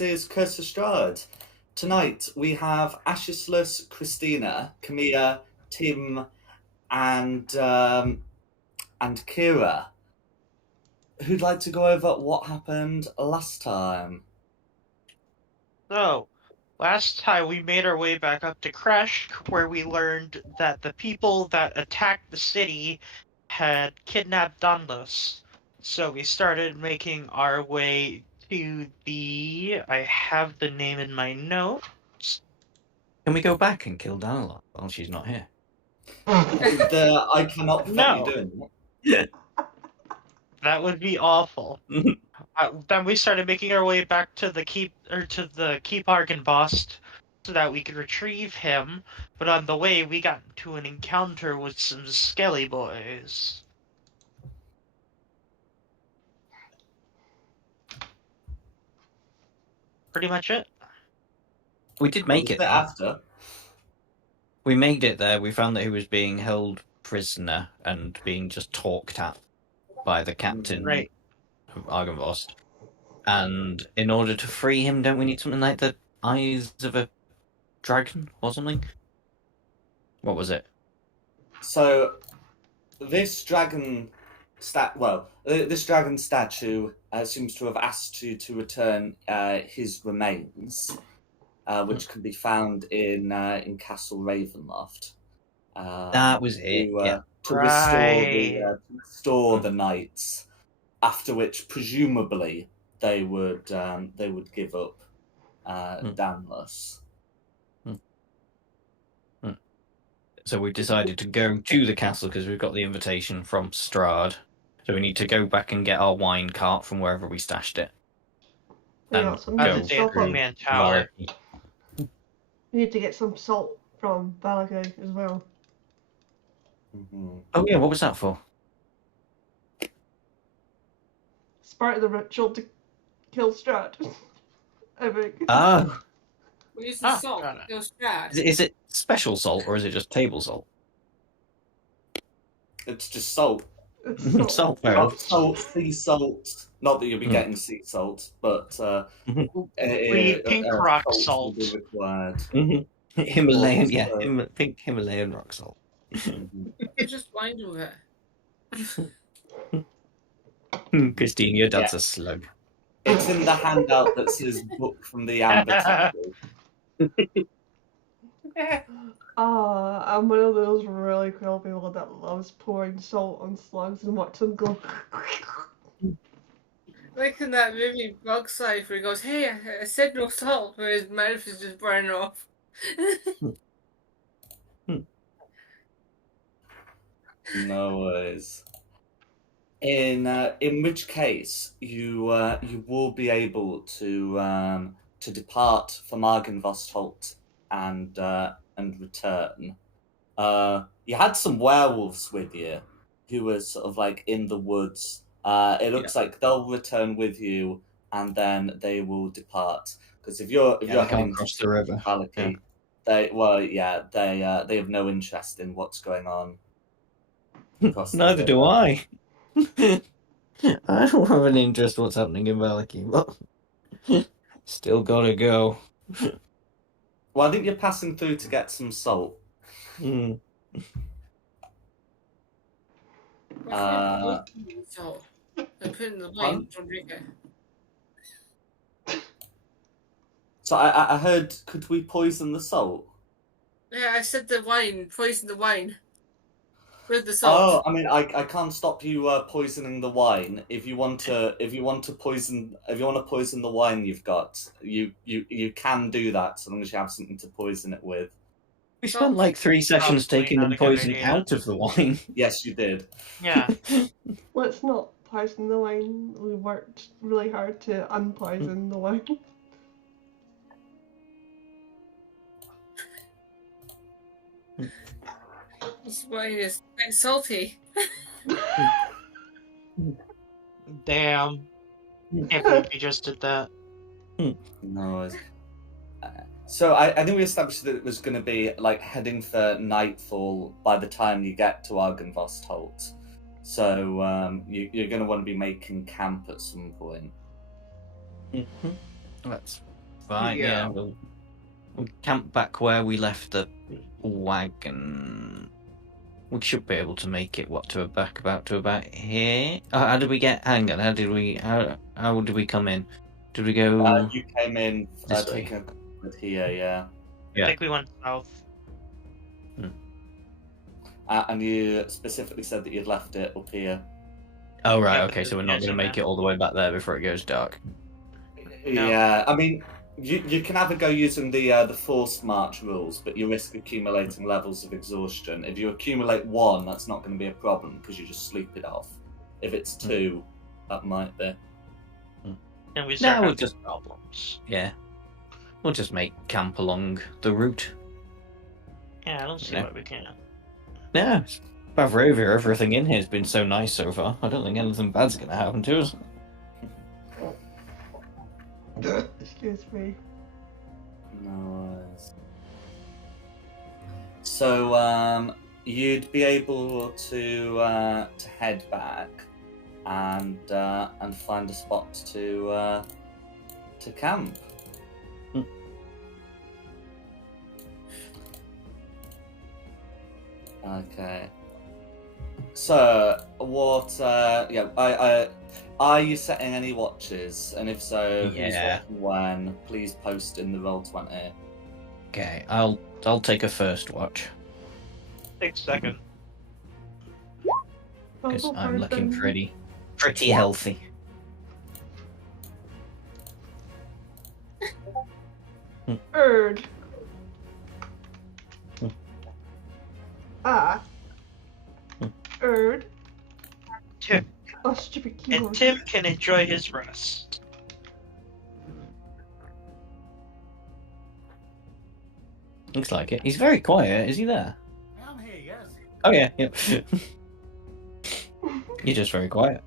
is Curse of Straud. Tonight we have Ashisless, Christina, Camilla, Tim, and and Kira. Who'd like to go over what happened last time? So, last time we made our way back up to Kresh, where we learned that the people that attacked the city had kidnapped Dunlos. So we started making our way to I have the name in my notes. Can we go back and kill Danila while she's not here? I cannot prevent you No. doing that. Yeah. That would be awful. Then we started making our way back to the keep Argenvost so that we could retrieve him. But on the way, we got into an encounter with some skelly boys. Pretty much it. We did make it. After. We made it there. We found that he was being held prisoner and being just talked at by the captain Right. of Argenvost. And in order to free him, don't we need something like the eyes of a dragon or something? What was it? So, this dragon this dragon statue seems to have asked you to return his remains, which can be found in Castle Ravenloft. That was it. To restore the knights, after which presumably they would give up Danlos. So we decided to go to the castle because we've got the invitation from Straud. So we need to go back and get our wine cart from wherever we stashed it. We And got some go stuff through Man Tower. We need to get some salt from Valakai as well. Mm-hmm. Oh yeah, what was that for? It's part of the ritual to kill Straud. I think. Oh. We use the salt. Go Straud. Is it special salt or is it just table salt? It's just salt. It's Salt. Not salt, sea salt. Not that you'll be getting sea salt, but pink rock salt. Will be required. Himalayan, pink Himalayan rock salt. Just wine with it. Christina, that's a slug. It's in the handout that says book from the Amber Temple. I'm one of those really cool people that loves pouring salt on slugs and watch them go. Like in that movie Bug's Life where he goes, "Hey, I said no salt," where his mouth is just burning off. No worries. In which case you will be able to depart from Argenvost and return. You had some werewolves with you who were sort of like in the woods. It looks like they'll return with you and then they will depart. Because if you're heading across the river, Valakai, they have no interest in what's going on. Neither do I. I don't have an interest in what's happening in Valakai, but still gotta go. Well, I think you're passing through to get some salt. Salt. I put it in the wine. Don't drink it. So I heard, could we poison the salt? Yeah, I said the wine. Poison the wine. With the salt. Oh, I mean, I can't stop you poisoning the wine. If you want to poison the wine you've got, you can do that so long as you have something to poison it with. We spent like 3 sessions taking the poison out of the wine. Yes, you did. Yeah. Let's not poison the wine. We worked really hard to unpoison the wine. This wine is quite salty. Damn. Can't believe you just did that. No. So I think we established that it was going to be like heading for nightfall by the time you get to Argenvost Holt. So you're going to want to be making camp at some point. Mm-hmm. That's fine. Yeah. Yeah, we'll camp back where we left the wagon. We should be able to make it to about here. How did we get? Hang on. How did we? How did we come in? Did we go You came in this way? taking a cut here, yeah. I think we went south. And you specifically said that you'd left it up here. Oh right. Yeah, Okay. So we're not there's going to a make it all the way back there before it goes dark. No. Yeah, I mean, you can have a go using the forced march rules, but you risk accumulating levels of exhaustion. If you accumulate 1, that's not going to be a problem because you just sleep it off. If it's 2, that might be. And we start we'll having just problems. Yeah. We'll just make camp along the route. Yeah, I don't see Yeah. why we can't. Yeah. Pavrovia, everything in here has been so nice so far. I don't think anything bad's going to happen to us. Excuse me. No worries. So, you'd be able to head back and find a spot to camp. Okay. So, what? Are you setting any watches? And if so, who's Yeah. watching when? Please post in the Roll20. Okay, I'll take a first watch Take second. because I'll I'm go looking first. pretty healthy. Erd. Erd. Tim. Oh, stupid keyboard. And Tim can enjoy his rest. Looks like it. He's very quiet. Is he there? I'm here, yes. Oh yeah, yep. You're just very quiet.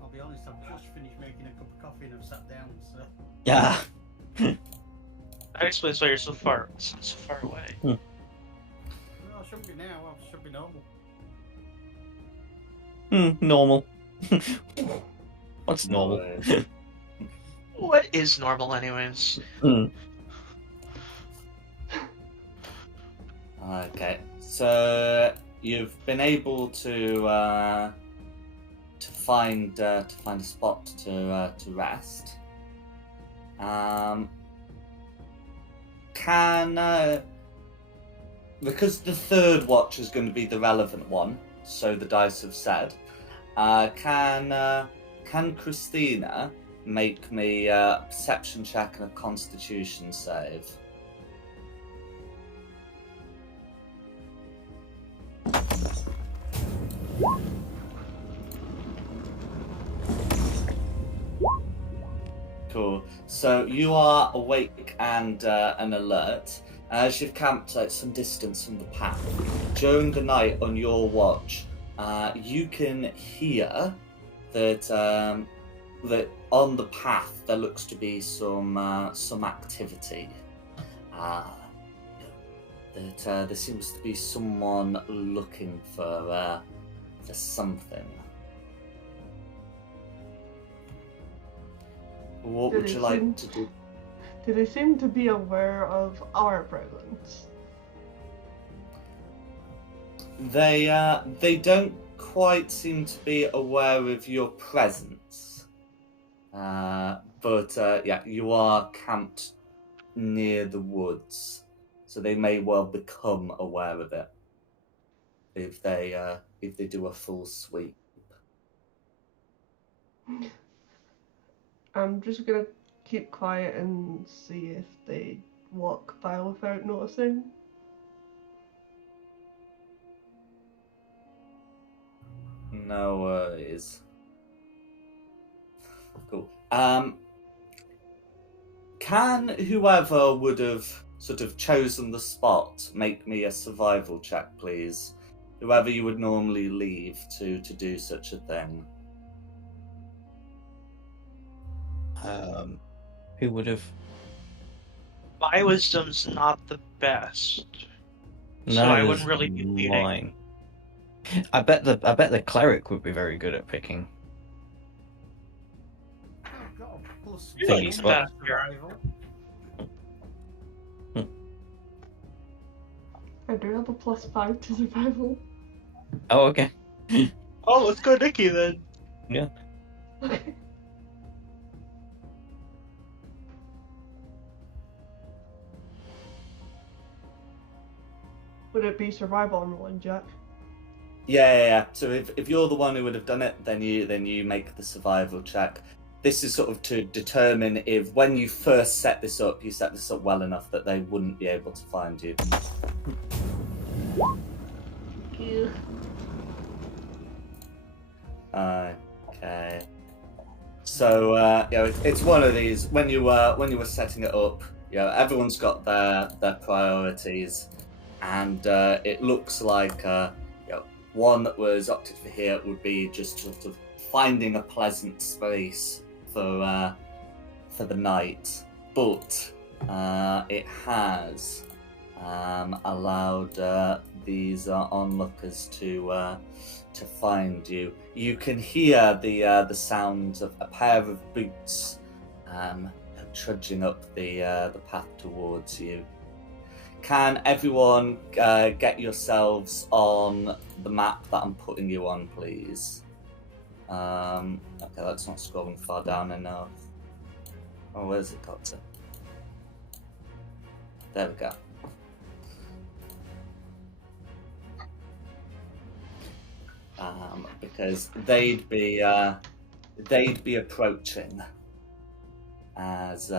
I'll be honest, I've just finished making a cup of coffee and I've sat down, so. Yeah. That explains why you're so far away. No, I shouldn't be now, I should be normal. Normal. What's normal? What is normal, anyways? Okay, so you've been able to find a spot to rest. Because the third watch is going to be the relevant one, so the dice have said. Can Christina make me a perception check and a Constitution save? Cool. So you are awake and alert as you've camped at some distance from the path. During the night on your watch, you can hear that that on the path there looks to be some activity. That there seems to be someone looking for something. What would you like to do? Do they seem to be aware of our presence? They don't quite seem to be aware of your presence. But yeah, you are camped near the woods, so they may well become aware of it if they do a full sweep. I'm just gonna keep quiet and see if they walk by without noticing. No worries. Cool. Can whoever would have sort of chosen the spot make me a survival check, please? Whoever you would normally leave to do such a thing. Who would have? My wisdom's not the best. No, So I it wouldn't was really be leading. mine. I bet the cleric would be very good at picking I've got a plus thingy Really? spot. survival. I do have a +5 to survival. Oh, okay. Oh, let's go Nikki then. Yeah. Okay. Would it be survival on rolling, Jack? Yeah. So if you're the one who would have done it, then you make the survival check. This is sort of to determine if when you first set this up, you set this up well enough that they wouldn't be able to find you. Thank you. Okay. So it's one of these when you were setting it up. Everyone's got their priorities, and it looks like one that was opted for here would be just sort of finding a pleasant space for the night, but it has allowed these onlookers to find you. You can hear the sounds of a pair of boots trudging up the path towards you. Can everyone get yourselves on the map that I'm putting you on, please? Okay, that's not scrolling far down enough. Oh, where's it got to? There we go. Because they'd be approaching as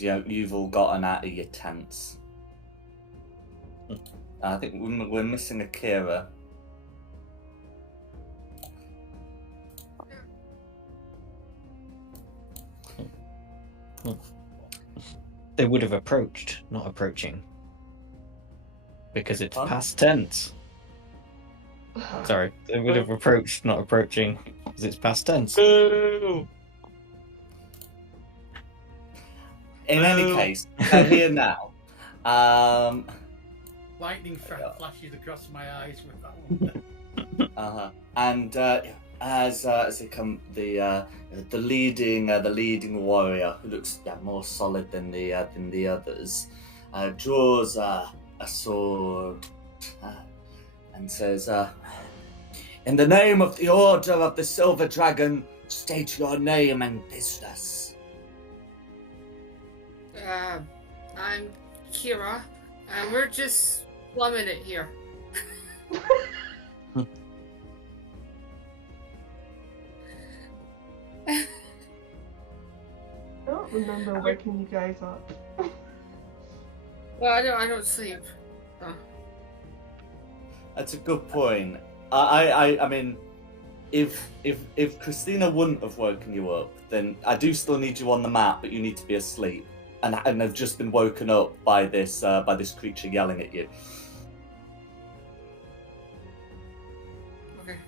you've all gotten out of your tents. I think we're missing Akira. They would have approached, not approaching. Because it's Huh? past tense. Sorry, they would have approached, not approaching, because it's past tense. Boo! In any case, they're here now. Lightning flashes across my eyes with that one. And as they come, the leading warrior, who looks more solid than the others, draws a sword and says, "In the name of the Order of the Silver Dragon, state your name and business." I'm Kira, and we're just slumming it here. I don't remember waking you guys up. Well, I don't sleep. So. That's a good point. I mean, if Christina wouldn't have woken you up, then I do still need you on the map, but you need to be asleep, and have just been woken up by this creature yelling at you. Okay.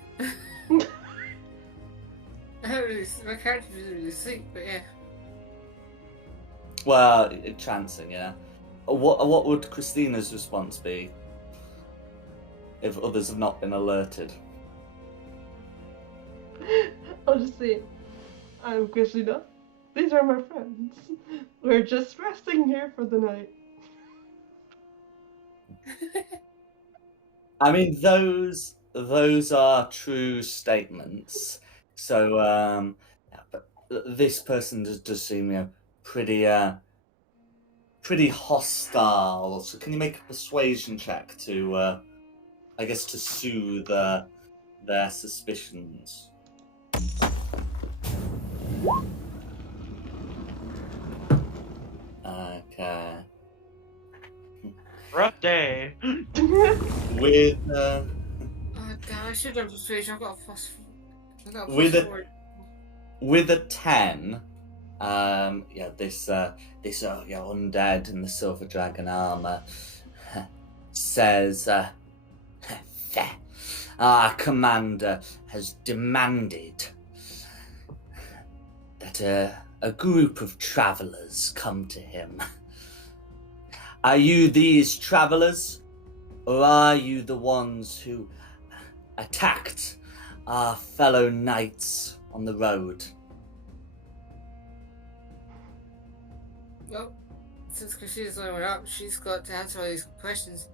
My character doesn't really sleep, but yeah. Well, chancing, yeah. What would Christina's response be if others have not been alerted? I'll just say, I'm Christina. These are my friends. We're just resting here for the night. I mean, those are true statements. So, but this person does seem, pretty hostile. So, can you make a persuasion check to, I guess, to soothe their suspicions? Okay. Rough day. With Oh damn! I should have persuasion. I've got a plus. I've got a plus With a- 4. with a 10, this undead in the silver dragon armor says, our commander has demanded that a group of travelers come to him. Are you these travelers, or are you the ones who attacked our fellow knights on the road? Well, since Christina's the only one up, she's got to answer all these questions.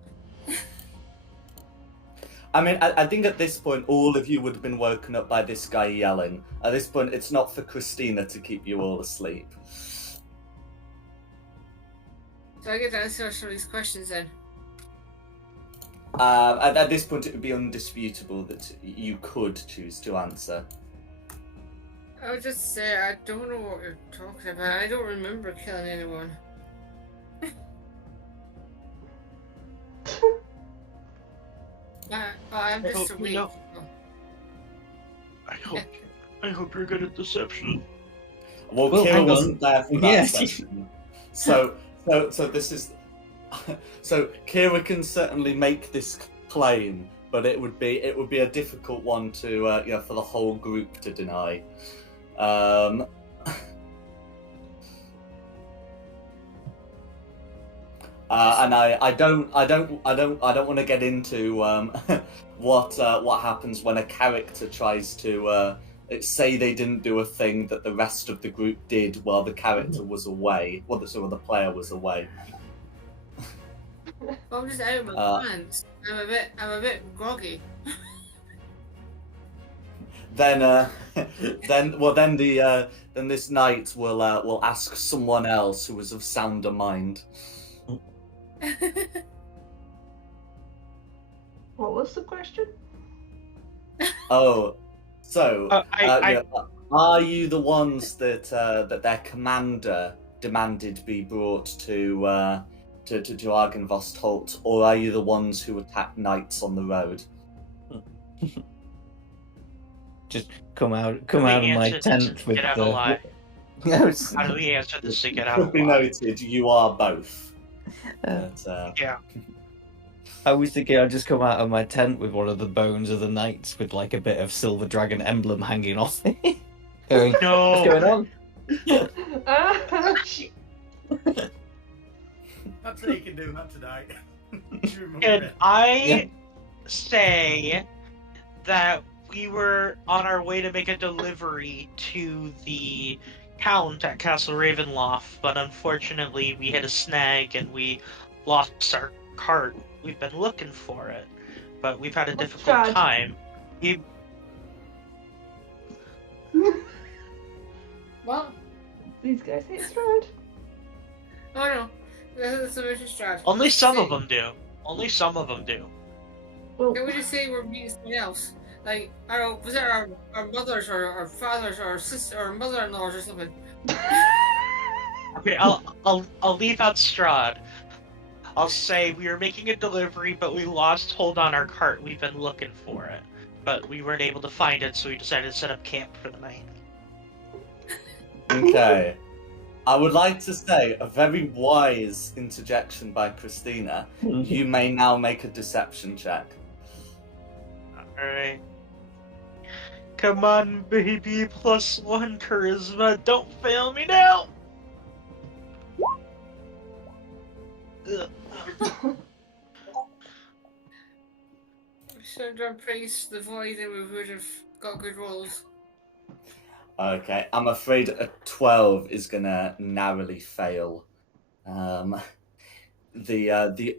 I mean, I think at this point, all of you would have been woken up by this guy yelling. At this point, it's not for Christina to keep you all asleep. So I get to answer some of these questions then. At this point, it would be undisputable that you could choose to answer. I would just say I don't know what you're talking about. I don't remember killing anyone. I'm just a weak. no. I hope you're good at deception. Well, Well, Kira hang wasn't there for that Yes. session. So this is... So Kira can certainly make this claim, but it would be a difficult one to for the whole group to deny. And I don't want to get into what happens when a character tries to say they didn't do a thing that the rest of the group did while the character was away, while the player was away. Well, I'm just out of my pants. I'm a bit groggy. Then this knight will ask someone else who is of sounder mind. What was the question? Oh, so I are you the ones that their commander demanded be brought to Argynvost Holt, or are you the ones who attacked knights on the road? Just come out of we my answer this tent to with get out the. alive? No, it's- How do we answer this to get out Should be alive? noted, you are both. Uh, But, Yeah. I was thinking I'd just come out of my tent with one of the bones of the knights with like a bit of silver dragon emblem hanging off it. Going, No. what's going on? Ah, That's how you can do that tonight. You remember Can it. I say that we were on our way to make a delivery to the Count at Castle Ravenloft, but unfortunately we hit a snag and we lost our cart. We've been looking for it, but we've had a difficult Straud. time. What? these guys hate Straud. Oh no. This is a mission strat. Only some of them do. Only some of them do. Well, Can we just say we're meeting someone else? Like, I don't know, was it our mothers or our fathers or our sister or mother-in-laws or something? Okay, I'll leave out Strahd. I'll say we were making a delivery, but we lost hold on our cart. We've been looking for it, but we weren't able to find it, so we decided to set up camp for the night. okay. I would like to say a very wise interjection by Christina. You may now make a deception check. Alright. Come on, baby, +1 charisma. Don't fail me now! Ugh. We should have done praise the void and we would have got good rolls. Okay, I'm afraid a 12 is gonna narrowly fail. The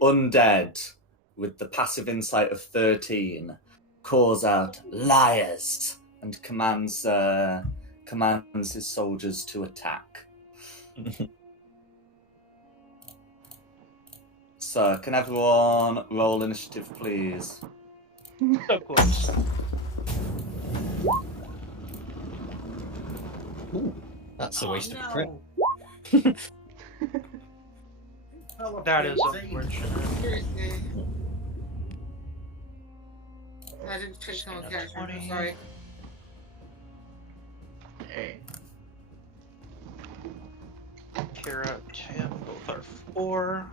undead with the passive insight of 13 calls out liars and commands his soldiers to attack. So, can everyone roll initiative, please? So close. Ooh, that's a waste of a crit. no. Oh, That is 18. unfortunate. Seriously. I didn't check on the character, I'm 20. sorry. Okay. Kira, Tim, both are 4.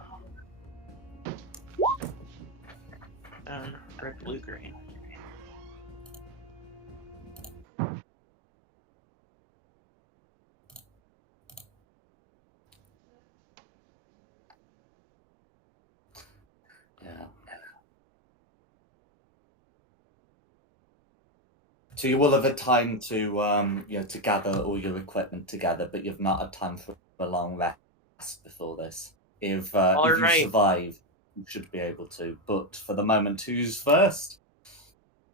And red, blue, green. So you will have had time to, to gather all your equipment together, but you've not had time for a long rest before this. If All you right. survive, you should be able to. But for the moment, who's first?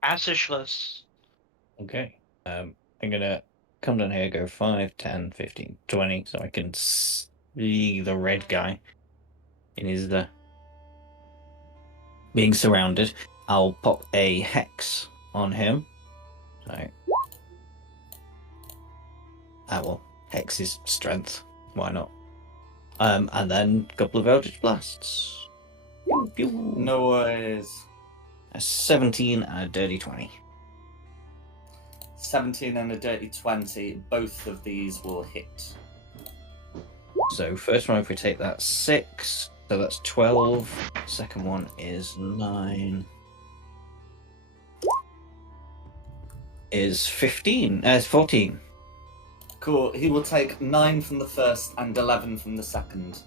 Assishless. Okay. I'm gonna come down here, go 5, 10, 15, 20, so I can see the red guy in his being surrounded. I'll pop a hex on him. So, well, hex is strength. Why not? And then a couple of Eldritch Blasts. Pew, pew. No worries. A 17 and a dirty 20. 17 and a dirty 20. Both of these will hit. So first one, if we take that, 6. So that's 12. Second one is 9. Is 15. 14. Cool. He will take 9 from the first and 11 from the second.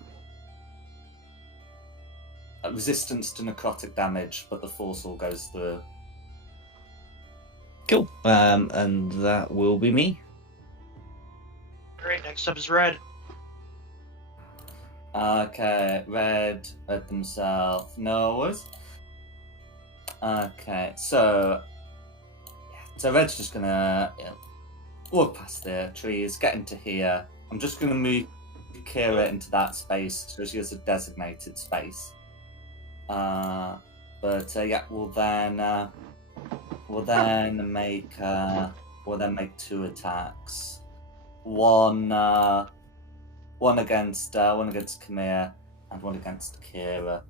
Resistance to necrotic damage, but the force all goes through. Cool. And that will be me. Alright, next up is Red. Okay, Red themselves. No worries. Okay, so Red's just gonna walk past the trees, get into here. I'm just gonna move Kira into that space so she has a designated space. We'll then make 2 attacks. One against Khmer and one against Kira.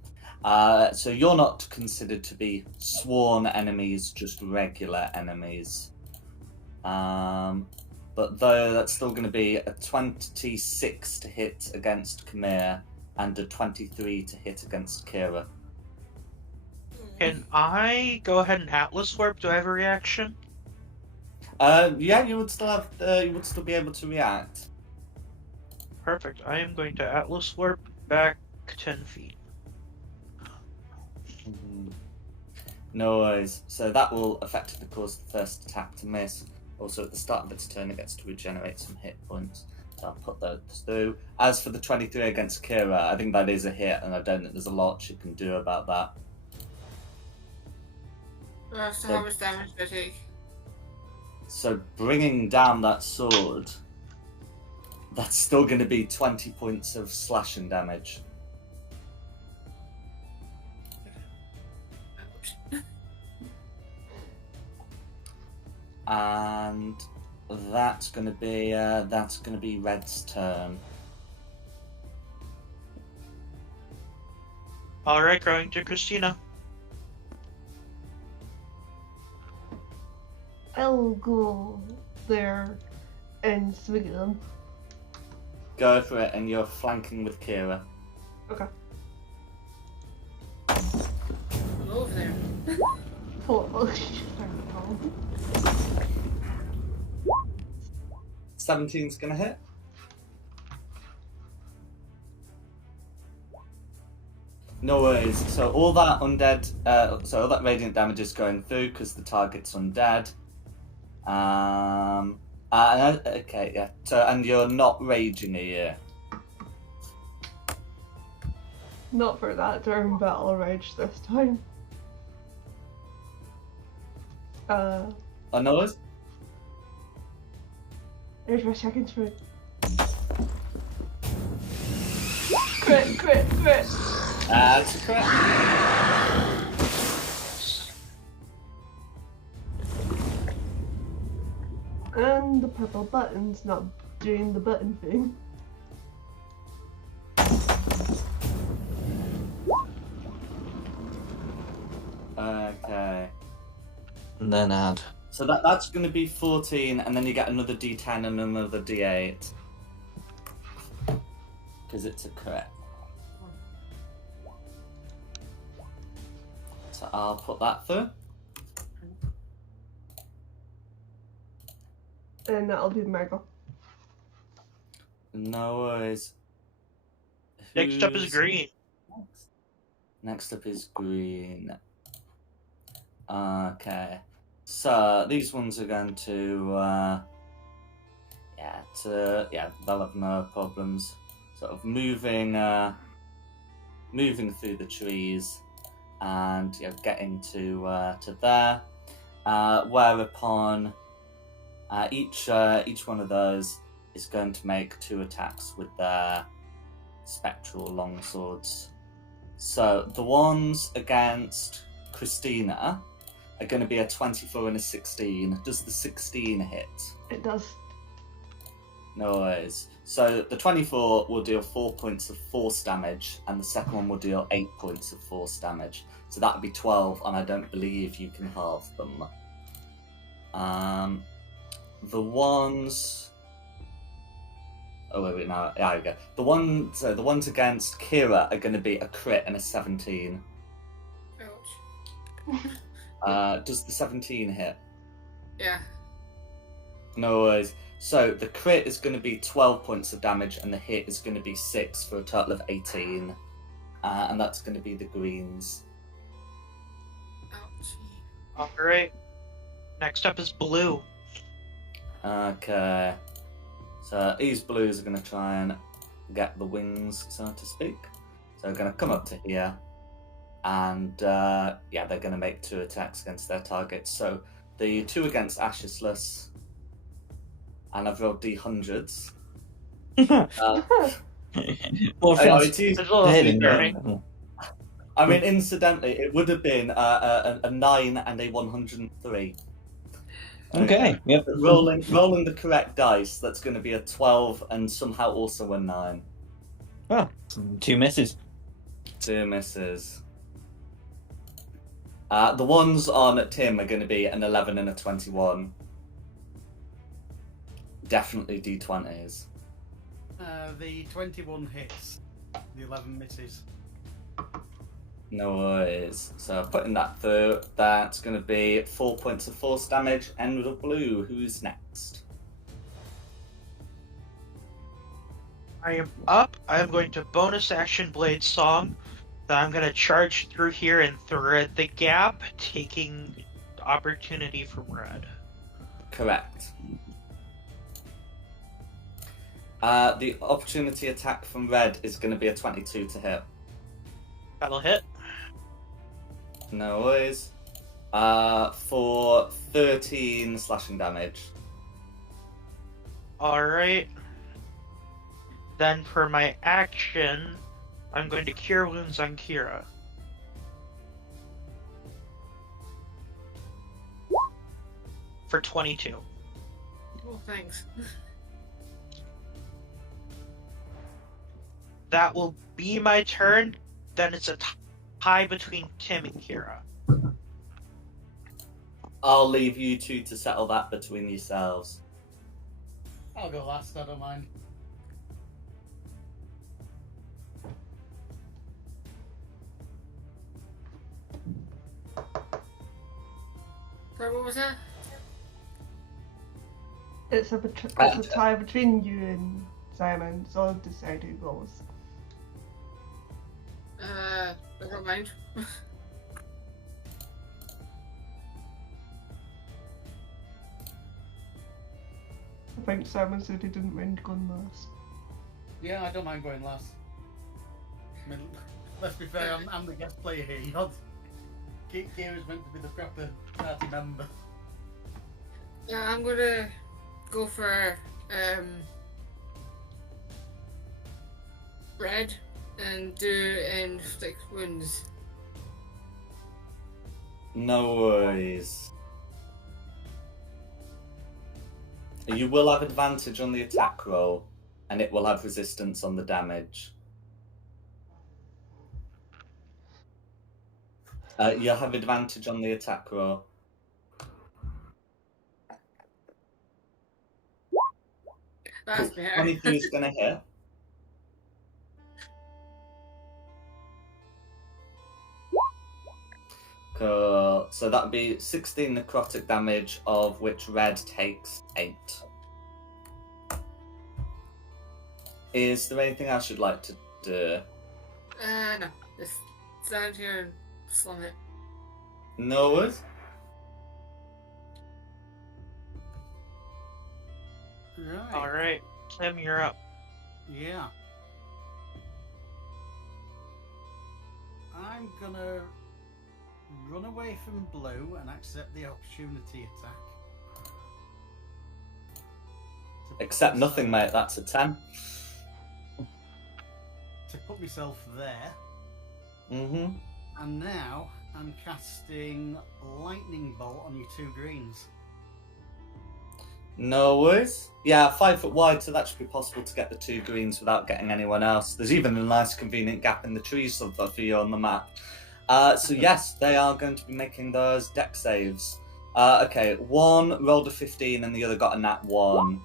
So you're not considered to be sworn enemies, just regular enemies. But though that's still going to be a 26 to hit against Khmer and a 23 to hit against Kira. Can I go ahead and Atlas Warp? Do I have a reaction? Yeah, you would still be able to react. Perfect. I am going to Atlas Warp back 10 feet. No worries. So that will effectively cause the first attack to miss. Also, at the start of its turn, it gets to regenerate some hit points. So I'll put those through. As for the 23 against Kira, I think that is a hit, and I don't think there's a lot she can do about that. So how much damage do I take? So bringing down that sword, that's still going to be 20 points of slashing damage. And that's going to be Red's turn. Alright, going to Christina. I'll go there and swing at them. Go for it, and you're flanking with Kira. Okay. Go over there. Oh, 17's gonna hit. No worries. So all that undead, all that radiant damage is going through because the target's undead. Okay, yeah. So, and you're not raging here. not for that turn, but I'll rage this time. No. There's my second swing. Crit! That's a crit. And the purple button's not doing the button thing. Okay. And then add. So that's going to be 14, and then you get another D10 and another D8. Because it's a crit. So I'll put that through. And that'll be Margot. No worries. Next up is Who's Green. Next up is Green. Okay. So these ones are going to, they'll have no problems. Sort of moving through the trees, and getting to there. Whereupon each one of those is going to make 2 attacks with their spectral longswords. So the ones against Christina are going to be a 24 and a 16. Does the 16 hit? It does. No worries. So the 24 will deal 4 points of force damage, and the second one will deal 8 points of force damage. So that would be 12, and I don't believe you can halve them. The ones... Oh wait, no, there we go. The ones against Kira are going to be a crit and a 17. Ouch. Does the 17 hit? Yeah. No worries. So the crit is going to be 12 points of damage, and the hit is going to be 6 for a total of 18. And that's going to be the greens. Ouch. Alright. Next up is blue. Okay. So these blues are going to try and get the wings, so to speak. So they're going to come up to here. And they're going to make 2 attacks against their targets. So the 2 against Ashesless, and I've rolled D100s. More I know, fun. it's easy. There's a little Hitting, burning. yeah. I mean, incidentally, it would have been a 9 and a 103. Okay. Yep. Rolling the correct dice, that's going to be a 12 and somehow also a 9. Oh, 2 misses. 2 misses. The ones on Tim are going to be an 11 and a 21. Definitely D20s. The 21 hits. The 11 misses. No worries. So putting that through, that's going to be 4 points of force damage. End of blue. Who's next? I am up. I am going to bonus action Blade Song. Then I'm going to charge through here and thread the gap, taking opportunity from red. Correct. The opportunity attack from red is going to be a 22 to hit. That'll hit. No worries. For 13 slashing damage. Alright. Then for my action, I'm going to Cure Wounds on Kira. For 22. Oh, thanks. That will be my turn. Then it's a tie between Tim and Kira. I'll leave you two to settle that between yourselves. I'll go last, I don't mind. Sorry, what was that? It's a tie between you and Simon, so I'll decide who goes. I don't mind. I think Simon said he didn't mind going last. Yeah, I don't mind going last. I mean, let's be fair, I'm the guest player here. Kira's meant to be the proper party member. Yeah, I'm gonna go for red and do inflict wounds. No worries. You will have advantage on the attack roll, and it will have resistance on the damage. You'll have advantage on the attack roll. That's better. 22 is going to hit. Cool. So that'd be 16 necrotic damage, of which red takes 8. Is there anything else you'd like to do? No. Just stand here and slum it. No worries. Right. Alright, Tim, you're up. Yeah. I'm gonna run away from Blue and accept the opportunity attack. To put Accept nothing, myself- mate. That's a 10. To put myself there. Mm-hmm. And now I'm casting Lightning Bolt on you 2 greens. No worries. Yeah, 5 foot wide, so that should be possible to get the 2 greens without getting anyone else. There's even a nice convenient gap in the trees for you on the map. So yes, they are going to be making those deck saves. Okay, one rolled a 15 and the other got a nat 1.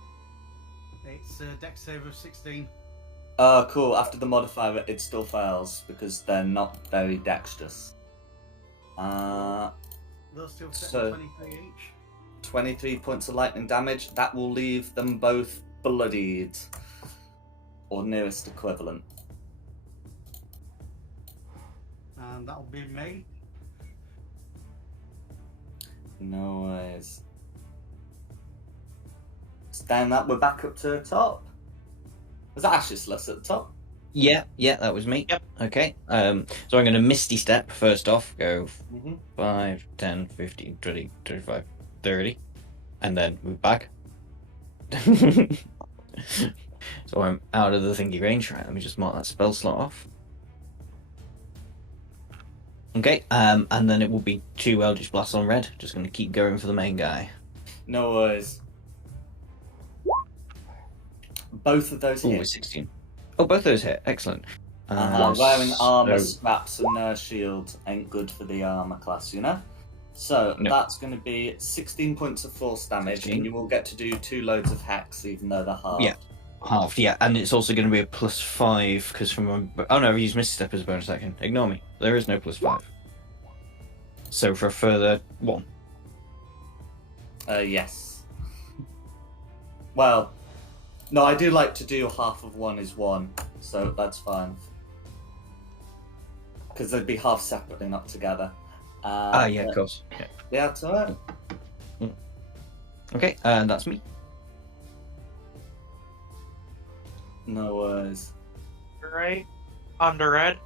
It's a deck save of 16. Cool. After the modifier, it still fails because they're not very dexterous. Those two affect So- 23 each. 23 points of lightning damage. That will leave them both bloodied. Or nearest equivalent. And that'll be me. No worries. Stand up, we're back up to the top. Was that Ashisless at the top? Yeah, that was me. Yep. Okay. So I'm going to Misty Step first off. Go Mm-hmm. 5, 10, 15, 20, 25, 30. And then move back. So I'm out of the thingy range. Right, let me just mark that spell slot off. Okay, and then it will be 2 Eldritch Blasts on red. Just going to keep going for the main guy. No worries. Both of those Oh, hit. 16. Oh, both those hit. Excellent. Wearing armor, so- straps, and a shield ain't good for the armor class, you know? So No. that's going to be 16 points of force damage, 16. and you will get to do 2 loads of hex, even though they're halved. Yeah. Halved, yeah, and it's also going to be a +5 because from oh no, I've used Misty Step as a bonus action. Ignore me. There is no +5. So for a further 1. Yes. Well, no, I do like to do half of 1 is 1, so that's fine. Because they'd be half separately, not together. Yeah, of course. Yeah. Yeah, that's alright. Okay, and that's me. No worries. Right? Under red.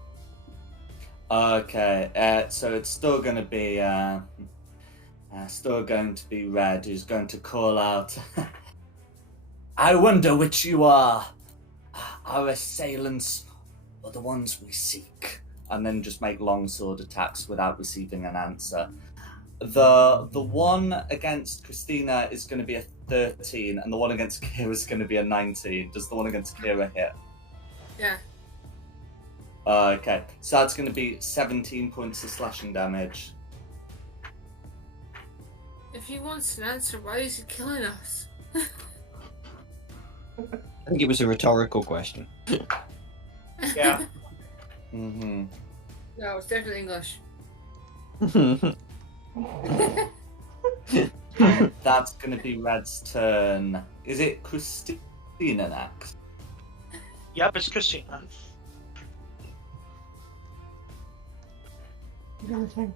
Okay, so it's still going to be Red, who's going to call out. I wonder which you are, our assailants or the ones we seek, and then just make longsword attacks without receiving an answer. The one against Christina is going to be a 13, and the one against Kira is going to be a 19. Does the one against Kira hit? Yeah. Okay, so that's going to be 17 points of slashing damage. If he wants an answer, why is he killing us? I think it was a rhetorical question. Yeah. Mm-hmm. No, it's definitely English. That's going to be Red's turn. Is it Christina next? Yep, it's Christina. Yeah, fine.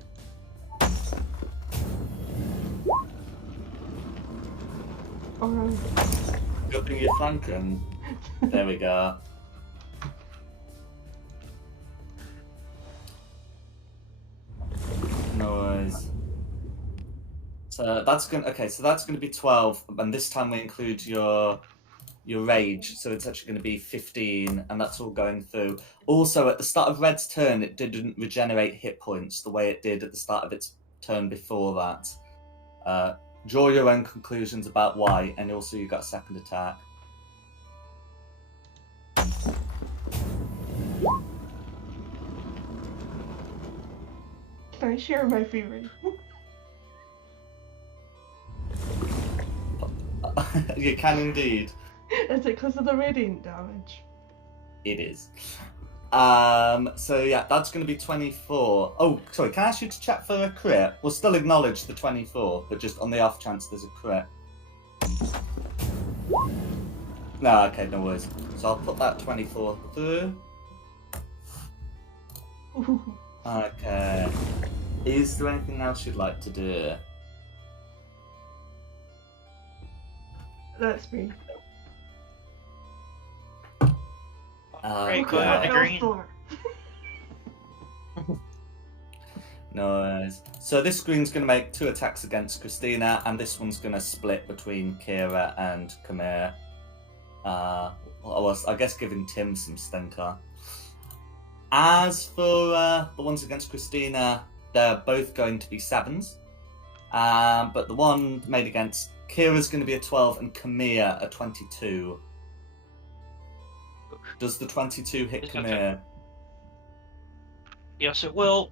Alright. Good thing you're flanking. There we go. No worries. So that's gonna be 12, and this time we include your rage, so it's actually going to be 15, and that's all going through. Also, at the start of Red's turn, it didn't regenerate hit points the way it did at the start of its turn before that. Draw your own conclusions about why, and also you got a second attack. Can I share my favorite? You can indeed. Is it because of the radiant damage? It is. So yeah, that's going to be 24. Oh, sorry, can I ask you to check for a crit? We'll still acknowledge the 24, but just on the off chance there's a crit. No, okay, no worries. So I'll put that 24 through. Ooh. Okay. Is there anything else you'd like to do? That's me. Right, Okay. going on the Go green. for. Nice. So this green's going to make 2 attacks against Christina, and this one's going to split between Kira and Khmer. I guess giving Tim some stinker. As for the ones against Christina, they're both going to be 7s. But the one made against Kira is going to be a 12 and Khmer a 22. Does the 22 hit It's okay. Khmer? Yes, it will.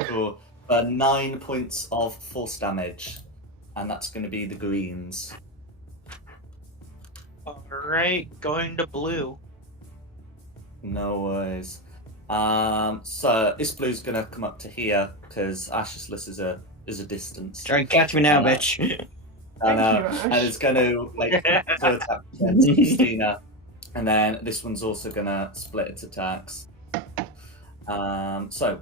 Cool. 9 points of force damage. And that's going to be the greens. Alright, going to blue. No worries. So this blue's going to come up to here because Ashless is a distance. Try and catch me now, Uh, bitch. And, Thank you, Ash. and it's going to make 2 attacks against Christina. And then this one's also going to split its attacks. So,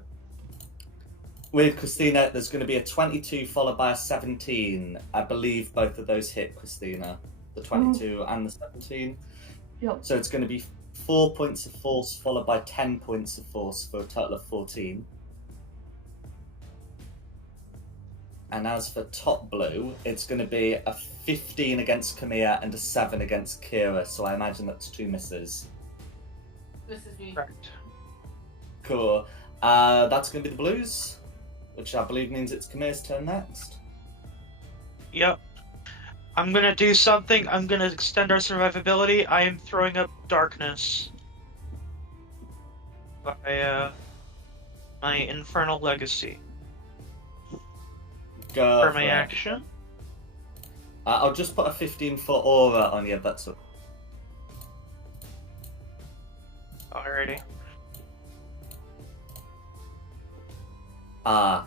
with Christina, there's going to be a 22 followed by a 17. I believe both of those hit Christina. The 22 and the 17. Yep. So it's going to be 4 points of force followed by 10 points of force for a total of 14. And as for top blue, it's going to be a 15 against Khmer and a 7 against Kira. So I imagine that's 2 misses. This is me. Correct. Cool. That's going to be the blues, which I believe means it's Khmer's turn next. Yep. I'm gonna do something. I'm gonna extend our survivability. I am throwing up darkness. By, my Infernal Legacy. Go For my it. action. I'll just put a 15-foot aura on you, that's all. Alrighty.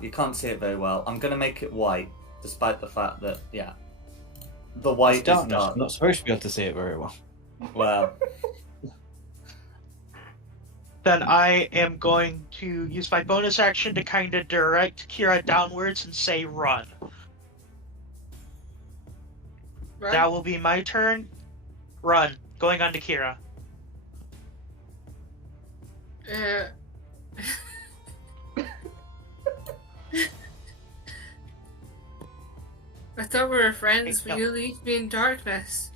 You can't see it very well. I'm going to make it white, despite the fact that, yeah, the white It's darkness. is dark. I'm not supposed to be able to see it very well. Well, Then I am going to use my bonus action to kind of direct Kira downwards and say run. Right? That will be my turn. Run. Going on to Kira. I thought we were friends. Hey, Will you leave me in darkness?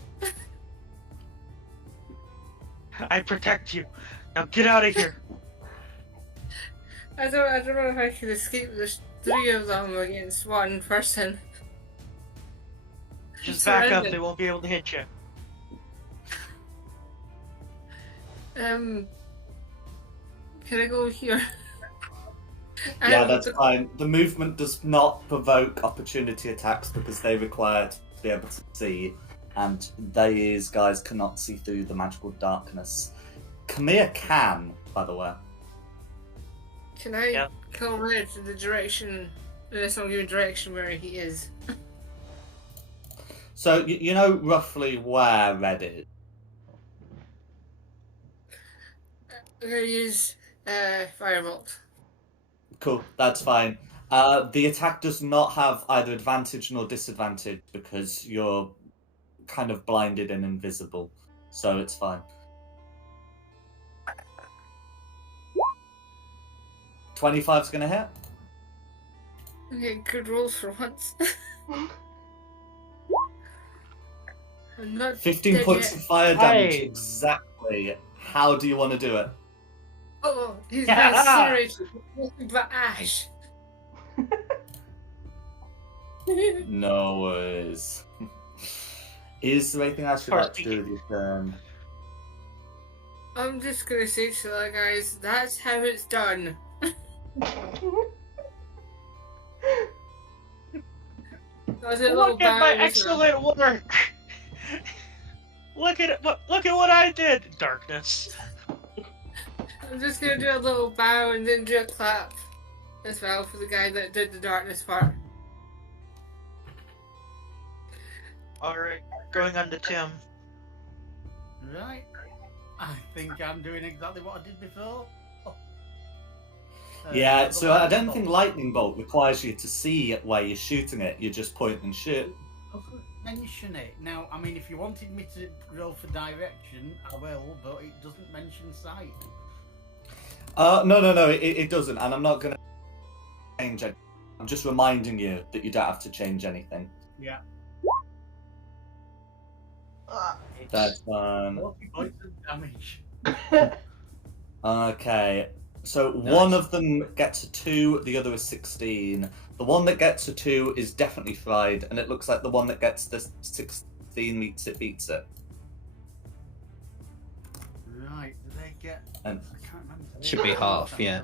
I protect you. Now get out of here. I don't know if I could escape. There's 3 of them against 1 person. Just back up. Surrounded. They won't be able to hit you. Can I go here? yeah, that's fine. The movement does not provoke opportunity attacks because they require to be able to see, and these guys cannot see through the magical darkness. Khmer can, by the way. Can I Yep. go red to the direction? Unless I'm giving direction where he is. So, you know roughly where red is? I'm gonna use Firebolt. Cool, that's fine. The attack does not have either advantage nor disadvantage because you're kind of blinded and invisible, so it's fine. 25's gonna hit. Okay, good rolls for once. I'm not 15 dead points yet. of fire damage, Hey. exactly. How do you want to do it? Oh, he's Yeah. incinerated. Nothing but ash. No worries. Is there anything else you'd like to do with your turn? I'm just gonna say to the guys, that's how it's done. That was a little Look at my bow. excellent work. Look at what I did. Darkness. I'm just gonna do a little bow and then do a clap as well for the guy that did the darkness part. Alright, going on to Tim. Right. I think I'm doing exactly what I did before. Yeah, the so I don't lightning think bolt. Lightning Bolt requires you to see where you're shooting it. You just point and shoot. mention it. Now, I mean, if you wanted me to roll for direction, I will, but it doesn't mention sight. No, it doesn't, and I'm not going to change it. I'm just reminding you that you don't have to change anything. Yeah. That's 40 points of damage. okay. So Nice. one of them gets a 2, the other is 16. The one that gets a 2 is definitely fried, and it looks like the one that gets the 16 beats it. Right, do they get... And I can't remember. Should be half, yeah.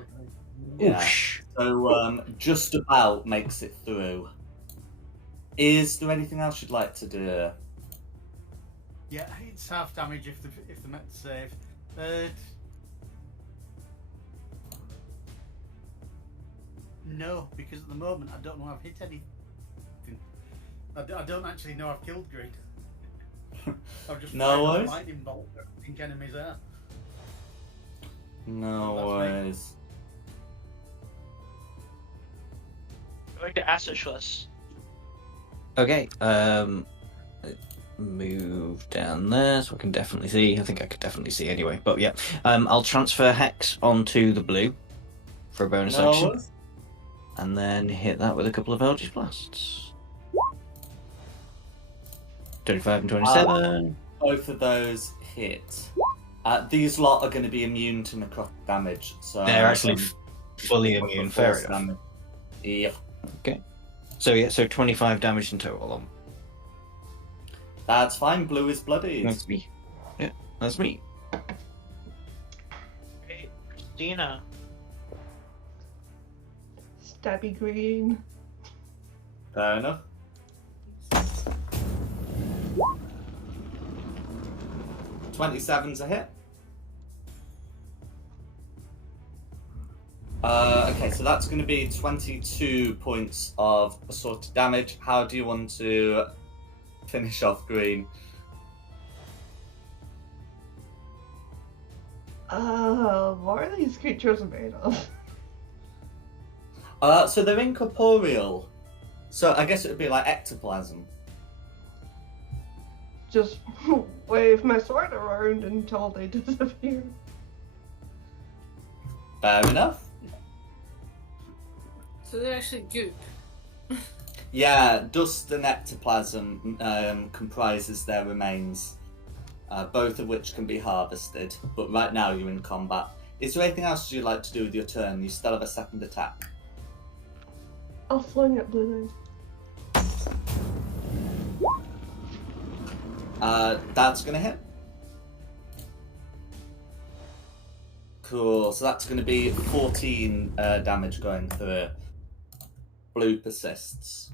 yeah. Oosh. So just about makes it through. Is there anything else you'd like to do? Yeah, it's half damage if they're meant to save. No, because at the moment I don't know I've hit anything. I don't actually know I've killed Green. I've just No fired a worries. lightning bolt where I think enemies are. No That's worries. Going to Asishless. Okay, move down there so I can definitely see. I think I could definitely see anyway, but yeah. I'll transfer Hex onto the blue for a bonus No action, worries. and then hit that with a couple of Eldritch Blasts. 35 and 27. Both of those hit. These lot are going to be immune to necrotic damage, so They're actually fully immune, fair force enough. damage. Yep. So yeah, so 25 damage in total on. That's fine. Blue is bloody. That's me. Yeah, that's me. Great. Christina. Stabby green. Fair enough. $27's a hit. Okay, so that's going to be 22 points of assorted damage. How do you want to finish off Green? What are these creatures made of? So they're incorporeal. So I guess it would be like ectoplasm. Just wave my sword around until they disappear. Fair enough. So they're actually goop. Yeah, dust and ectoplasm comprises their remains, both of which can be harvested. But right now you're in combat. Is there anything else you'd like to do with your turn? You still have a second attack. I'll fling at Blue That's gonna hit. Cool. So that's gonna be 14 damage going through. Blue persists.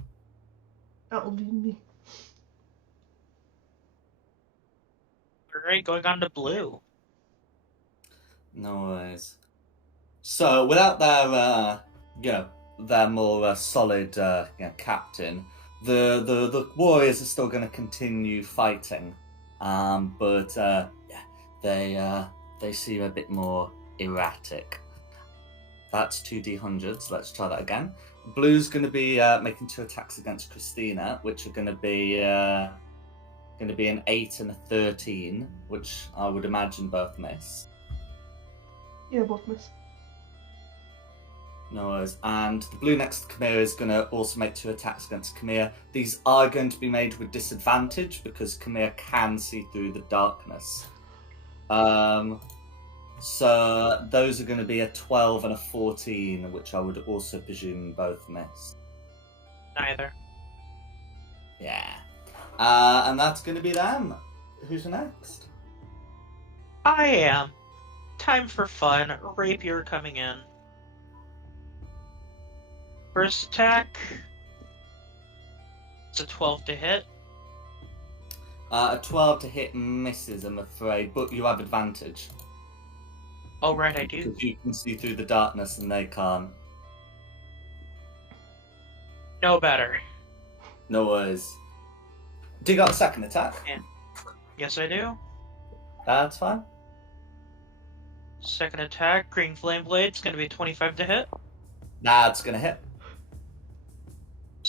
That'll be me. Alright, going on to blue. No worries. So without their, their more solid, captain, the warriors are still going to continue fighting, but they seem a bit more erratic. That's 2d100s. Let's try that again. Blue's going to be making 2 attacks against Christina, which are going to be an 8 and a 13, which I would imagine both miss. Yeah, both miss. No worries. And the blue next to Kamir is going to also make 2 attacks against Kamir. These are going to be made with disadvantage because Kamir can see through the darkness. So those are going to be a 12 and a 14, which I would also presume both miss. Neither. Yeah. And that's going to be them. Who's next? I am. Time for fun. Rapier coming in. First attack. It's a 12 to hit. A 12 to hit misses, I'm afraid, but you have advantage. Oh, right, I do. Because you can see through the darkness and they can't. No better. No worries. Do you got a second attack? Yes, I do. That's fine. Second attack, Green Flame Blade's gonna be 25 to hit. That's gonna hit.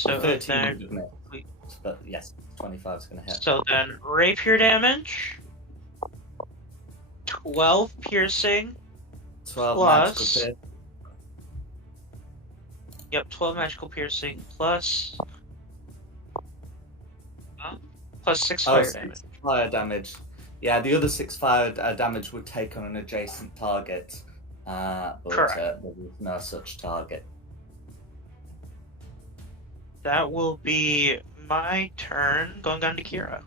So 13 then, would have missed. But yes, 25 is going to hit. so then rapier damage, 12 piercing, 12 magical plus. pierce. Yep, 12 magical piercing plus. Plus 6 Oh, fire damage. 6 fire damage. Yeah, the other 6 fire damage would take on an adjacent target. But Correct. there is no such target. That will be my turn, going on to Kira.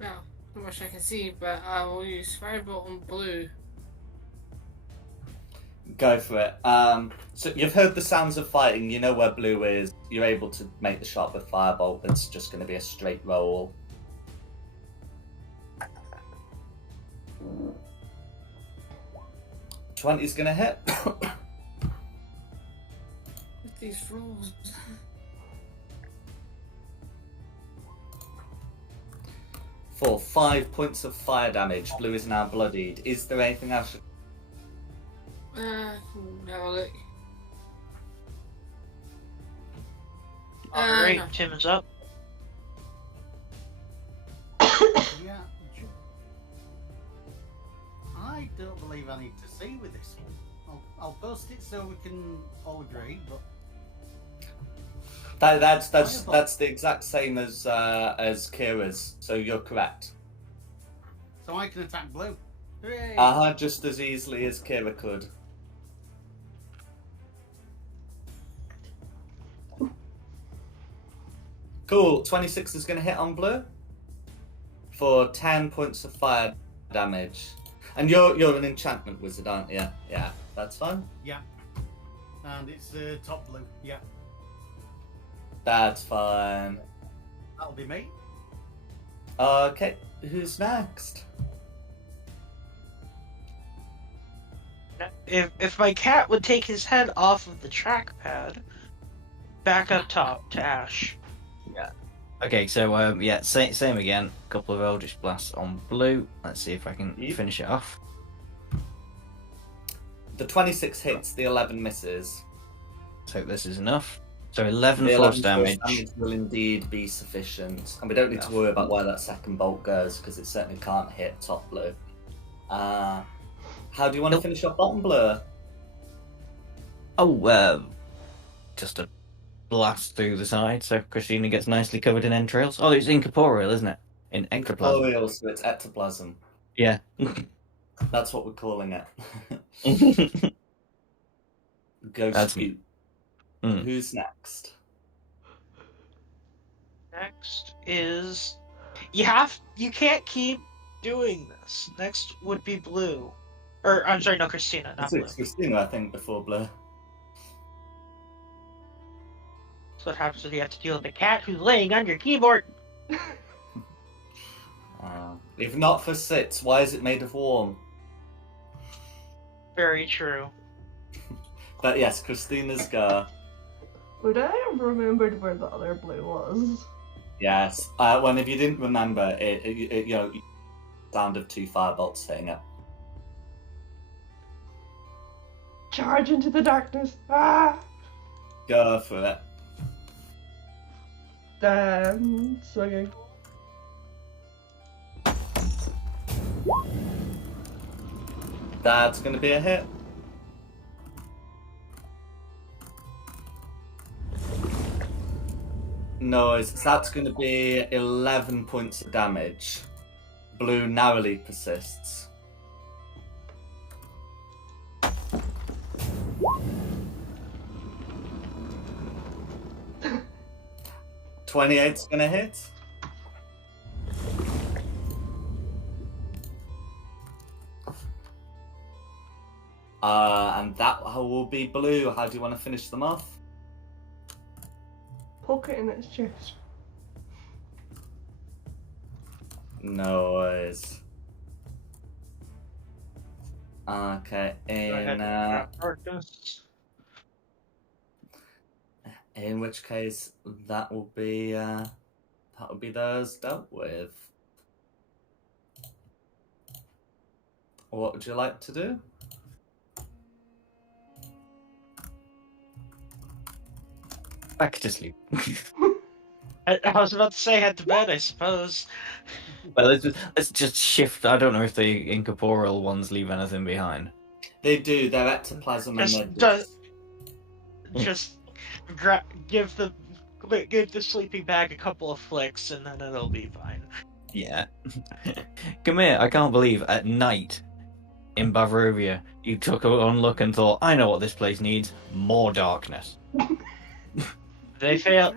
Well, not much I can see, but I will use Firebolt on blue. Go for it. So you've heard the sounds of fighting. You know where blue is. You're able to make the shot with firebolt. It's just going to be a straight roll. $20's going to hit. With these rolls. For 5 points of fire damage. Blue is now bloodied. Is there anything else? No, look. Alright, no. Tim is up. Yeah. I don't believe I need to see with this one. I'll post it so we can all agree, but That's the exact same as Kira's. So you're correct. so I can attack blue. Hooray! Just as easily as Kira could. Cool. 26 is going to hit on blue for 10 points of fire damage. And you're an enchantment wizard, aren't you? Yeah, that's fine. Yeah. And it's top blue. Yeah. That's fine. That'll be me. Okay, who's next? If my cat would take his head off of the trackpad, back up top to Ash. Okay, so yeah, same again. Couple of Eldritch Blasts on blue. Let's see if I can Yep. finish it off. The 26 hits, the 11 misses. Let's hope this is enough. So 11 The force 11 damage. will indeed be sufficient. And we don't need to worry about where that second bolt goes, because it certainly can't hit top blue. How do you want to finish your bottom blue? Oh, just a blast through the side, so Christina gets nicely covered in entrails. Oh, it's incorporeal, isn't it? In ectoplasm. Incorporeal, so it's ectoplasm. Yeah. That's what we're calling it. Ghost That's Goop. Mm. Who's next? Next is you can't keep doing this. Next would be blue. Or I'm sorry, no, Christina, not blue. It's Christina, I think, before blue. That's what happens when you have to deal with a cat who's laying on your keyboard. If not for sits, why is it made of warm? Very true. But yes, Christina's go. Would I have remembered where the other blue was? Yes. If you didn't remember, it sound of 2 firebolts hitting it. Charge into the darkness! Ah! Go for it. Swinging. That's going to be a hit. Noise. That's going to be 11 points of damage. Blue narrowly persists. $28's going to hit. And that will be blue. How do you want to finish them off? Poke it in its chest. Noise. Okay, in which case that will be those dealt with. What would you like to do? Back to sleep. I was about to say head to bed, I suppose. Well, let's just shift. I don't know if the incorporeal ones leave anything behind. They do. Their ectoplasm and their Just, discs. just give the sleeping bag a couple of flicks, and then it'll be fine. Yeah. Come here. I can't believe at night in Bavaria you took one look and thought, I know what this place needs: more darkness. They fail.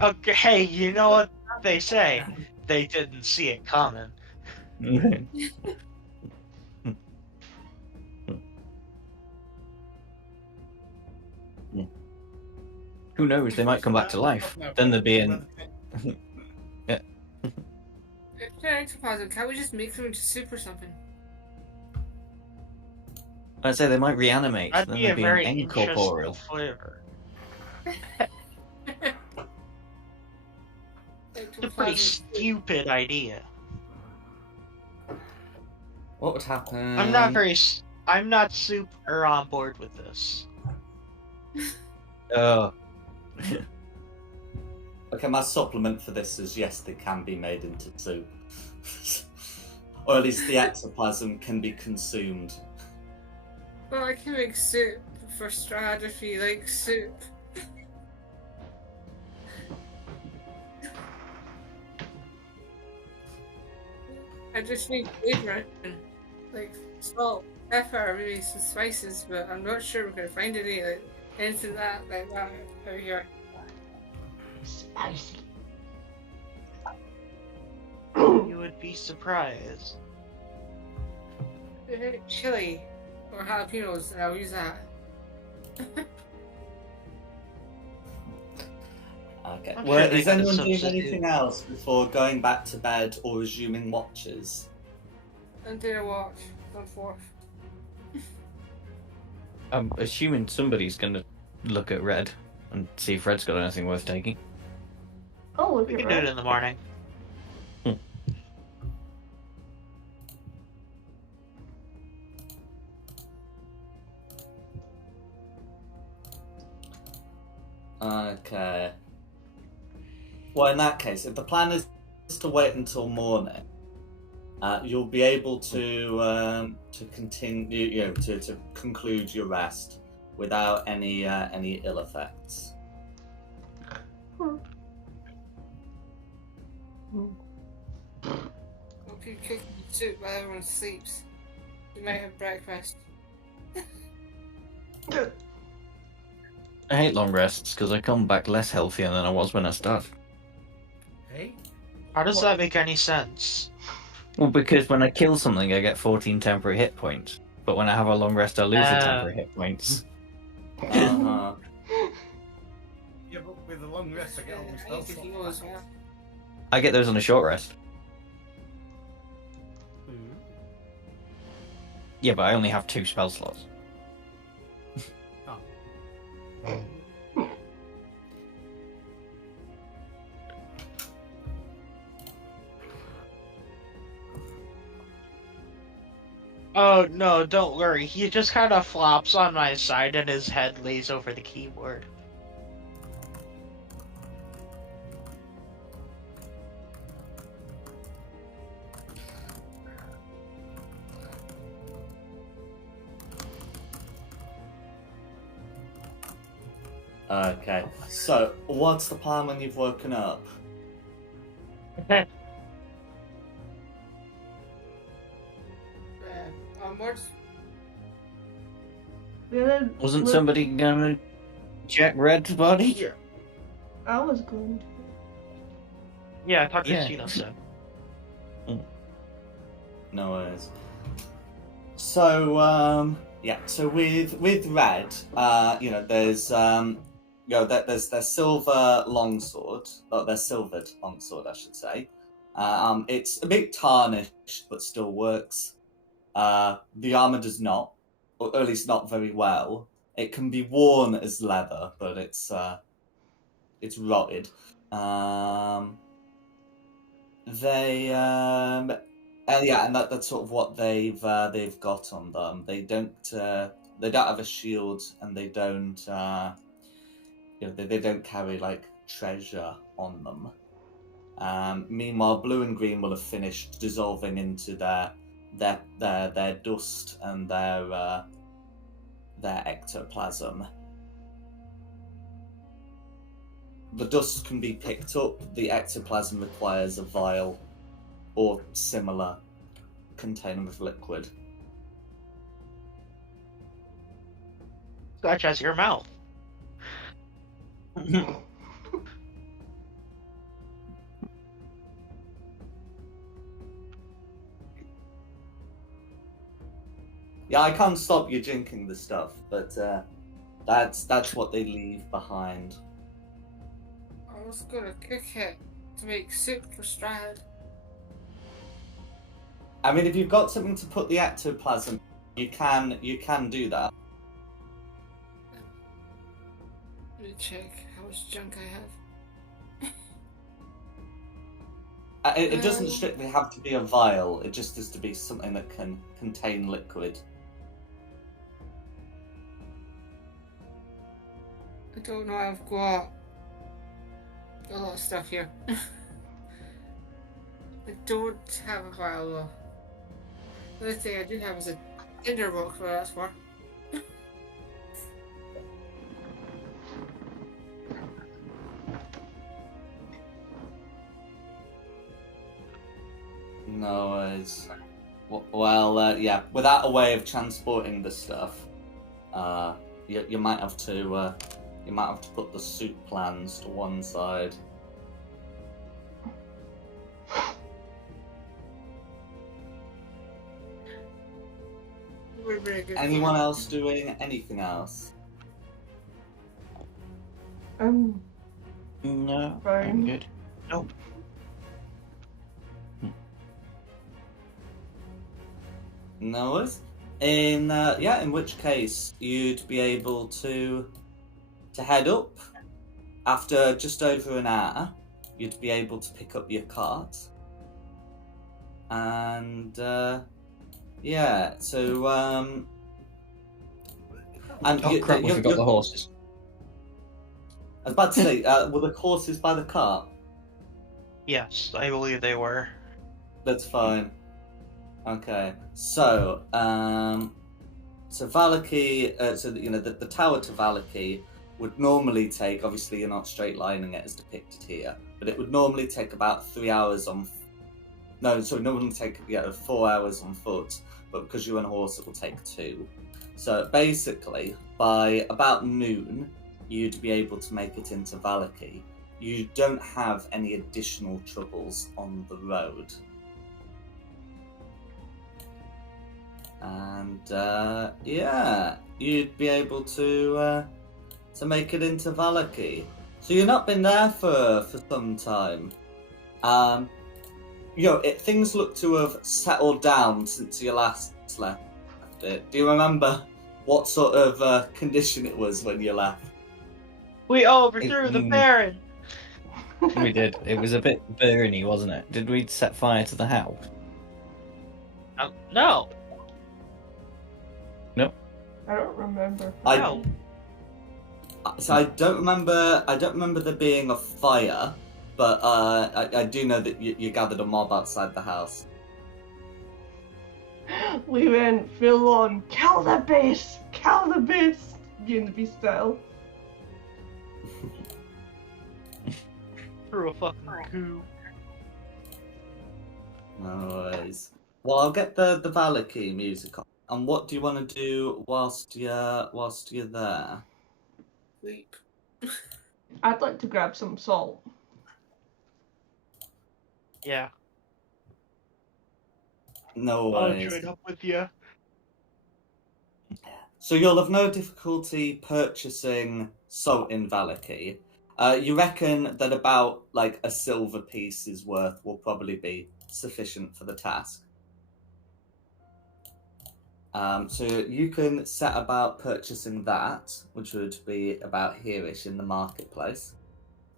Okay, hey, you know what they say? They didn't see it coming. Who knows? They might come back to life. Then there'd be an. If they're ectoplasm, can't we just make them into soup or something? I'd say they might reanimate. That'd Then be a there'd be very an interesting incorporeal. flavor. It's a pretty Ectoplasm soup. stupid idea. What would happen? I'm not super on board with this. Oh. Okay, my supplement for this is yes, they can be made into soup. Or at least the ectoplasm can be consumed. Well, I can make soup for Straud if you like soup. I just need flavor and like salt, pepper, maybe some spices, but I'm not sure we're gonna find anything like that over here. Spicy. You would be surprised. Chili or jalapenos, and I'll use that. Okay. I'm Well, sure they is could anyone doing substitute. anything else before going back to bed or resuming watches? And dinner watch on fourth. I'm assuming somebody's gonna look at Red and see if Red's got anything worth taking. Oh, look We at can do it Red. in the morning. Okay. Well, in that case, if the plan is to wait until morning, you'll be able to continue, to conclude your rest without any ill effects. Hope you cook soup while everyone sleeps. You might have breakfast. I hate long rests because I come back less healthier than I was when I started. Hey? How does that make any sense? Well, because when I kill something, I get 14 temporary hit points. But when I have a long rest, I lose the temporary hit points. Uh-huh. Yeah, but with a long rest, I get all my I spell need to slots heal as back. well. I get those on a short rest. Ooh. Yeah, but I only have 2 spell slots. Oh no, don't worry. He just kind of flops on my side and his head lays over the keyboard. Okay. So, what's the plan when you've woken up? Onwards. Yeah, Wasn't look, somebody gonna check Red's body? I was going to. Yeah, I thought Yeah. Christina said. No worries. So, so with Red, there's their silver longsword, or their silvered longsword, I should say. It's a bit tarnished, but still works. The armor does not, or at least not very well. It can be worn as leather, but it's rotted. And that's sort of what they've got on them. They don't have a shield, and they don't they don't carry like treasure on them. Meanwhile, blue and green will have finished dissolving into their dust and their ectoplasm. The dust can be picked up. The ectoplasm requires a vial or similar container of liquid. Such as your mouth. Yeah, I can't stop you drinking the stuff, but that's what they leave behind. I was gonna cook it to make soup for Straud. I mean, if you've got something to put the ectoplasm, you can do that. Let me check how much junk I have. It doesn't strictly have to be a vial. It just has to be something that can contain liquid. I don't know, I've got a lot of stuff here. I don't have a vial though. The other thing I do have is a tinder box, what that's for. No worries. Well, yeah. Without a way of transporting the stuff, you might have to put the soup plans to one side. We're very good. Anyone else doing anything else? No, Fine. I'm good. Nope. No worries. In which case you'd be able to head up after just over an hour. You'd be able to pick up your cart, and yeah. So and Oh crap, we forgot the horses. I was about to say, were the horses by the cart? Yes, I believe they were. That's fine. Okay, so Valaki, the tower to Valaki would normally take. Obviously, you're not straight lining it as depicted here, but it would normally take about 3 hours on. No, sorry, normally take 4 hours on foot, but because you're on a horse, it will take 2. So basically, by about noon, you'd be able to make it into Valaki. You don't have any additional troubles on the road. And yeah, you'd be able to make it into Valaki. So you've not been there for some time. Things look to have settled down since you last left it. Do you remember what sort of condition it was when you left? We overthrew the Baron! We did. It was a bit burny, wasn't it? Did we set fire to the house? No! I don't remember. No. So I don't remember there being a fire, but I do know that you gathered a mob outside the house. We went full on, kill the beast! Being the beast style. Threw a fucking coup. No worries. Well, I'll get the Valaki music on. And what do you want to do whilst you're there? Sleep. I'd like to grab some salt. Yeah. No I'll worries. join up with you. So you'll have no difficulty purchasing salt in Valaki. You reckon that about like a silver piece's worth will probably be sufficient for the task. So you can set about purchasing that, which would be about here-ish in the marketplace.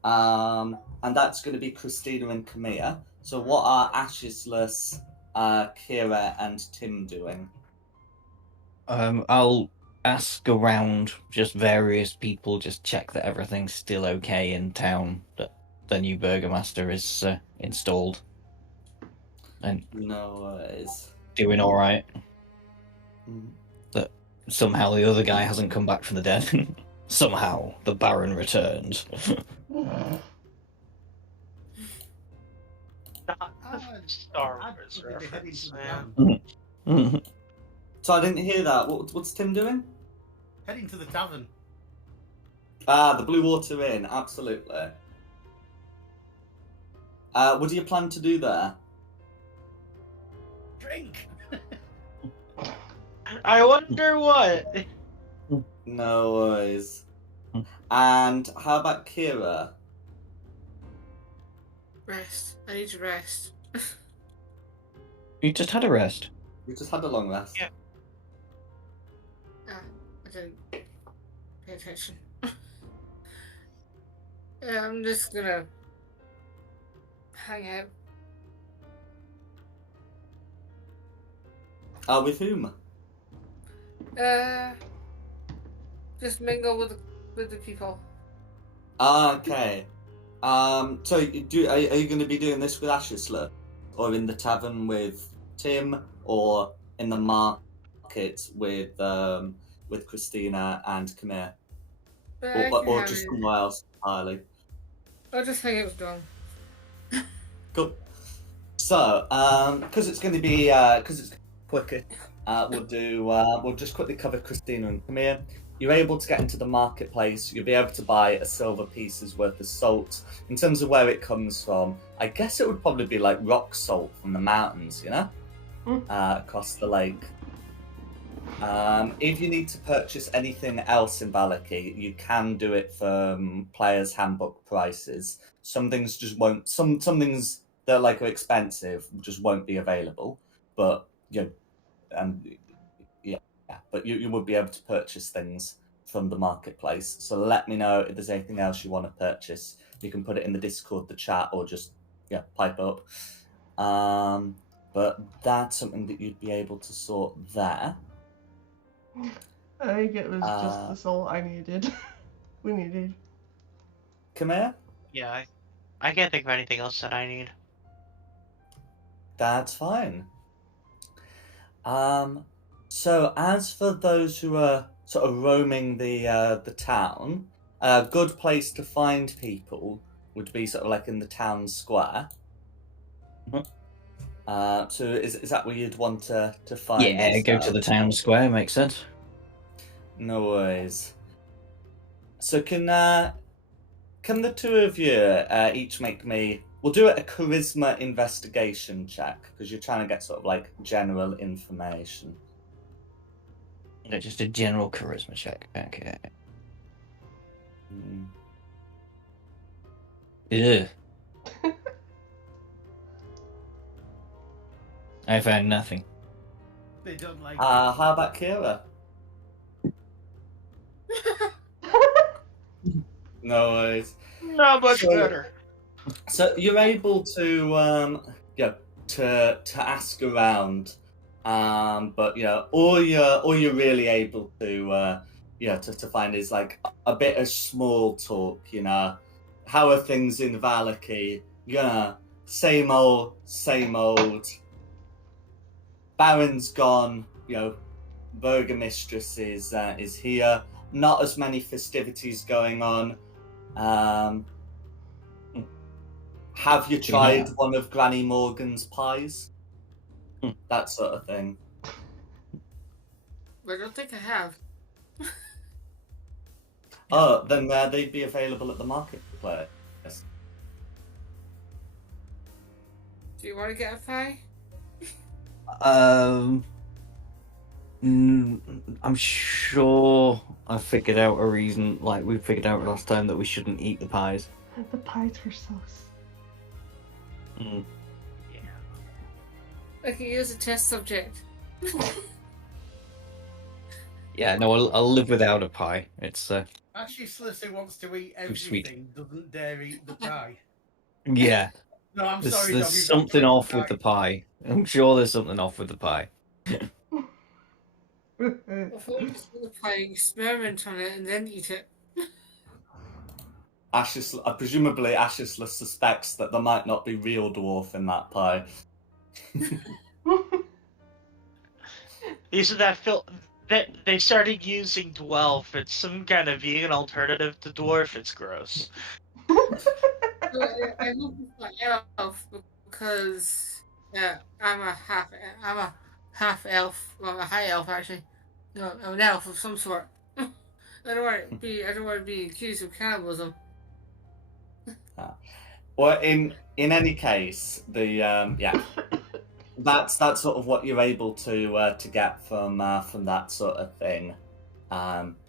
And that's going to be Christina and Camilla. So what are Ashesless, Kira, and Tim doing? I'll ask around, just various people, just check that everything's still okay in town, that the new burgomaster is installed and No worries. doing all right. Mm. That somehow the other guy hasn't come back from the dead. Somehow the Baron returned. Not the Star Wars I'd be heading reference, to the man. tavern. So I didn't hear that. What's Tim doing? Heading to the tavern. Ah, the Blue Water Inn, absolutely. What do you plan to do there? Drink. I wonder what. No worries. And how about Kira? Rest. I need to rest. You just had a rest. We just had a long rest. Yeah. I didn't pay attention. I'm just gonna hang out. With whom? Just mingle with the people. Okay. So are you going to be doing this with Ashisler, or in the tavern with Tim, or in the market with Christina and Camille, I can or have just it. somewhere else entirely? I'll just hang out with Dom. Cool. So, because it's going to be because it's quicker, we'll just quickly cover Christina and Camille. You're able to get into the marketplace. You'll be able to buy a silver piece's worth of salt. In terms of where it comes from, I guess it would probably be like rock salt from the mountains, you know, across the lake. If you need to purchase anything else in Valaki, you can do it from players' handbook prices. Some things just won't. Some things that are expensive just won't be available. But but you would be able to purchase things from the marketplace. So let me know if there's anything else you want to purchase. You can put it in the Discord, the chat, or just pipe up. But that's something that you'd be able to sort there. I think it was just the soul I needed. We needed. Come here. Yeah, I can't think of anything else that I need. That's fine. So as for those who are sort of roaming the town, a good place to find people would be sort of like in the town square. So is that where you'd want to find? Yeah, go to the town square. Makes sense. No worries. So can the two of you each make me? We'll do a charisma investigation check because you're trying to get sort of like general information. Just a general charisma check. Okay. Ugh. I found nothing. They don't like. How about Kira? No worries. Not much better. So you're able to to ask around, but all you're really able to to find is like a bit of small talk. How are things in Valaki? Same old. Baron's gone. Burgomistress is here. Not as many festivities going on. Have you tried one of Granny Morgan's pies? That sort of thing. I don't think I have. Oh, then they'd be available at the marketplace. Do you want to get a pie? I'm sure I figured out a reason, like we figured out last time, that we shouldn't eat the pies. The pies were sauce. Yeah. I can use a test subject. Yeah, no, I'll live without a pie. It's Actually, Sliss, who wants to eat sweet. everything, doesn't dare eat the pie. yeah. No, I'm There's, sorry, there's Dom, you've something got off with the pie. I'm sure there's something off with the pie. I thought we just multiply, experiment on it, and then eat it. Presumably Ashisla suspects that there might not be real dwarf in that pie. These are that they started using dwarf. It's some kind of vegan alternative to dwarf. It's gross. So I look for elf because I'm a half elf, well, a high elf actually. No, I'm an elf of some sort. I don't want to be accused of cannibalism. Well, in any case, the that's sort of what you're able to get from that sort of thing.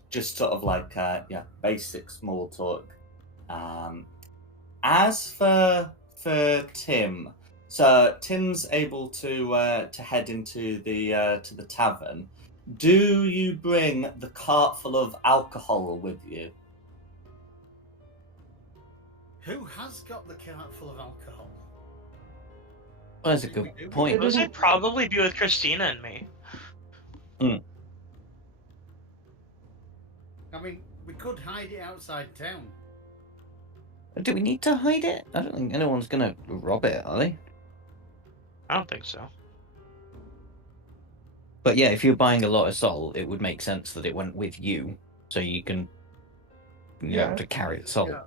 Just sort of like basic small talk. As for Tim, so Tim's able to head into the tavern. Do you bring the cart full of alcohol with you? Who has got the cart full of alcohol? Well, that's a good point. Those would probably be with Christina and me. I mean, we could hide it outside town. Do we need to hide it? I don't think anyone's gonna rob it, are they? I don't think so. But yeah, if you're buying a lot of salt, it would make sense that it went with you, so you can be able to carry the salt. Yeah.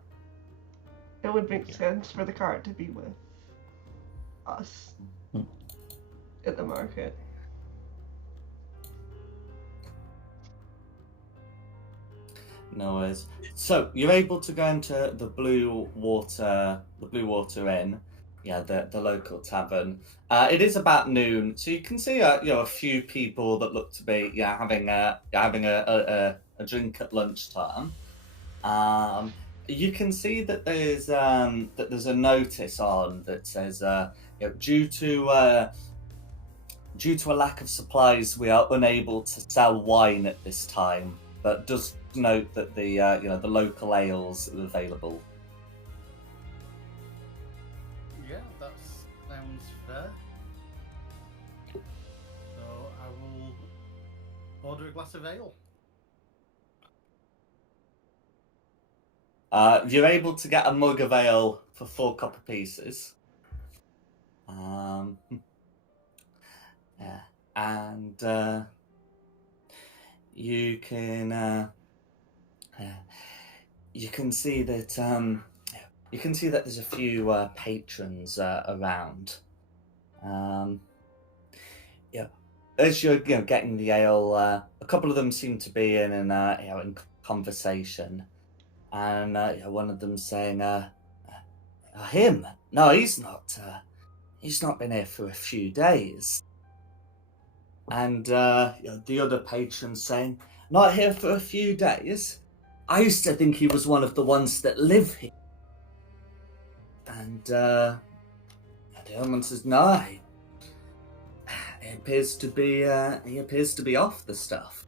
It would make sense for the cart to be with us at the market. No worries. So you're able to go into the Blue Water Inn, the local tavern. It is about noon, so you can see a few people that look to be having a drink at lunchtime. You can see that there's a notice on that says due to a lack of supplies, we are unable to sell wine at this time, but does note that the local ales are available. Yeah, that sounds fair. So I will order a glass of ale. You're able to get a mug of ale for 4 copper pieces. And you can see that there's a few patrons around. As you're getting the ale, a couple of them seem to be in conversation, and one of them saying, "Him? No, he's not. He's not been here for a few days." And the other patron saying, "Not here for a few days? I used to think he was one of the ones that live here." And the other one says, "No, he appears to be off the stuff."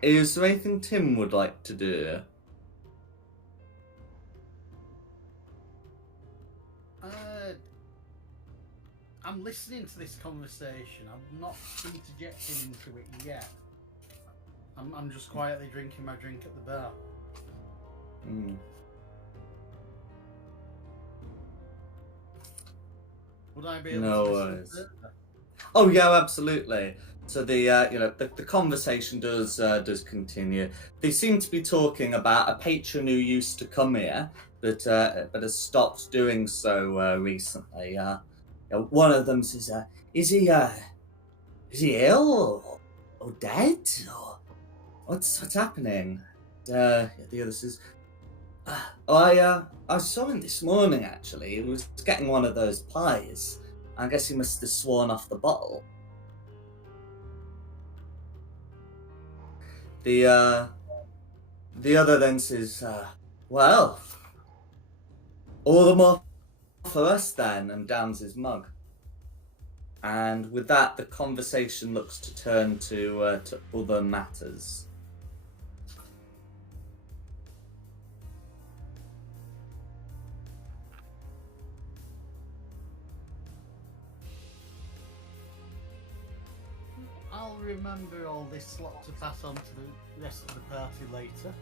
Is there anything Tim would like to do? I'm listening to this conversation. I'm not interjecting into it yet. I'm just quietly drinking my drink at the bar. Would I be able to listen to it? Oh yeah, absolutely. So the conversation does continue. They seem to be talking about a patron who used to come here, but has stopped doing so recently. One of them says, "Is he ill or dead or what's happening?" The other says, I saw him this morning actually. He was getting one of those pies. I guess he must have sworn off the bottle." The other then says, "Well, all the more for us then," and downs his mug. And with that, the conversation looks to turn to other matters. remember all this slot to pass on to the rest of the party later.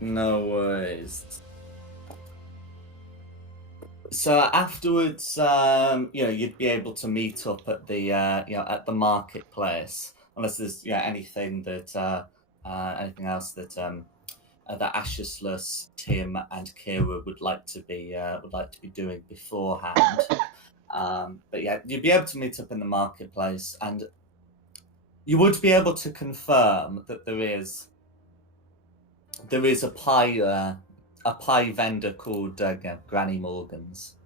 No worries. So afterwards, you'd be able to meet up at the, at the marketplace, unless there's, anything else that that Ashisless, Tim, and Kira would like to be doing beforehand. But yeah, you'd be able to meet up in the marketplace, and you would be able to confirm that there is a pie vendor called Granny Morgan's.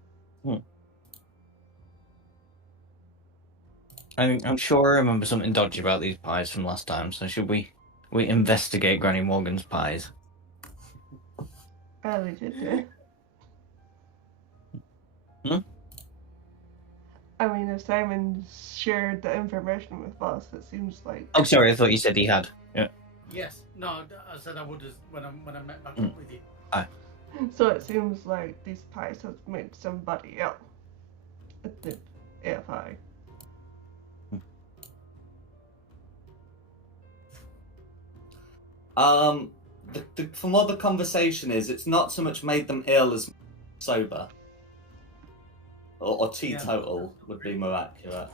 I'm sure I remember something dodgy about these pies from last time. So should we investigate Granny Morgan's pies? Oh, we did do. I mean, if Simon shared the information with us, it seems like. Oh, sorry, I thought you said he had. Yeah. Yes. No, I said I would when I met back up with you. So it seems like these pies have made somebody else at the AFI. From what the conversation is, it's not so much made them ill as sober. Or teetotal would be more accurate.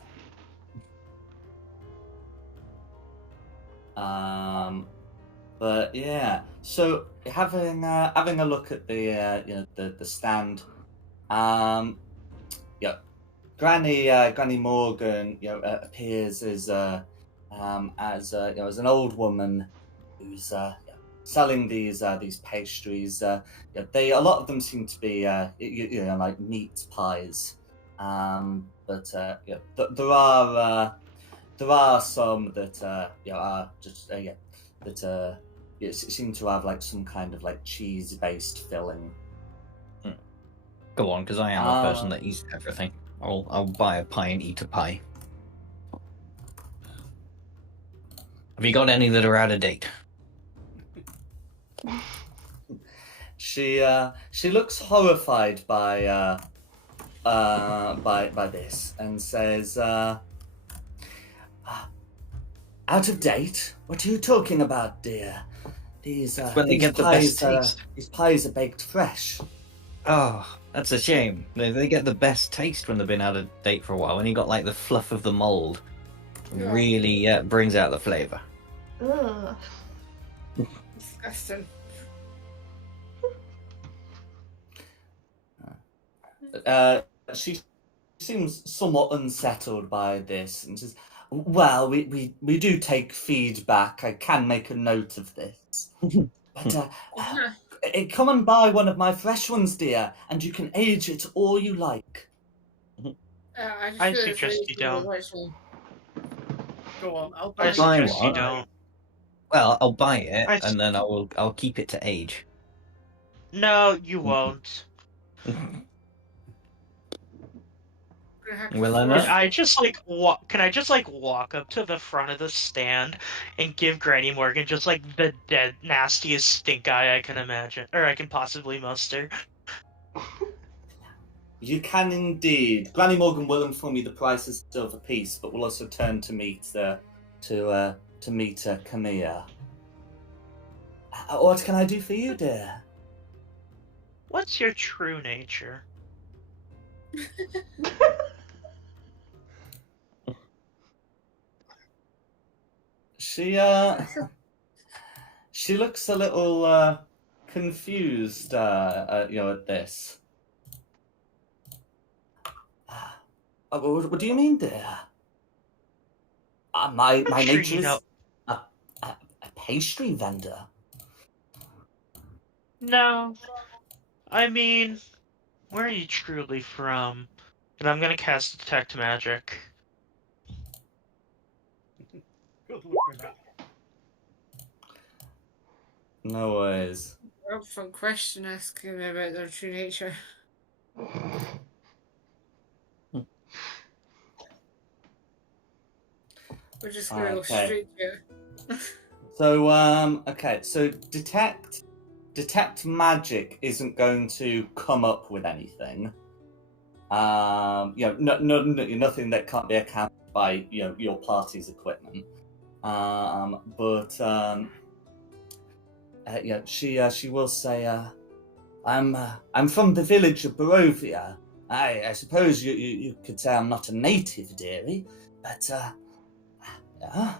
But yeah, so having a look at the stand, Granny Morgan, appears as an old woman who's selling these pastries. A lot of them seem to be like meat pies, but there are some that are just that seem to have like some kind of like cheese-based filling. Go on, because I am a person that eats everything. I'll buy a pie and eat a pie. Have you got any that are out of date? She looks horrified by this and says, "Out of date? What are you talking about, dear? These when they get the best taste. These pies are baked fresh." Oh, that's a shame. They get the best taste when they've been out of date for a while. When you got like the fluff of the mold, really brings out the flavour. Ugh. Disgusting. She seems somewhat unsettled by this and says, "Well, we do take feedback. I can make a note of this. But come and buy one of my fresh ones, dear, and you can age it all you like." I suggest you don't. Go on, I'll I buy suggest one. you don't. Well, I'll buy it and then I'll keep it to age. No, you won't. Will I not? Can I just walk up to the front of the stand and give Granny Morgan just like the dead nastiest stink eye I can imagine, or I can possibly muster? You can indeed. Granny Morgan will inform you the price is silver piece, but will also turn to meet Camilla. What can I do for you, dear? What's your true nature? She looks a little confused, at this. What do you mean, dear? My I'm sure nature you know. is a pastry vendor. No, I mean, where are you truly from? And I'm gonna cast Detect Magic. Good luck with that. No worries. Upfront question asking me about their true nature. We're just gonna go Okay. straight to it. So so detect magic isn't going to come up with anything. Nothing that can't be accounted by your party's equipment. She will say, I'm from the village of Barovia. I suppose you could say I'm not a native, dearie, but yeah,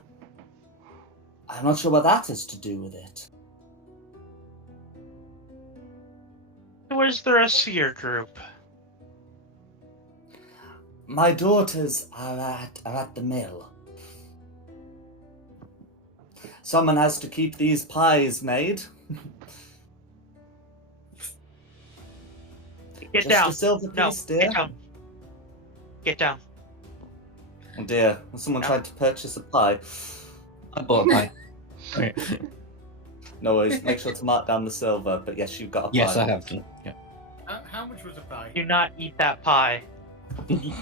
I'm not sure what that has to do with it. Where's the rest of your group? My daughters are at the mill. Someone has to keep these pies made. Get Just down. a silver No, piece, dear. get down. Get down. Oh dear, someone No. tried to purchase a pie. I bought a pie. Okay. No worries, make sure to mark down the silver, but yes, you've got a pie. Yes, I have done. Yeah. How much was a pie? Do not eat that pie. Keep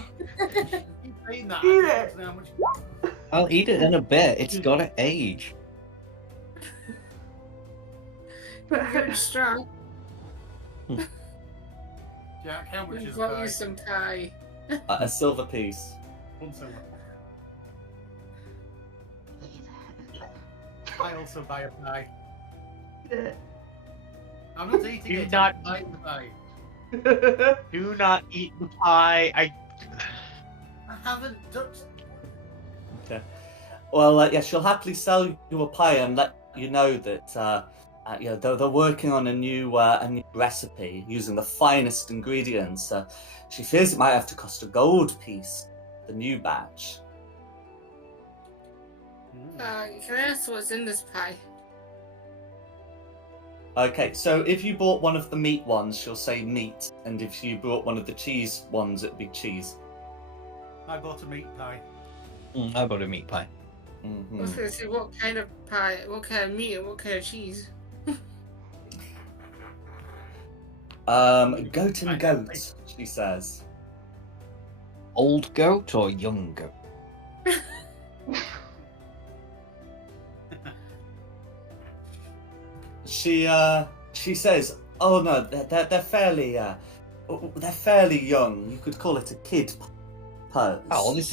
saying that. Eat I it. don't know how much. I'll eat it in a bit. It's got to age. Good strong. Jack, how much We've is got pie? you some pie. A silver piece. 1 silver. I also buy a pie. I'm not eating Do it. not I'm buying the pie. Do not eat the pie. I haven't touched. Well, she'll happily sell you a pie and let you know that they're working on a new recipe using the finest ingredients. She fears it might have to cost a gold piece, the new batch. Can I ask what's in this pie? Okay, so if you bought one of the meat ones, she'll say meat, and if you bought one of the cheese ones, it'd be cheese. I bought a meat pie. I bought a meat pie. Mm-hmm. I was gonna say, what kind of pie, what kind of meat, and what kind of cheese? Goat and goat, she says. Old goat or young goat? She says, "Oh no, they're fairly young. You could call it a kid pose." Oh, this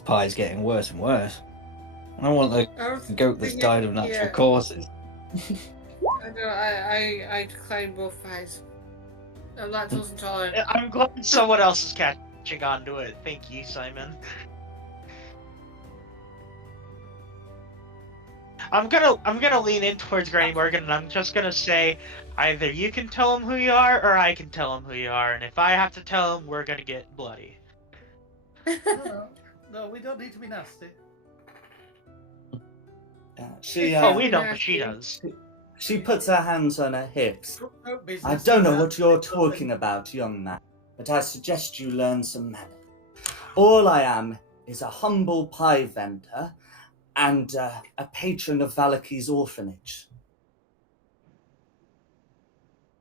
pie's getting worse and worse. I want the goat that's died of natural causes. I decline both pies. I'm lactose intolerant. I'm glad someone else is catching on to it. Thank you, Simon. I'm gonna lean in towards Granny Morgan, and I'm just gonna say, either you can tell him who you are, or I can tell him who you are. And if I have to tell him, we're gonna get bloody. No, we don't need to be nasty. She we don't, but she does. She puts her hands on her hips. No business I don't know with what that. you're talking about, young man, but I suggest you learn some manners. All I am is a humble pie vendor and a patron of Valaki's orphanage.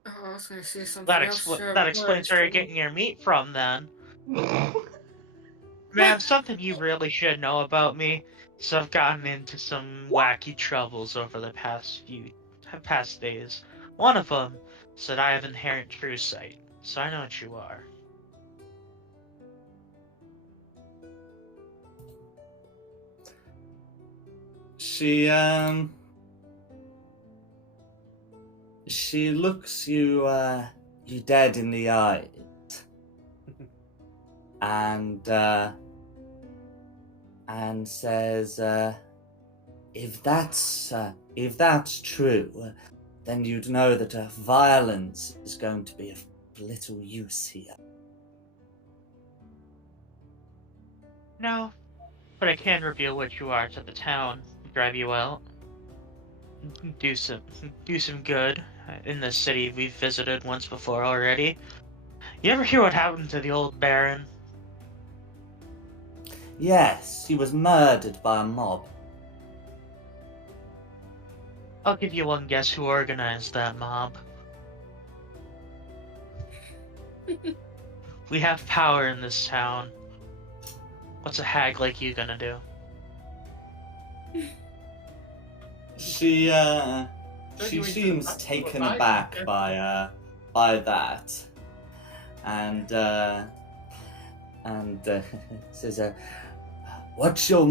Oh, I was gonna say something That else. explains where you're getting your meat from, then. Man, something you really should know about me is I've gotten into some wacky troubles over the past days. One of them is that I have inherent true sight, so I know what you are. She looks you dead in the eyes, and says, if that's true, then you'd know that violence is going to be of little use here. No, but I can reveal what you are to the town, drive you out, do some good in the city we've visited once before already. You ever hear what happened to the old Baron? Yes, he was murdered by a mob. I'll give you one guess who organized that mob. We have power in this town. What's a hag like you gonna do? She seems taken aback by that, and and says, "What's your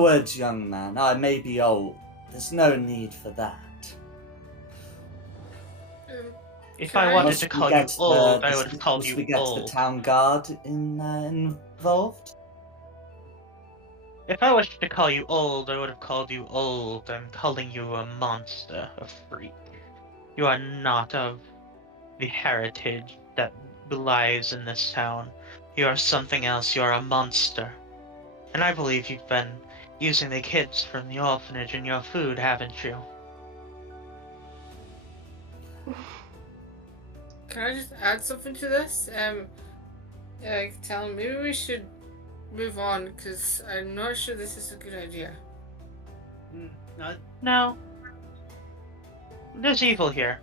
words, young man? I may be old. There's no need for that." If Can I I- wanted Must to we call you get old, the- I would have called must you we get the old. town guard involved? If I wished to call you old, I would have called you old. I'm calling you a monster, a freak. You are not of the heritage that lies in this town. You are something else. You are a monster. And I believe you've been using the kids from the orphanage in your food, haven't you? Can I just add something to this? Tell him maybe we should move on because I'm not sure this is a good idea. No, No. There's evil here.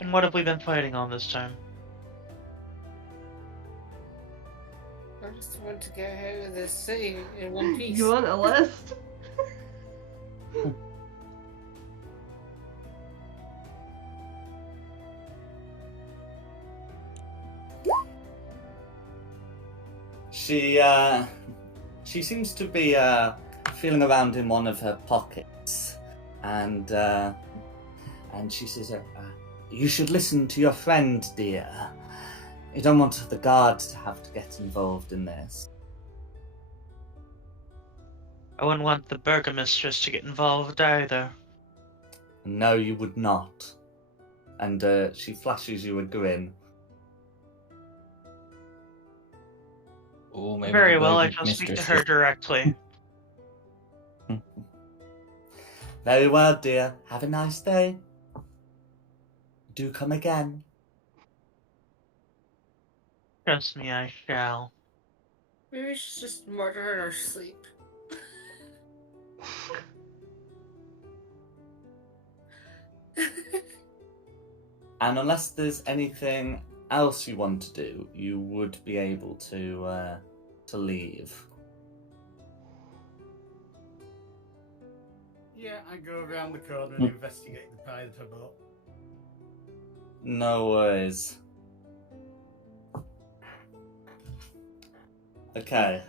And what have we been fighting all this time? I just want to get out of this city in one piece. You want a list? She seems to be feeling around in one of her pockets, and she says, "You should listen to your friend, dear. You don't want the guards to have to get involved in this." I wouldn't want the burgomistress to get involved either. "No, you would not." And she flashes you a grin. Or maybe Very the well, I burger shall speak to mistress her directly. "Very well, dear. Have a nice day. Do come again." Trust me, I shall. Maybe we should just murder her in our sleep. And unless there's anything else you want to do, you would be able to leave. yeah, I go around the corner and investigate the pie that I bought. No worries. Okay.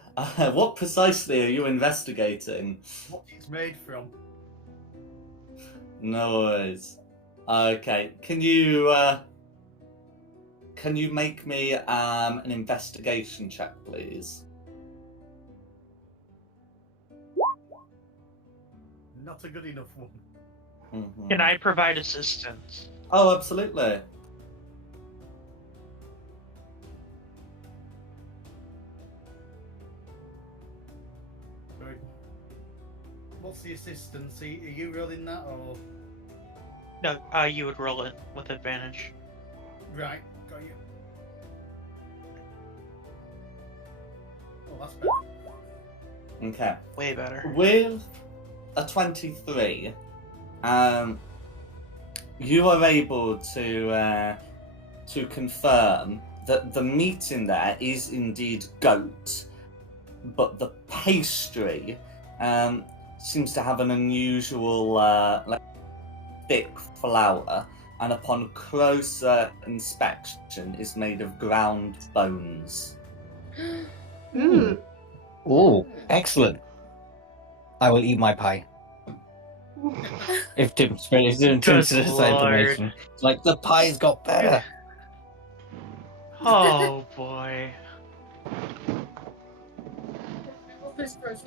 What precisely are you investigating? What it's made from. No worries. Okay. Can you make me an investigation check, please? Not a good enough one. Mhm. Can I provide assistance? Oh, absolutely. Right. What's the assistance? Are you rolling that or? No, you would roll it with advantage. Right, got you. Oh, that's better. Okay. Way better. With a 23, you are able to confirm that the meat in there is indeed goat, but the pastry seems to have an unusual like thick flour, and upon closer inspection is made of ground bones. Ooh. Oh, excellent. I will eat my pie. If Tim's finished into Good this lord. information. It's like the pie's got better. Oh boy.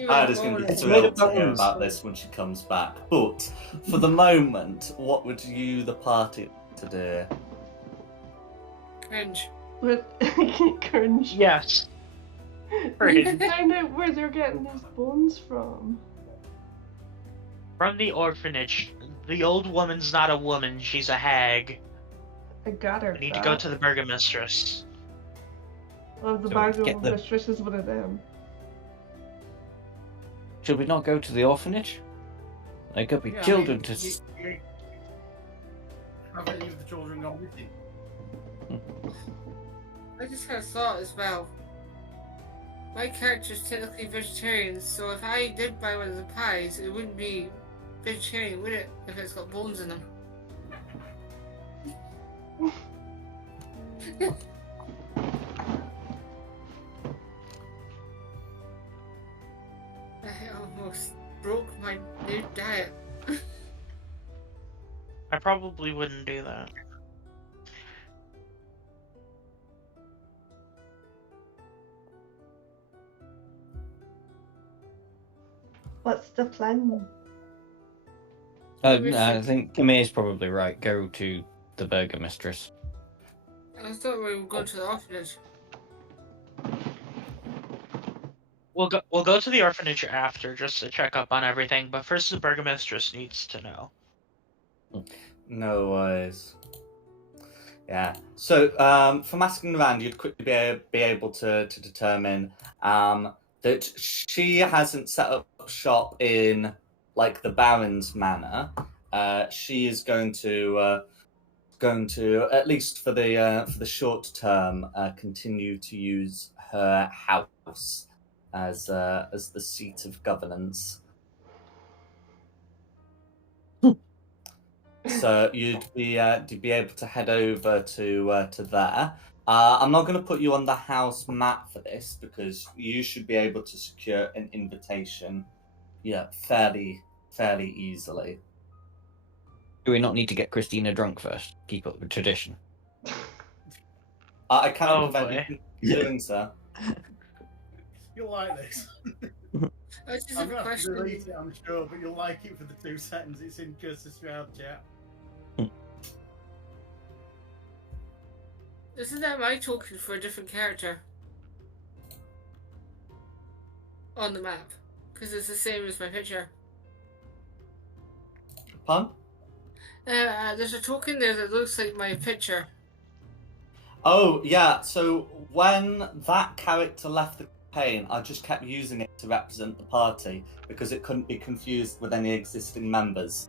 Ada's going to be It's made of thrilled to hear bones. about this when she comes back. But for the moment, what would you, the party, to do? Cringe. But cringe. Yes. We need to find out where they're getting these bones from. From the orphanage. The old woman's not a woman, she's a hag. I got her. We need to go to the burgomistress. Well, the So bag get of the- mistress is one of them. Should we not go to the orphanage? There could be Yeah, I children mean, to. Have any of the children gone with you? I just had a thought as well. My character's technically vegetarian, so if I did buy one of the pies, it wouldn't be vegetarian, would it? If it's got bones in them. broke my new diet. I probably wouldn't do that. What's the plan? No, I think Kamir's probably right. Go to the burger mistress. I thought we were going to the orphanage. We'll go to the orphanage after just to check up on everything, but first the burgomistress needs to know. No worries. Yeah. So, from asking around, you'd quickly be able to determine that she hasn't set up shop in like the Baron's manor. She is going to at least for the short term continue to use her house as the seat of governance. So you'd be able to head over to there. I'm not going to put you on the house map for this because you should be able to secure an invitation, fairly easily. Do we not need to get Christina drunk first? Keep up the tradition. I cannot Oh, prevent boy. you from doing so. You'll like this. I just I'm have a going to have to question. delete it, I'm sure, but you'll like it for the 2 seconds it's in just the Straud chat. Isn't that my token for a different character? On the map. Because it's the same as my picture. Pardon? There's a token there that looks like my picture. Oh, yeah. So when that character left the campaign, I just kept using it to represent the party because it couldn't be confused with any existing members.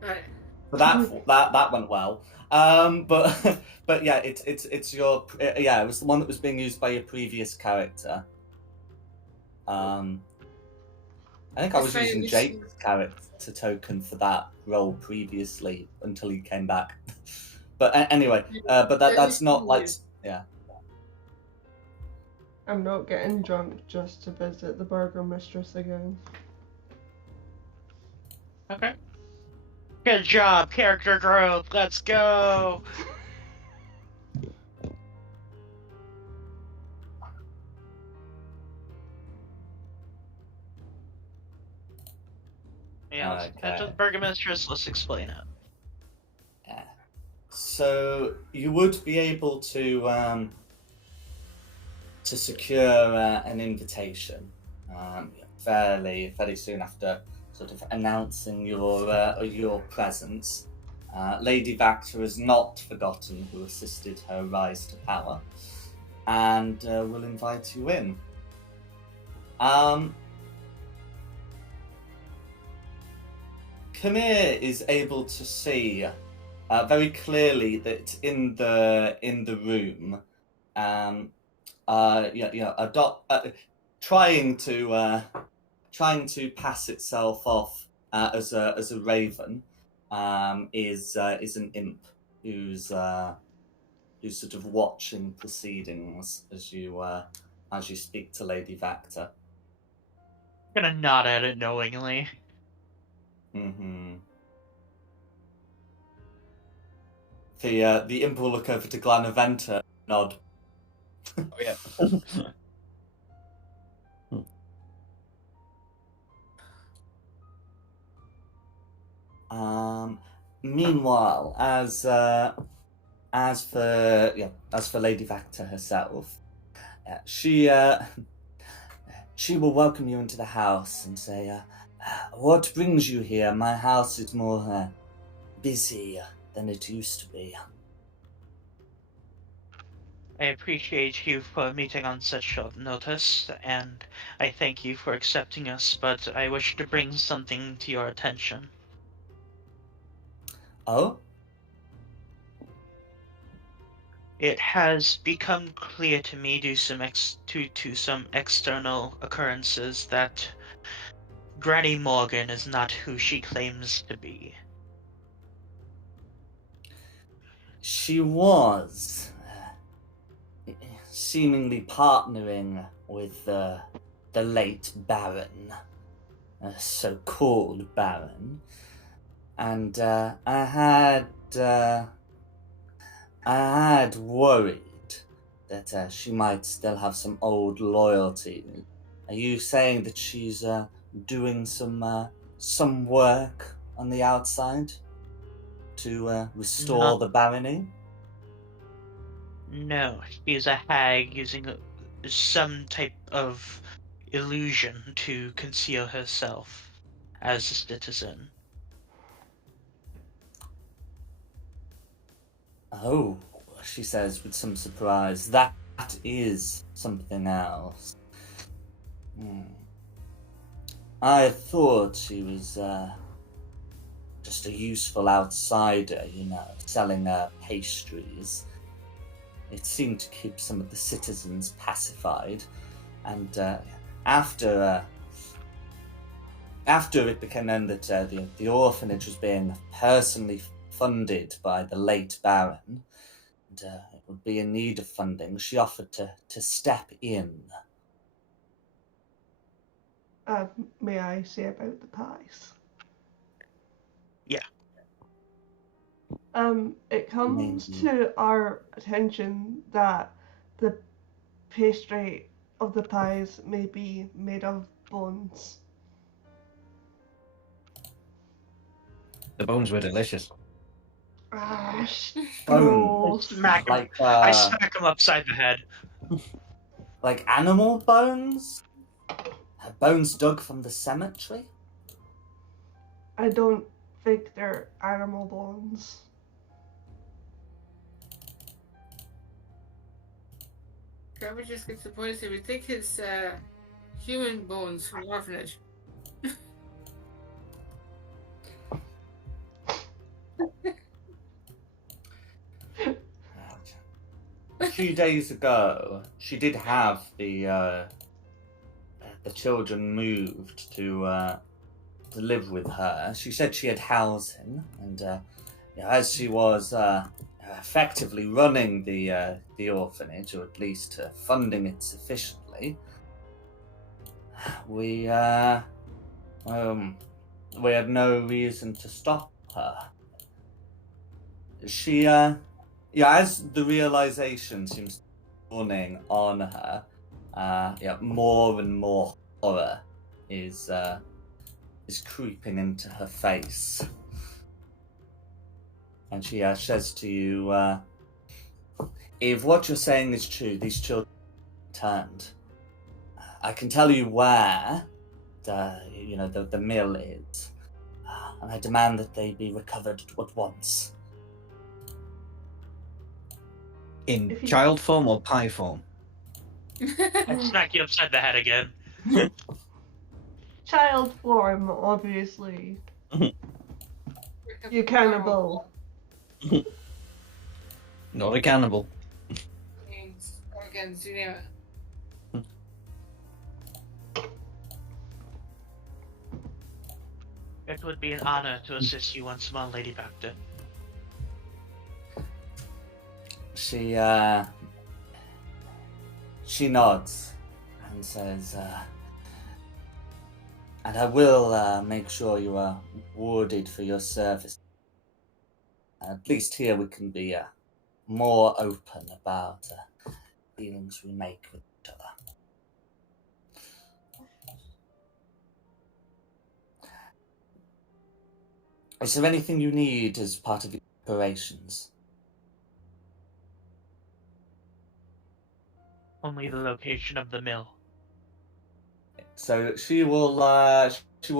Right. So that went well. But yeah, it's your yeah. It was the one that was being used by your previous character. I think I was That's using fine, Jake's character token for that role previously until he came back. But anyway, but that's not like yeah. I'm not getting drunk just to visit the burgomistress again. Okay. Good job, character growth. Let's go. Yeah, let's head to the burgomistress. Let's explain it. Yeah. So you would be able to secure an invitation fairly soon after sort of announcing your presence. Lady Vactor has not forgotten who assisted her rise to power, and will invite you in. Kamir is able to see very clearly that in the room, trying to pass itself off as a raven, is an imp who's sort of watching proceedings as you speak to Lady Vactor. I'm gonna nod at it knowingly. Mm-hmm. The imp will look over to Glanaventa, nod. Oh yeah. Meanwhile, as for Lady Vactor herself, she will welcome you into the house and say, "What brings you here? My house is more busy than it used to be." I appreciate you for meeting on such short notice, and I thank you for accepting us, but I wish to bring something to your attention. Oh? It has become clear to me due to some external occurrences that Granny Morgan is not who she claims to be. She was seemingly partnering with the late Baron. so-called Baron, and I had worried that she might still have some old loyalty. Are you saying that she's doing some work on the outside to restore the barony? No, she is a hag using some type of illusion to conceal herself as a citizen. Oh, she says with some surprise. That is something else. I thought she was just a useful outsider, selling pastries. It seemed to keep some of the citizens pacified, and after it became known that the orphanage was being personally funded by the late Baron, and it would be in need of funding, she offered to step in. May I say about the pies? Yeah. It comes Maybe. to our attention that the pastry of the pies may be made of bones. The bones were delicious. Ah, Bones. Smack him. Like I smack him upside the head. like animal bones? Bones dug from the cemetery? I don't think they're animal bones. Can we just get to the point here? We think it's human bones from the orphanage. A few days ago, she did have the children moved to live with her. She said she had housing, and as she was effectively running the orphanage, or at least funding it sufficiently, we had no reason to stop her. She as the realization seems dawning on her, more and more horror is creeping into her face, and she says to you, "If what you're saying is true, these children returned. I can tell you where the mill is, and I demand that they be recovered at once." In child form or pie form? I smack you upside the head again. Child form, obviously. You cannibal. Not a cannibal. Organs, you name it. It would be an honor to assist you once more, Lady Doctor. She nods and says, "And I will make sure you are rewarded for your service. At least here we can be more open about dealings we make with each other." Is there anything you need as part of your operations? Only the location of the mill. So she will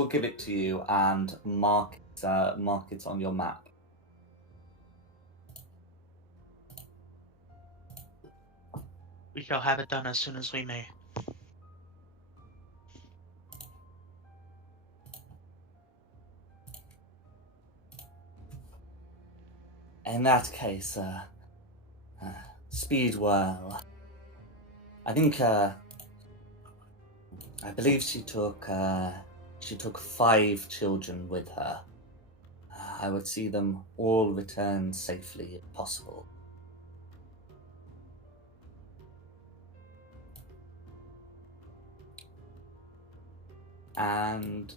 give it to you and mark it on your map. We shall have it done as soon as we may. In that case, speed well. I think I believe she took 5 children with her. I would see them all return safely if possible. And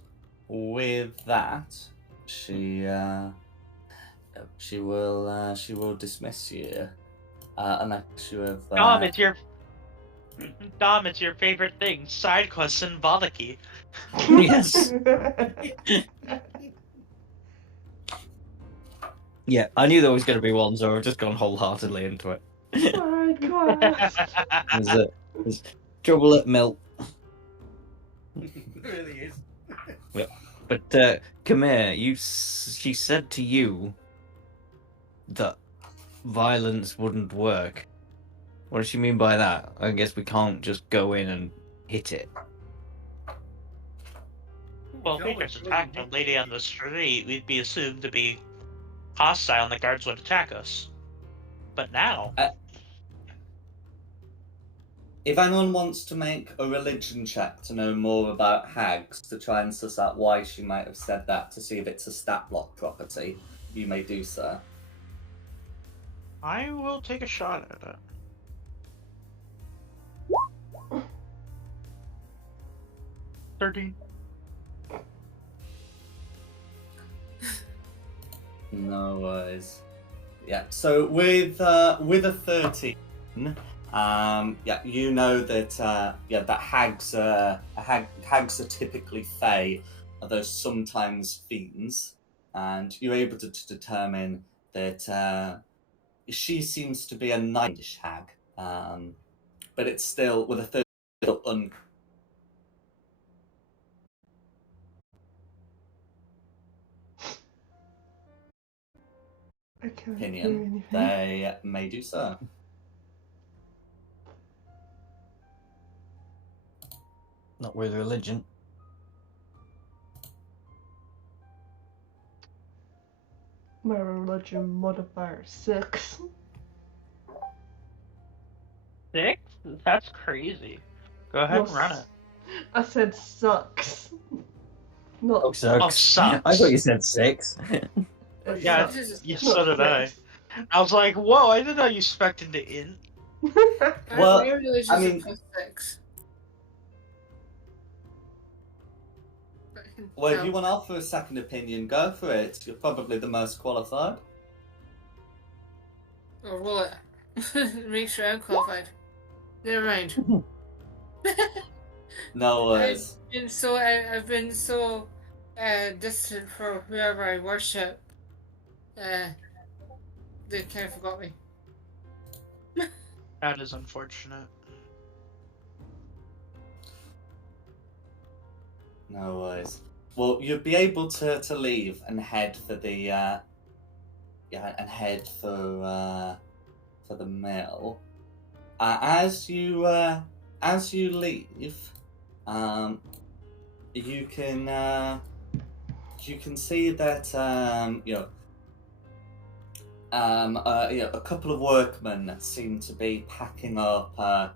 with that, she will dismiss you unless you have. Dom, it's your favorite thing. Side quest symbolicy. Yes. Yeah, I knew there was going to be one, so I've just gone wholeheartedly into it. Side quest. There's trouble at Mill. It really is. But Khmer, she said to you that violence wouldn't work. What does she mean by that? I guess we can't just go in and hit it. Well, if we just attacked a lady on the street, we'd be assumed to be hostile and the guards would attack us. But now... If anyone wants to make a religion check to know more about hags, to try and suss out why she might have said that, to see if it's a stat block property, you may do so. I will take a shot at it. 13. No worries. Yeah, so with a 13, you know that that hags are typically fae, although sometimes fiends, and you're able to determine that she seems to be a knightish hag, but it's still with a 13 I can't hear opinion. anything. They may do so. Not with religion. My religion modifier 6. 6? That's crazy. Go ahead and run it. I said sucks. Not Oh, sucks. Oh, sucks. I thought you said 6. it Yeah, sucks. yeah, Not so did I. six. I was like, whoa, I did not expect it to int. Well, My religion I mean- is +6. Well, if you want to offer a second opinion, go for it. You're probably the most qualified. Or roll it. Make sure I'm qualified. Never mind. No worries. I've been so distant from whoever I worship. They kind of forgot me. That is unfortunate. No worries. Well, you'll be able to leave and head for the for the mill. As you leave, you can see that a couple of workmen seem to be packing up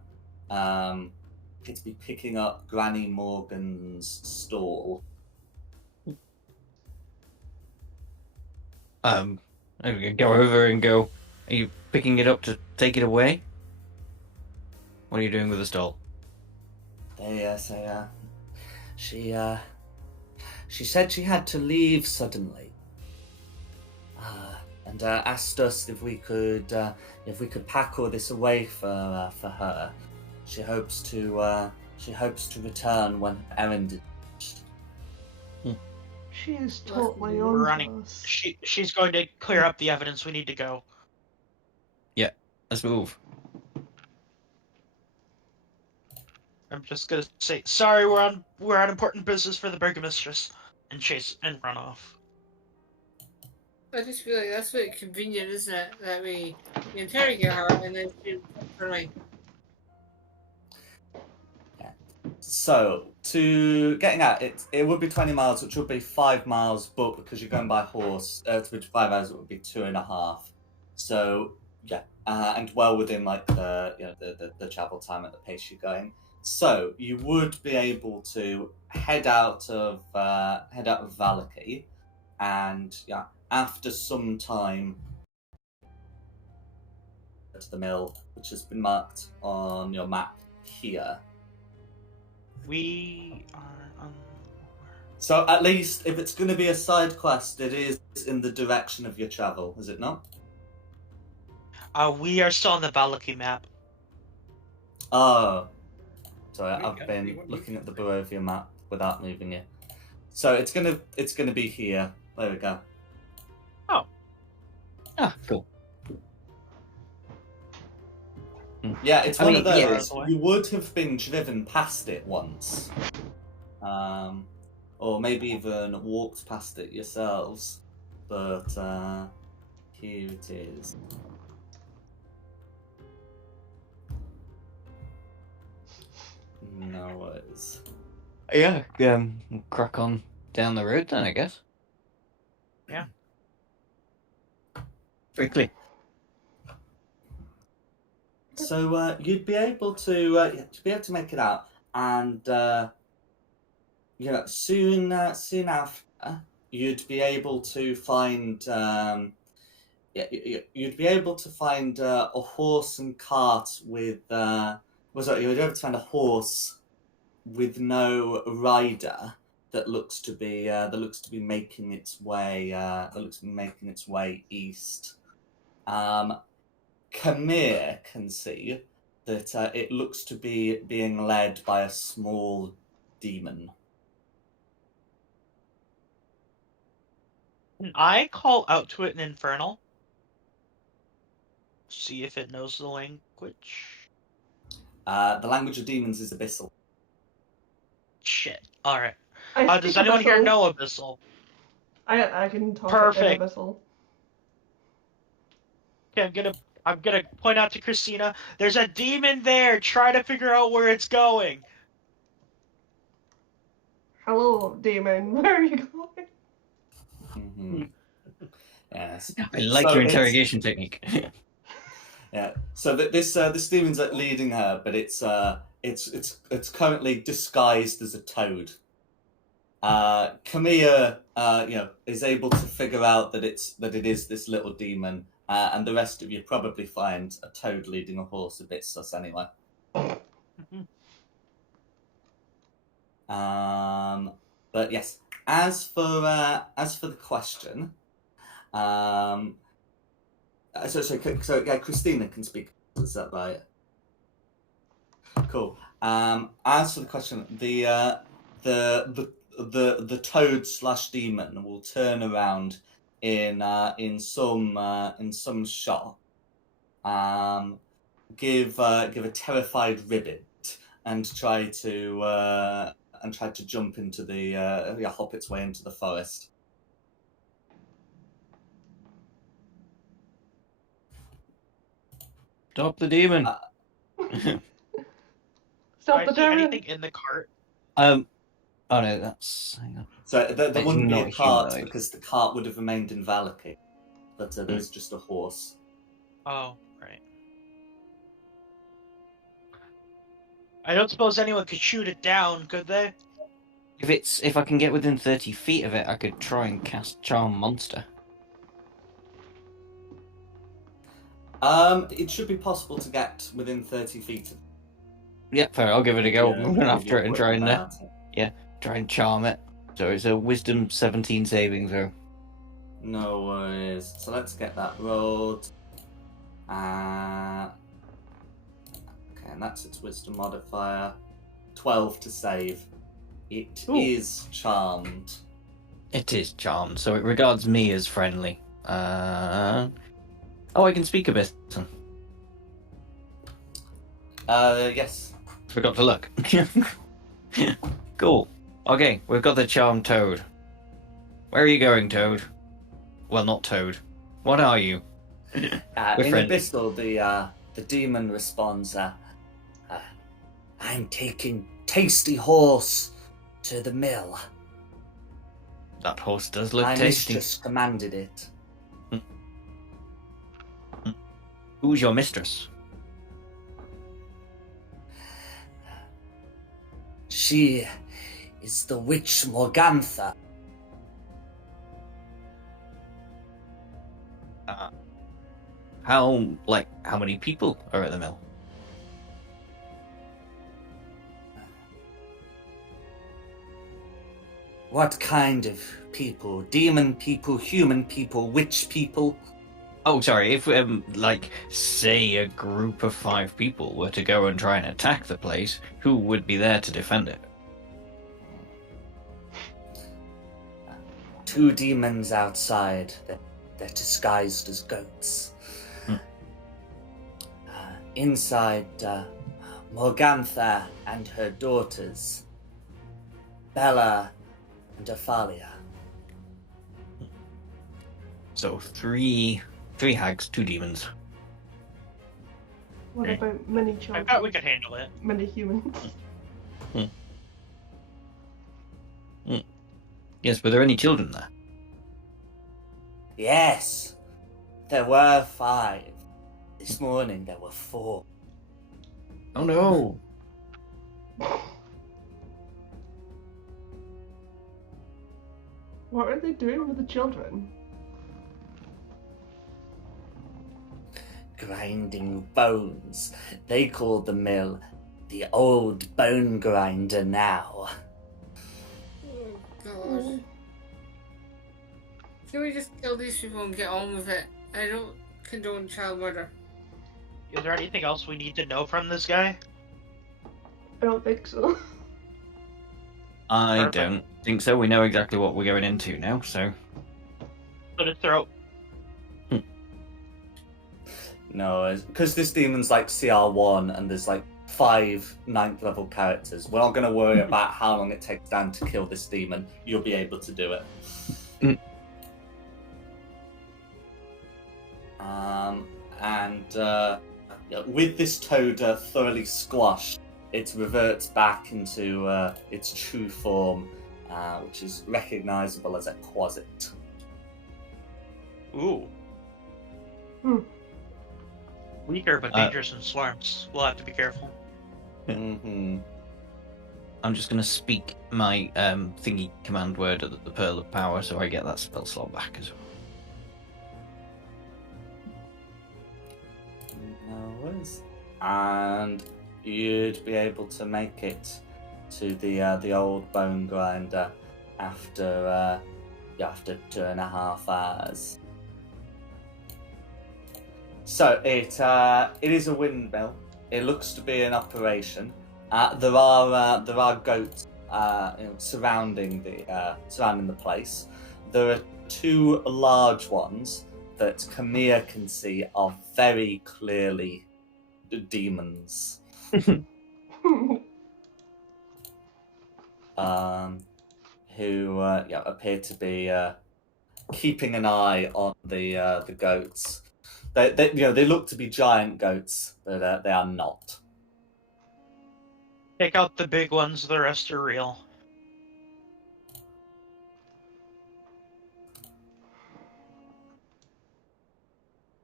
picking up Granny Morgan's stall. I'm gonna go over and go. Are you picking it up to take it away? What are you doing with the stall? She said she had to leave suddenly, and asked us if we could pack all this away for her. She hopes to return when her errand is finished. She is totally We're on running. us. She's going to clear up the evidence. We need to go. Let's move. I'm just gonna say sorry. We're on important business for the burgomistress, and chase and run off. I just feel like that's very convenient, isn't it? That we interrogate her and then she for me. So, to getting out, it would be 20 miles, which would be 5 miles, but because you're going by horse, to which 5 hours, it would be 2.5. So, yeah, and well within like the travel time at the pace you're going. So, you would be able to head out of Valaki, and yeah, after some time, to the mill, which has been marked on your map here. We are on. So at least if it's going to be a side quest, it is in the direction of your travel, is it not? We are still on the Valaki map. Oh, sorry, Wait, I've can- been you- looking at the Barovia map without moving it. So it's gonna be here. There we go. Ah, cool. Yeah, it's I one mean, of yeah, those. You would have been driven past it once, or maybe even walked past it yourselves. But here it is. No worries. Yeah, we'll crack on down the road then, I guess. Yeah. Quickly. So you'd be able to make it out, and soon after you'd be able to find you'd be able to find a horse and cart with you'd be able to find a horse with no rider that looks to be making its way east. Kamir can see that it looks to be being led by a small demon. Can I call out to it in Infernal? See if it knows the language. The language of demons is abyssal. Shit. Alright. I Does speak anyone here Abyssal. know Abyssal? I can talk Perfect. in Abyssal. Okay, I'm gonna point out to Christina, there's a demon there! Try to figure out where it's going! Hello, demon. Where are you going? Mm-hmm. Yes. I like So your it's- interrogation technique. Yeah. So this demon's leading her, but it's currently disguised as a toad. Camilla, is able to figure out that it is this little demon, and the rest of you probably find a toad leading a horse a bit sus anyway. But yes, as for the question, so yeah, Christina can speak. Is that right? Cool. As for the question, the toad / demon will turn around in some shop, give a terrified ribbit, and try to jump into hop its way into the forest. Stop the demon. Do Stop I the see demon. anything in the cart? Oh no, that's hang on. So there It's wouldn't be a not cart humanoid. because the cart would have remained in Valaki, but there's just a horse. Oh, right. I don't suppose anyone could shoot it down, could they? If I can get within 30 feet of it, I could try and cast Charm Monster. It should be possible to get within 30 feet of Yeah, fair. I'll give it a go. Yeah, I'm run after it and try and about it. try and charm it. So it's a Wisdom 17 saving throw. No worries. So let's get that rolled. Okay, and that's its wisdom modifier. 12 to save. It is Ooh. charmed. It is charmed, so it regards me as friendly. Oh, I can speak a bit. Yes. Forgot to look. Cool. Okay, we've got the charmed toad. Where are you going, Toad? Well, not Toad. What are you? In friendly. Abyssal, the demon responds, I'm taking tasty horse to the mill. That horse does look My tasty. mistress commanded it. Who's your mistress? She is the witch Morgantha. How many people are at the mill? What kind of people? Demon people, human people, witch people? Oh, sorry. If say a group of 5 people were to go and try and attack the place, who would be there to defend it? 2 demons outside. They're disguised as goats. Inside, Morgantha and her daughters, Bella and Ophalia. So 3 hags, 2 demons. What about many I children? thought we could handle it. Many humans. Yes, were there any children there? Yes, there were 5. This morning there were 4. Oh no! What are they doing with the children? Grinding bones. They call the mill the old bone grinder now. Oh god. Can we just kill these people and get on with it? I don't condone child murder. Is there anything else we need to know from this guy? I don't think so. I Perfect. don't think so. We know exactly what we're going into now, so... Slit his throat. No, because this demon's like CR1 and there's like 5 9th level characters. We're not going to worry about how long it takes Dan to kill this demon. You'll be able to do it. With this toad thoroughly squashed, it reverts back into its true form, which is recognizable as a quasit. Ooh. Weaker but dangerous in swarms. We'll have to be careful. Mm-hmm. I'm just going to speak my thingy command word at the Pearl of Power, so I get that spell slot back as well. No worries. And you'd be able to make it to the old bone grinder after 2.5 hours. So it is a windmill. It looks to be in operation. There are goats surrounding the place. There are 2 large ones that Kamir can see are very clearly demons. Who appear to be keeping an eye on the goats. They look to be giant goats, but they are not. Take out the big ones, the rest are real.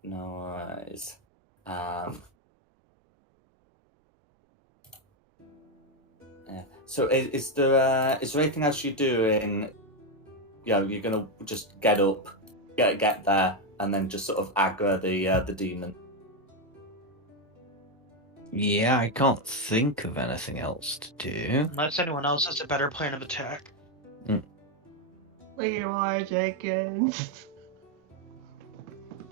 No worries. So is there anything else you're doing? You're gonna just get up, get there, and then just sort of aggro the demon. Yeah, I can't think of anything else to do. Unless anyone else has a better plan of attack. Leroy Jenkins.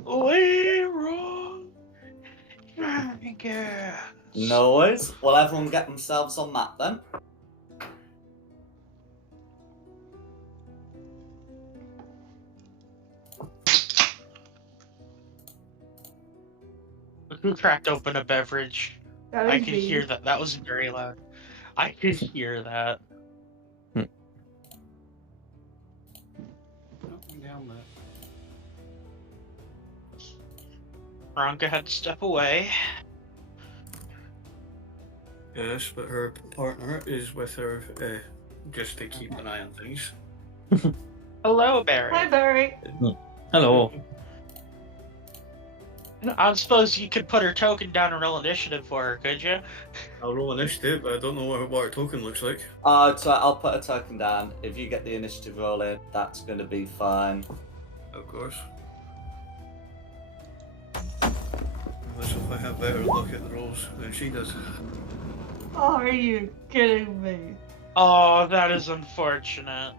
Leroy Jenkins. No worries. Well, everyone get themselves on that then. Who cracked open a beverage? That I is could me. hear that. That was very loud. I could hear that. Nothing down there. Veronica had to step away. Yes, but her partner is with her just to keep an eye on things. Hello, Barry. Hi, Barry. Hello. I suppose you could put her token down and roll initiative for her, could you? I'll roll initiative, but I don't know what her token looks like. So I'll put a token down. If you get the initiative roll in, that's going to be fine. Of course. Unless if I have better look at the rolls than she does. Are you kidding me? Oh, that is unfortunate.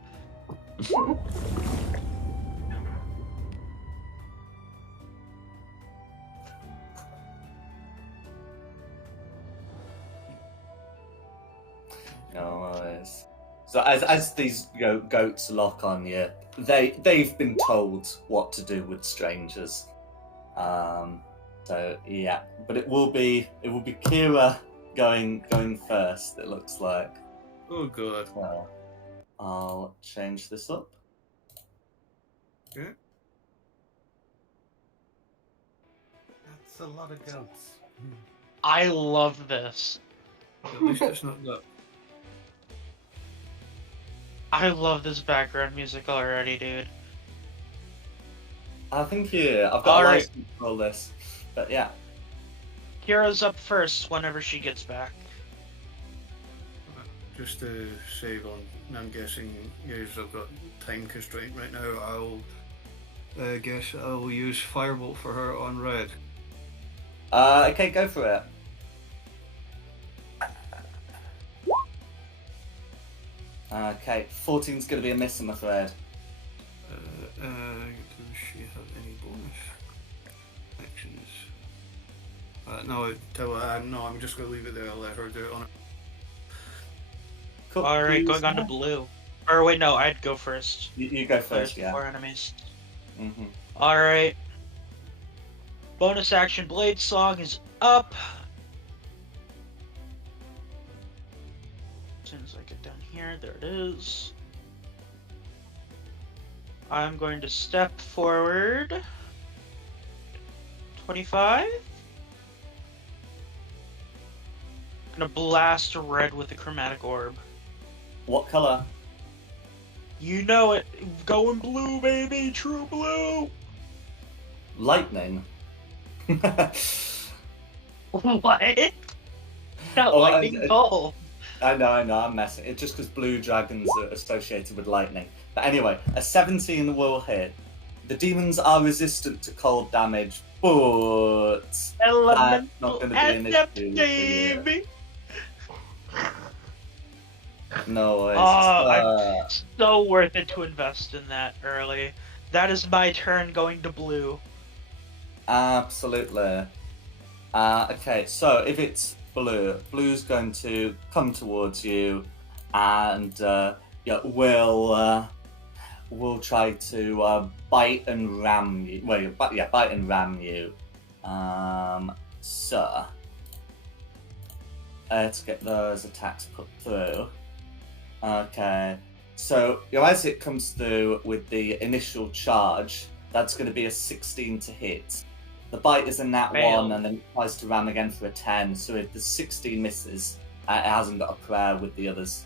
No worries. So as these goats lock on you, they've been told what to do with strangers. So yeah, but it will be Kira going first. It looks like. Oh god. So I'll change this up. Okay. That's a lot of goats. I love this. At least it's not that. I love this background music already, dude. I think I've got All a right. license for all this, but yeah. Kira's up first whenever she gets back. Just to save on, I'm guessing you have got time constraint right now. I'll guess I'll use Firebolt for her on red. Okay, go for it. Okay, 14's going to be a miss, I'm afraid. Does she have any bonus actions? No, I'm just going to leave it there. I'll let her do it on it. Cool. Alright, Who's going on to next? blue. Or wait, no, I'd go first. You go There's first, yeah. 4 enemies. Mm-hmm. Alright. Bonus action Blade Song is up. As soon as I get down here, there it is. I'm going to step forward. 25. Gonna blast red with the chromatic orb. What color? You know it. Going blue, baby. True blue. Lightning. What? Not Oh, lightning bolt. I know, I'm messing. It's just because blue dragons are associated with lightning. But anyway, a 17 will hit. The demons are resistant to cold damage, but that's not Elemental going to be an issue. For you. baby. No worries. Oh, so worth it to invest in that early. That is my turn going to blue. Absolutely. Okay, so if it's blue's going to come towards you, and will try to bite and ram you. Well, bite and ram you. Let's get those attacks put through. Okay, so as it comes through with the initial charge, that's going to be a 16 to hit. The bite is a nat Fail. 1, and then it tries to ram again for a 10. So if the 16 misses, it hasn't got a prayer with the others.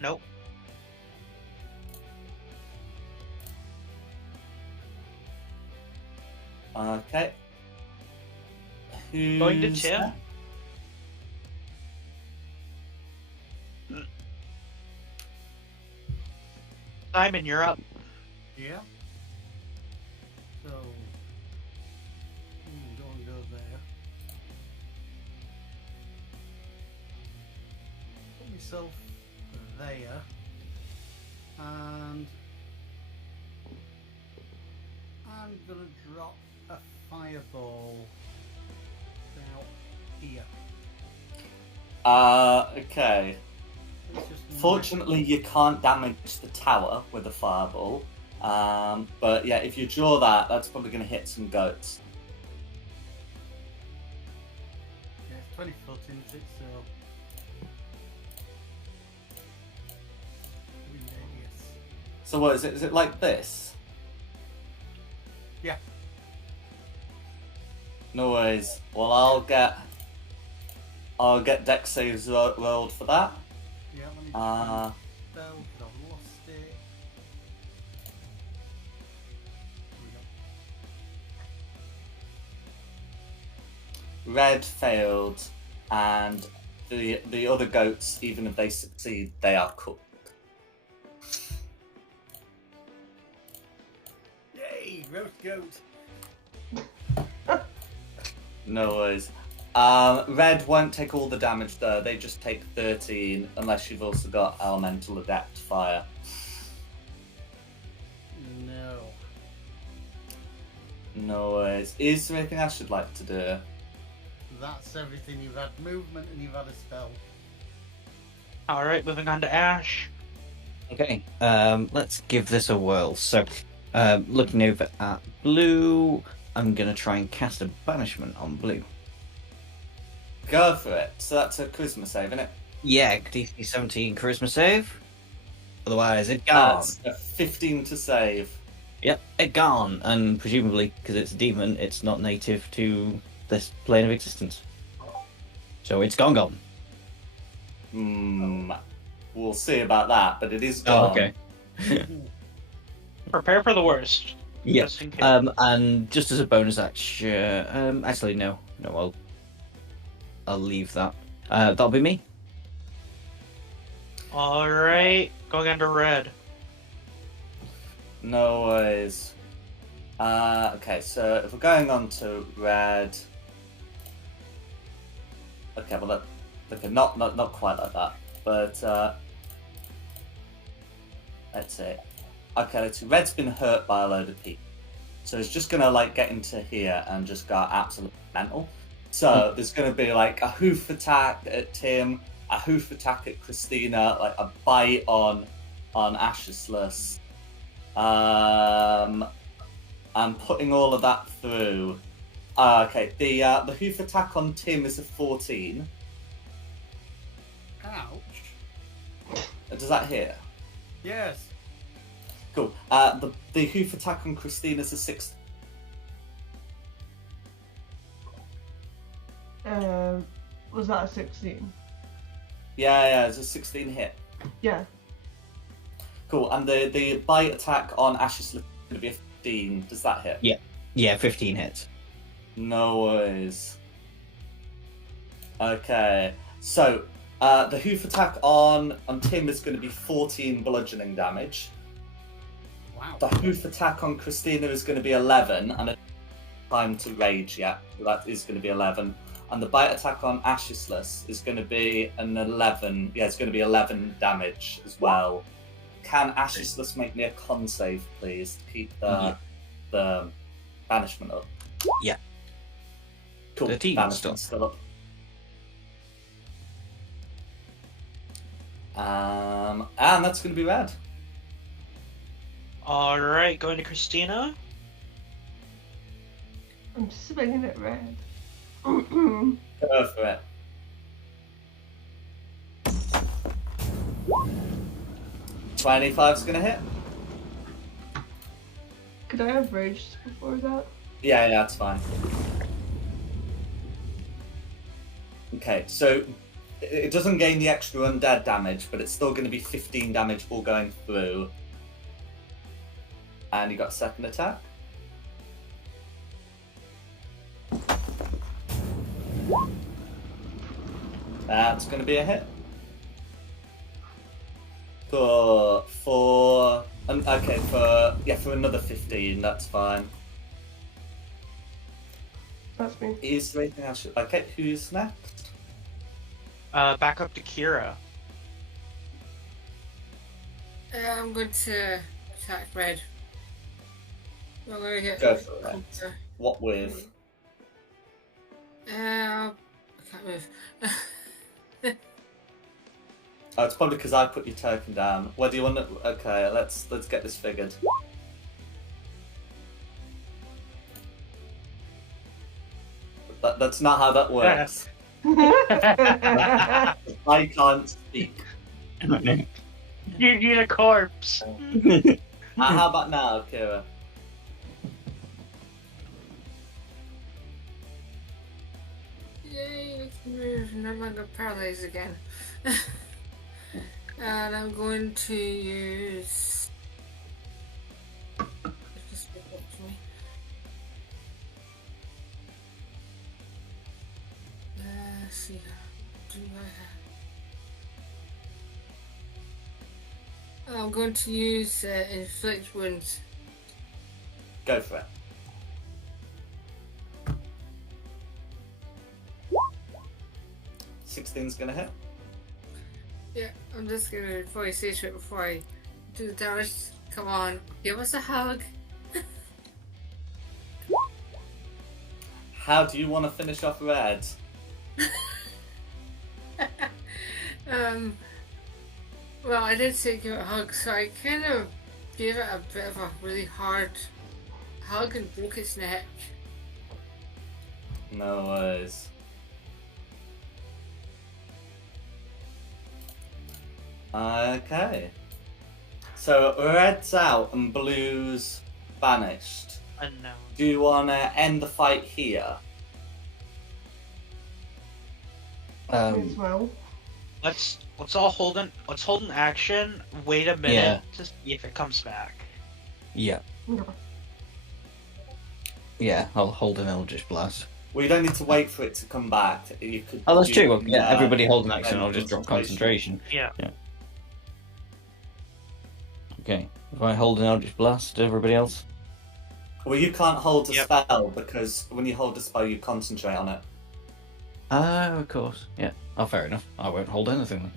Nope. Okay. Going to Who's Tim. next? Simon, you're up. Yeah. So, don't go there. Put myself there, and I'm gonna drop a fireball out here. Okay. It's just Fortunately, you can't damage the tower with a fireball. But yeah, if you draw that, that's probably going to hit some goats. Yeah, it's 20 foot into it, so. Radius. So what is it? Is it like this? Yeah. No worries. Well, I'll get dex saves rolled for that. Yeah, let me just Uh, spell, because I've lost it. Here we go. red failed, and the other goats, even if they succeed, they are cooked. Yay, roast goat. No worries. Red won't take all the damage though. They just take 13, unless you've also got elemental adept fire. No worries. Is there anything I should like to do? That's everything. You've had movement and you've had a spell. All right, moving on to Ash. Okay, let's give this a whirl. So, looking over at Blue, I'm going to try and cast a banishment on Blue. Go for it. So that's a charisma save, isn't it? Yeah, DC 17 charisma save. Otherwise, it gone. That's a 15 to save. Yep, it gone. And presumably, because it's a demon, it's not native to this plane of existence. So it's gone. We'll see about that, but it is gone. Oh, okay. Prepare for the worst. Yeah. Just in case. And just as a bonus action, actually no, I'll leave that. That'll be me. All right, going on to Red. No worries. Okay, so if we're going on to red. Okay, well, not quite like that, but let's see. Okay, let's see. Red's been hurt by a load of people, so it's just gonna like get into here and just go absolutely mental. So there's gonna be like a hoof attack at Tim, a hoof attack at Christina, like a bite on Ashesless. I'm putting all of that through. Okay, the hoof attack on Tim is a 14. Ouch. Does that hit? Yes. Cool. The hoof attack on Christina is a 6. Was that a 16? Yeah, it's a 16 hit. Yeah. Cool. And the bite attack on Ashes is going to be a 15. Does that hit? Yeah, 15 hits. No worries. Okay, so the hoof attack on Tim is going to be 14 bludgeoning damage. Wow. The hoof attack on Christina is going to be 11, and a time to rage. Yeah, that is going to be 11. And the bite attack on Ashesless is going to be an 11. Yeah, it's going to be 11 damage as well. Can Ashesless make me a con save, please, to keep the banishment up? Yeah. Cool. 13 Banishment's still up. And that's going to be red. All right, going to Christina. I'm swinging at red. Go for it. $25's going to hit. Could I have raged before that? Yeah, that's fine. Okay, so it doesn't gain the extra undead damage, but it's still going to be 15 damage all going through. And you got second attack. That's going to be a hit. For another 15, that's fine. That's me. Is there anything else? Okay, who's next? Back up to Kira. I'm going to attack red. I'm going to get. Go for it. What with? I can't move. Oh, it's probably because I put your token down. Where do you want to? Okay, let's get this figured. That's not how that works. I can't speak. You need a corpse. How about now, Kira? Yay, I can move. No longer paralyzed again. And I'm going to use. Just get back to me. Let's see. Do I'm going to use inflict wounds. Go for it. $16's gonna hit. Yeah, I'm just gonna before I say to it before I do the damage. Come on, give us a hug. How do you want to finish off Red? Well, I did say give it a hug, so I kind of gave it a bit of a really hard hug and broke its neck. No worries. Okay. So Red's out and Blue's vanished. Unknown. Do you want to end the fight here? As well. Let's all hold an action. Wait a minute Yeah. to see if it comes back. Yeah. Okay. Yeah, I'll hold an Eldritch Blast. Well, you don't need to wait for it to come back. You could. Oh, that's you true. can, Yeah, everybody hold an end action. I'll just drop concentration. Yeah. Okay. If I hold an Eldritch Blast, everybody else? Well, you can't hold a Yep. spell because when you hold a spell, you concentrate on it. Ah, of course. Yeah. Oh, fair enough. I won't hold anything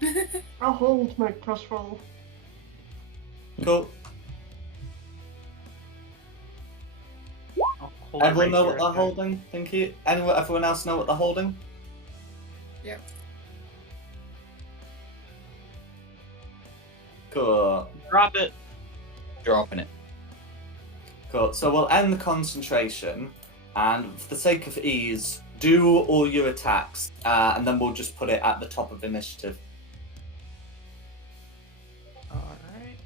then. I'll hold my crossbow. Cool. I'll hold it Everyone right know here, what they're okay. holding? Thank you. Everyone else know what they're holding? Yep. Cool. Drop it. Dropping it. Cool. So we'll end the concentration, and for the sake of ease, do all your attacks, and then we'll just put it at the top of initiative. Alright.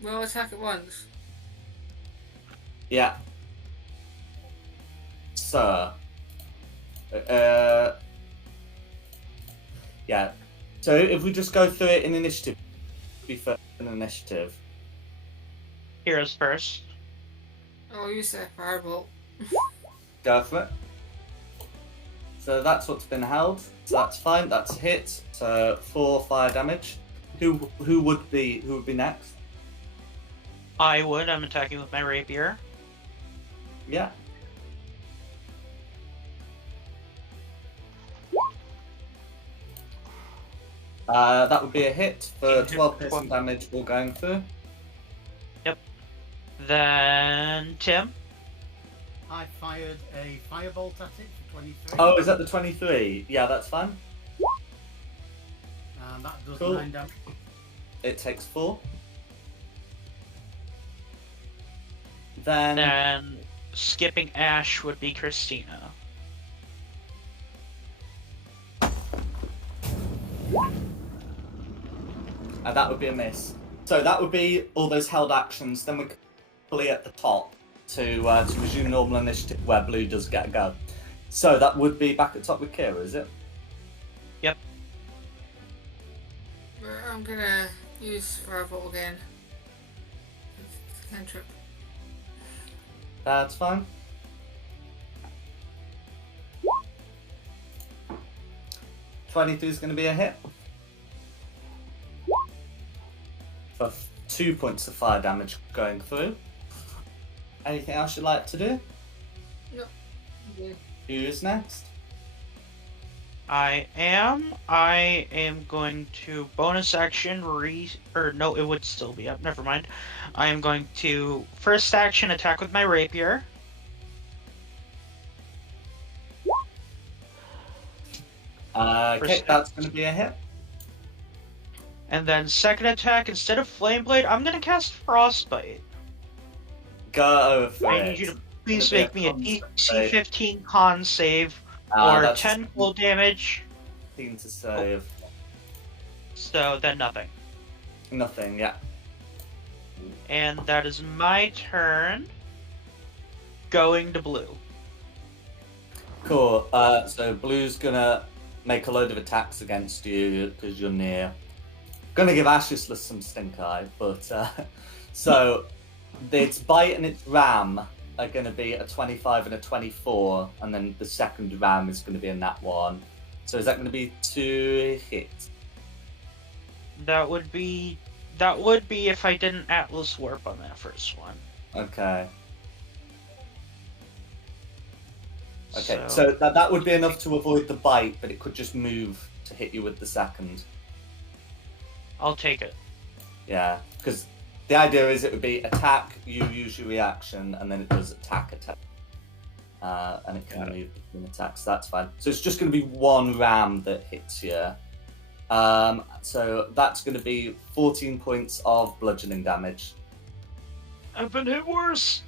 We'll attack at once. Yeah. So. Yeah. So if we just go through it in initiative, be first in initiative. Heroes first. I'll use that firebolt. Go for it. So that's what's been held. So that's fine. That's a hit. So 4 fire damage. Who would be next? I'm attacking with my rapier. Yeah. That would be a hit for 12 piercing damage all going through. Then Tim. I fired a firebolt at it for 23. Oh, is that the 23? Yeah, that's fine. And that does Cool. 9 damage. It takes 4. Then Then skipping Ash would be Christina. that would be a miss. So that would be all those held actions. Then we could play at the top to resume normal initiative where Blue does get a go. So that would be back at top with Kira, is it? Yep. I'm gonna use firebolt again. It's a cantrip. That's fine. $22 is going to be a hit. For 2 points of fire damage going through. Anything else you'd like to do? No. Okay. Who's next? I am going to bonus action no, it would still be up. Never mind. I am going to first action attack with my rapier. Okay, that's going to be a hit. And then second attack, instead of Flame Blade, I'm going to cast Frostbite. Go for I it. need you to please Gonna make be me a con DC save. 15 con save or That's 10 cold damage. 15 to save. So then nothing. Nothing, yeah. And that is my turn. Going to Blue. Cool. So Blue's gonna make a load of attacks against you because you're near. Gonna give Ashless some stink eye, but so its bite and its ram are gonna be a 25 and a 24, and then the second ram is gonna be a nat 1. So is that gonna be 2 hits? That would be if I didn't Atlas Warp on that first one. Okay. Okay, so that would be enough to avoid the bite, but it could just move to hit you with the second. I'll take it. Yeah, because the idea is it would be attack, you use your reaction, and then it does attack. and it can move between attacks. That's fine. So it's just going to be one ram that hits you. So that's going to be 14 points of bludgeoning damage. I've been hit worse.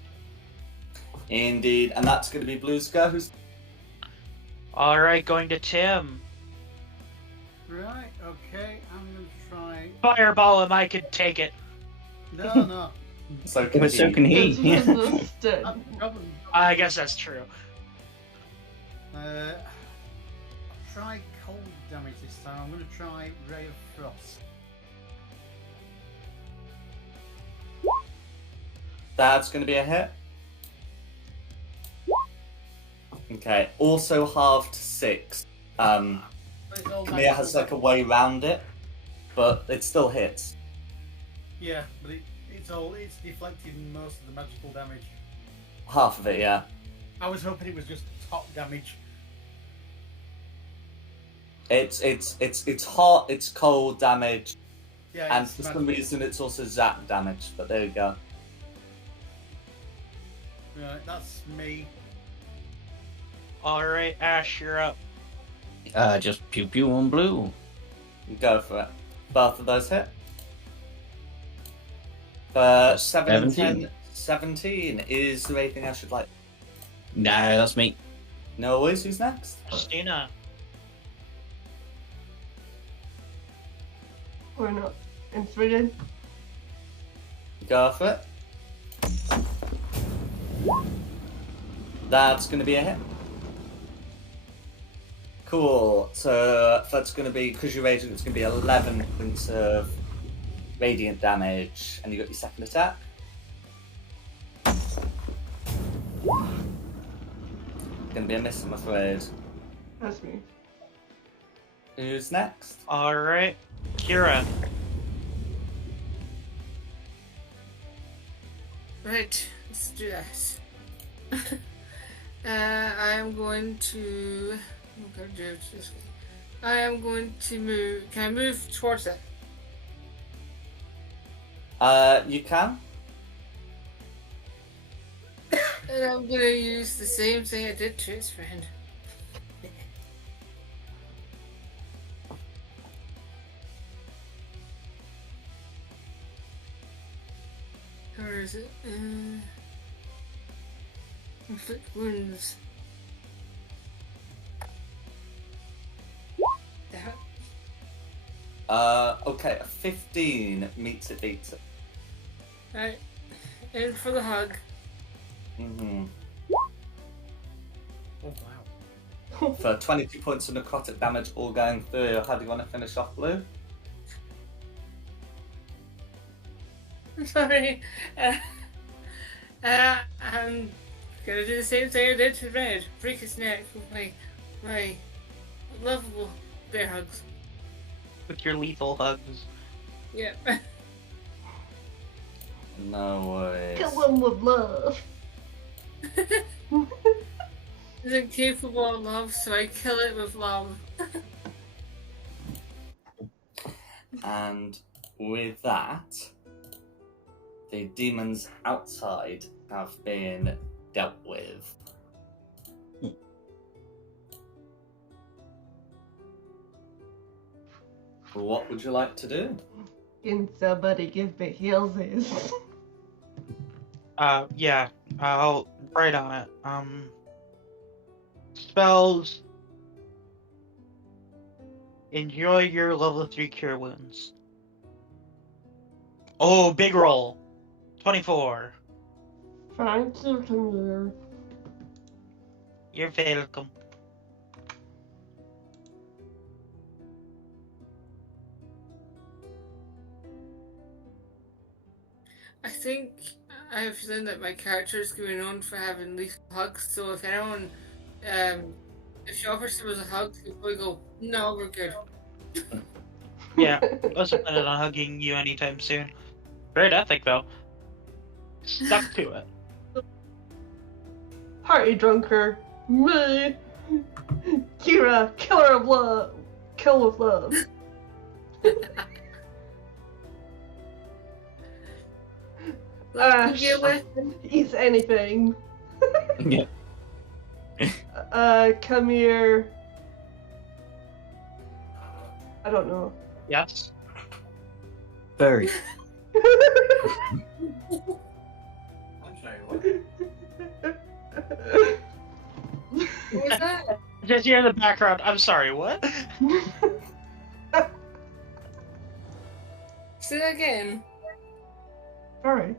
Indeed, and that's going to be Blueska, who's All right, going to Tim. Right, okay, I'm gonna try. Fireball him. I could take it. No. so But so can he. This was the stud. That's the problem. I guess that's true. I'll try cold damage this time. I'm gonna try Ray of Frost. That's going to be a hit. Okay, also halved 6. But it's all Mia has like a way round it, but it still hits. Yeah, but it's deflecting most of the magical damage. Half of it, yeah. I was hoping it was just top damage. It's hot, it's cold damage, Yeah, and it's for some magical. reason it's also zap damage, but there you go. Right, that's me. All right, Ash, you're up. Just pew pew on blue. Go for it. Both of those hit. 7 and 17. 10. 17. Is there anything I should like? No, that's me. No worries, who's next? Christina. Or not. Inspired. Go for it. That's going to be a hit. Cool. So that's going to be, because you're raging, it's going to be 11 points of radiant damage. And you got your second attack. Going to be a miss, I'm afraid. That's me. Who's next? All right, Kira. Right, let's do that. I am going to. I am going to move. Can I move towards it? You can. And I'm gonna use the same thing I did to its friend. Where is it? Inflict wounds. That. Okay, a 15 meets it, beats it. Right. In for the hug. Mm-hmm. Oh wow. For 22 points of necrotic damage all going through. How do you want to finish off, Blue? Sorry. I'm gonna do the same thing I did to Red. Break his neck with my lovable bear hugs. With your lethal hugs. Yep. No worries. Kill him with love. He's incapable of love, so I kill it with love. And with that, the demons outside have been dealt with. What would you like to do? Can somebody give me healsies? Yeah, I'll write on it. Spells. Enjoy your level 3 cure wounds. Oh, big roll. 24. Thank you, Commander. You're welcome. I think I have a feeling that my character is going on for having lethal hugs, so if anyone, if she offers us a hug, he'll probably go, no, we're good. Yeah, wasn't planning on hugging you anytime soon. Great ethic, though. Stuck to it. Party drunker. Me. Kira, killer of love. Kill with love. Love to get with. Eats anything. Yeah. Come here. I don't know. Yes. Very. I'm sorry, what? What was that? Just hear in the background. I'm sorry. What? Say that again. Alright.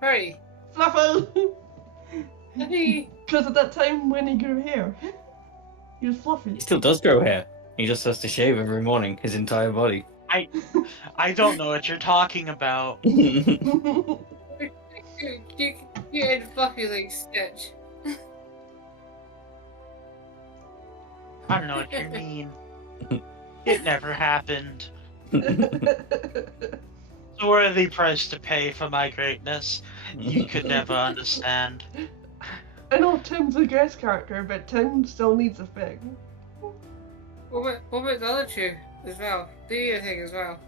Hurry. Fluffle! Hurry. Because at that time when he grew hair, he was fluffy. He still does grow hair. He just has to shave every morning, his entire body. I don't know what you're talking about. You and Fluffy like Stitch. I don't know what you mean. It never happened. It's a worthy price to pay for my greatness. You could never understand. I know Tim's a guest character, but Tim still needs a fig. What about the other two as well? Do your thing as well.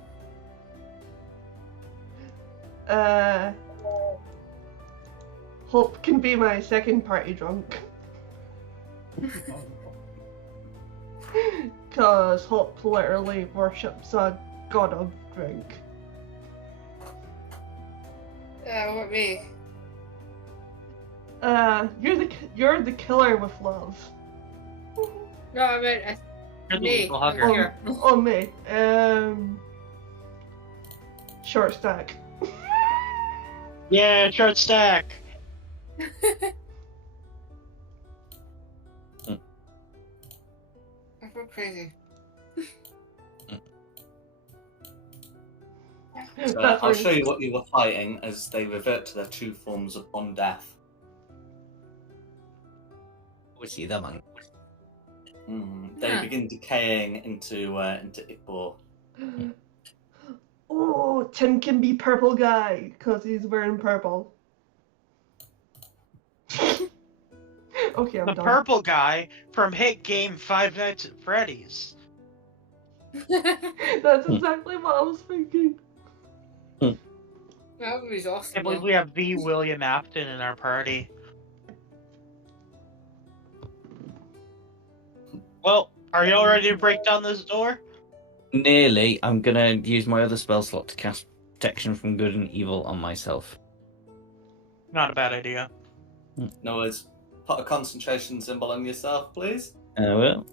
Hope can be my second party drunk. Cause Hope literally worships a god of drink. What me? You're the killer with love. No, I meant You're the me. little hugger. Here. Oh me. Short stack. Yeah, short stack. I feel crazy. So That's I'll when- show you what you were fighting as they revert to their true forms upon death. We see them, man. They Yeah. begin decaying into ichor. Oh, Tim can be purple guy because he's wearing purple. Okay, I'm The done. purple guy from hit game Five Nights at Freddy's. That's exactly what I was thinking. That would be I awesome. can't believe though. we have the William Afton in our party. Well, are y'all ready to break down this door? Nearly. I'm gonna use my other spell slot to cast protection from good and evil on myself. Not a bad idea. No worries. Put a concentration symbol on yourself, please. I will.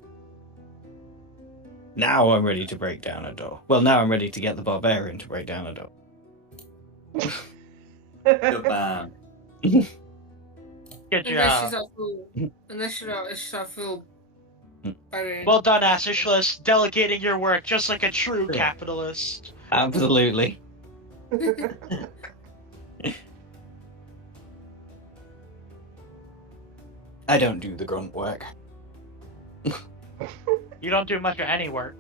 Now I'm ready to break down a door. Well, now I'm ready to get the barbarian to break down a door. Good man. Good Unless she's job. not full. Unless she's not full. Barbarian. Well done, Asherless, delegating your work just like a true Yeah. capitalist. Absolutely. I don't do the grunt work. You don't do much of any work.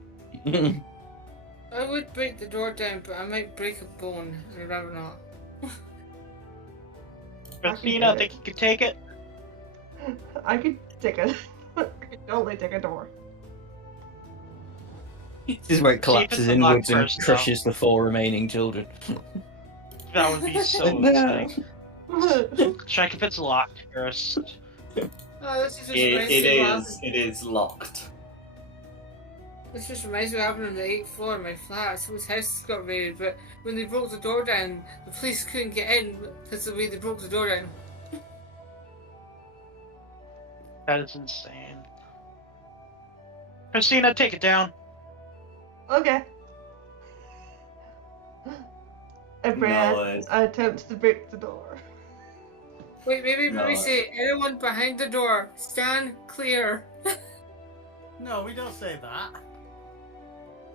I would break the door down, but I might break a bone. I'd rather not. Christina, think you could take it? I could take it. I could only take a door. This is where it collapses it's a lock inwards and first, though. crushes the 4 remaining children. That would be so No. exciting. Check if it's locked first. Oh, this just It, reminds it me of is. It is locked. This just reminds me of what happened on the 8th floor of my flat. Someone's house got raided, but when they broke the door down, the police couldn't get in because of the way they broke the door down. That is insane. Christina, take it down. Okay. Brad worries. attempts to break the door. Wait, maybe No. say anyone behind the door, stand clear. No, we don't say that.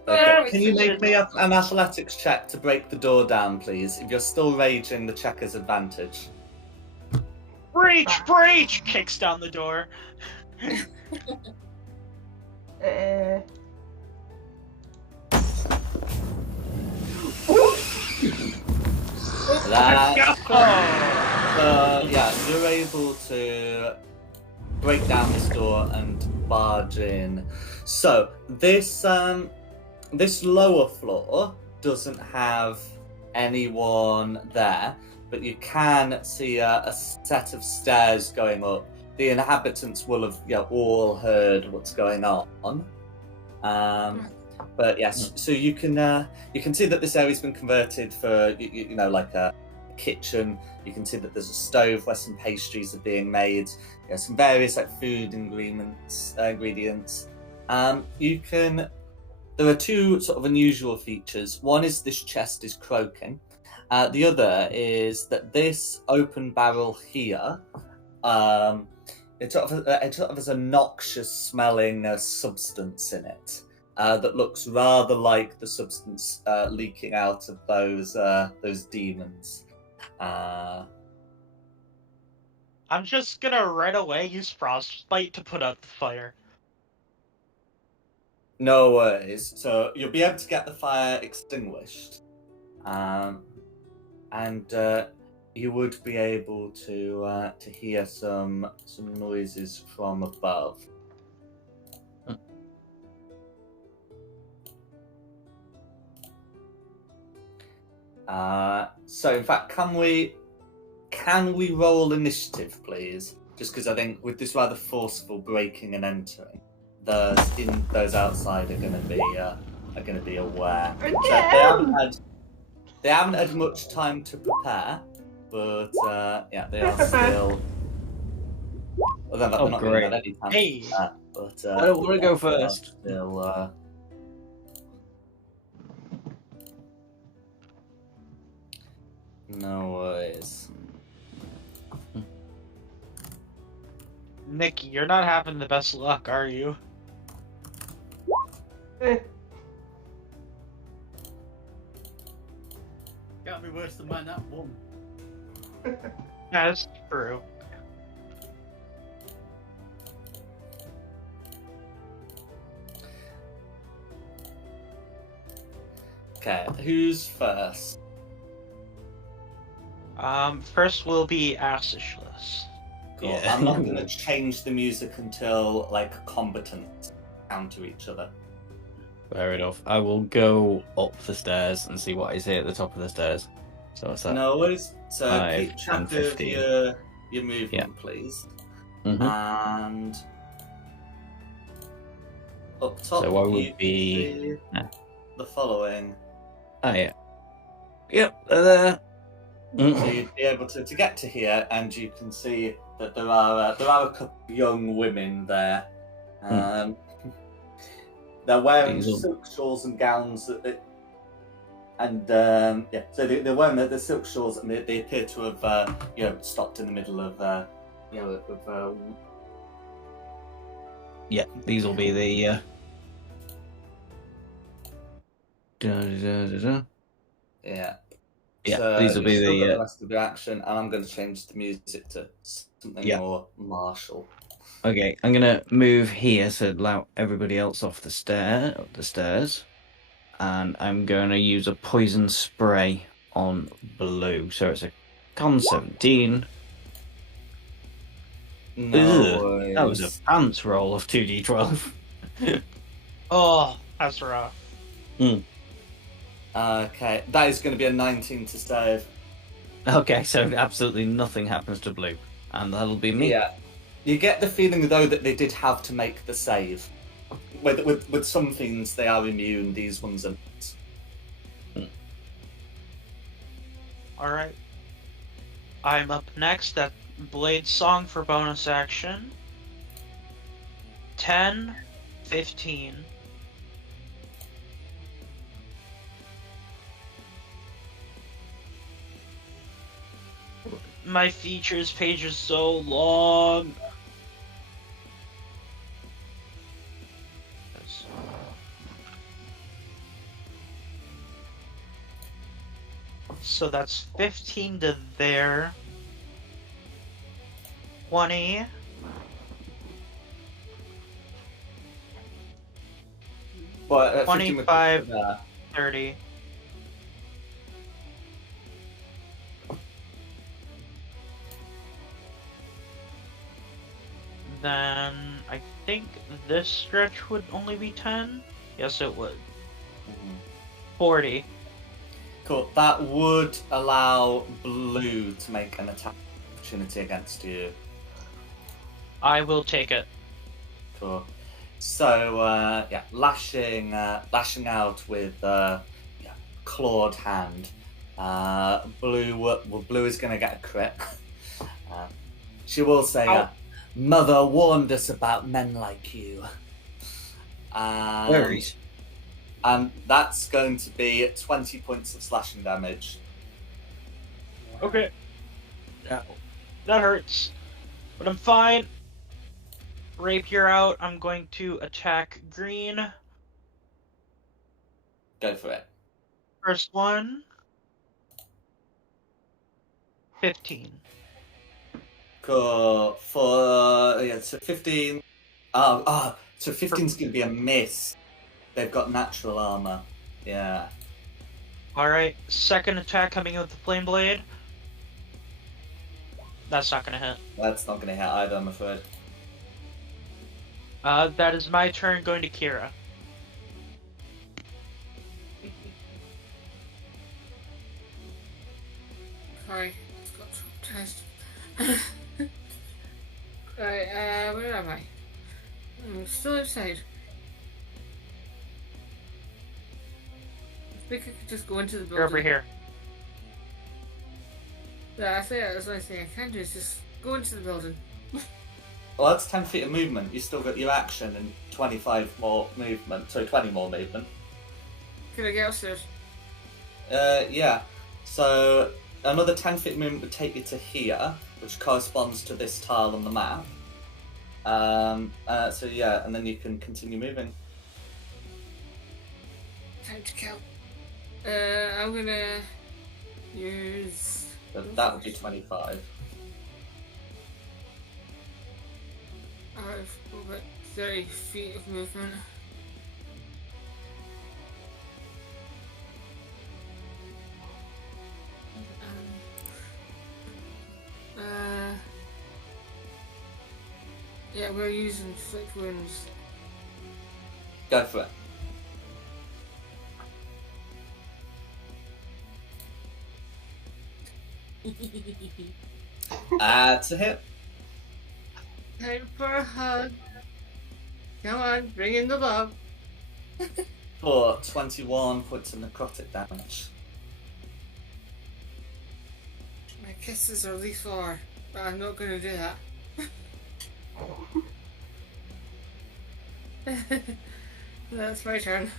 Okay. Can you make me an athletics check to break the door down, please? If you're still raging, the checker's advantage. Breach! Breach! Kicks down the door. That's Oh. yeah, you're able to break down this door and barge in. So this this lower floor doesn't have anyone there, but you can see a set of stairs going up the inhabitants will have all heard what's going on. But yes, so you can see that this area's been converted for like a kitchen. You can see that there's a stove where some pastries are being made. Some various like food ingredients. There are two sort of unusual features. One is this chest is croaking. The other is that this open barrel here, it sort of has a noxious smelling substance in it that looks rather like the substance leaking out of those demons. I'm just gonna right away use frostbite to put out the fire. No worries. So you'll be able to get the fire extinguished, and you would be able to hear some noises from above. So in fact, can we roll initiative, please? Just because I think with this rather forceful breaking and entering, those outside are going to be aware. So they haven't had much time to prepare, but they are still. Well, they're not great. really had any time Hey. to prepare, but I don't want to go first. Still, no worries. Nikki, you're not having the best luck, are you? Can't be worse than mine, that one. That's true. Okay, who's first? First will be Asishless. Cool. Yeah. I'm not going to change the music until combatants counter each other. Fair enough. I will go up the stairs and see what is here at the top of the stairs. So what's that? No worries. So 5, keep track 10, of 15. your movement, please. Mhm. And up top, So what you would can be see the following. Oh yeah. Yep, they're there. So you'd be able to get to here, and you can see that there are a couple of young women there. They're wearing silk shawls and gowns, so they're wearing the silk shawls, and they appear to have stopped in the middle of Yeah, these will be the yeah. Yeah, So these will be you've still got the the rest of the action, and I'm going to change the music to something more martial. Okay, I'm gonna move here to allow everybody else off the stairs, and I'm gonna use a poison spray on Blue. So it's a con 17. No, that was a pants roll of 2d12. Oh, that's rough. Okay, that is going to be a 19 to save. Okay, so absolutely nothing happens to Blue, and that'll be me. Yeah, you get the feeling though that they did have to make the save. With some things they are immune, these ones are not. Alright. I'm up next at Blade Song for bonus action. 10, 15. My features page is so long. So that's 15 to there. 20. But 25, 30. Then I think this stretch would only be 10? Yes, it would. 40. Cool. That would allow Blue to make an attack opportunity against you. I will take it. Cool. So yeah, lashing out with clawed hand. Blue is gonna get a crit. She will say, Ow. "Mother warned us about men like you." Worries. And that's going to be 20 points of slashing damage. Okay. That hurts. But I'm fine. Rapier out. I'm going to attack green. Go for it. First one. 15. Cool. So 15. So 15's going to be a miss. They've got natural armor. Yeah. Alright, second attack coming in with the flame blade. That's not gonna hit. That's not going to hit either, I'm afraid. That is my turn going to Kira. Sorry, it's got traumatized. Right, where am I? I'm still outside. I think I could just go into the building. You're over here. Yeah, that's the only thing I can do is just go into the building. Well, that's 10 feet of movement. You still got your action and 25 more movement. So 20 more movement. Can I get upstairs? Yeah. So another 10 feet movement would take you to here, which corresponds to this tile on the map. So yeah, and then you can continue moving. Time to kill. I'm gonna use. So that would be 25. I've got 30 feet of movement. Yeah, we're using flick wounds. Go for it. To hit. Time for a hug. Come on, bring in the love. For 21 points of necrotic damage. My kisses are lethal, but I'm not gonna do that. That's my turn.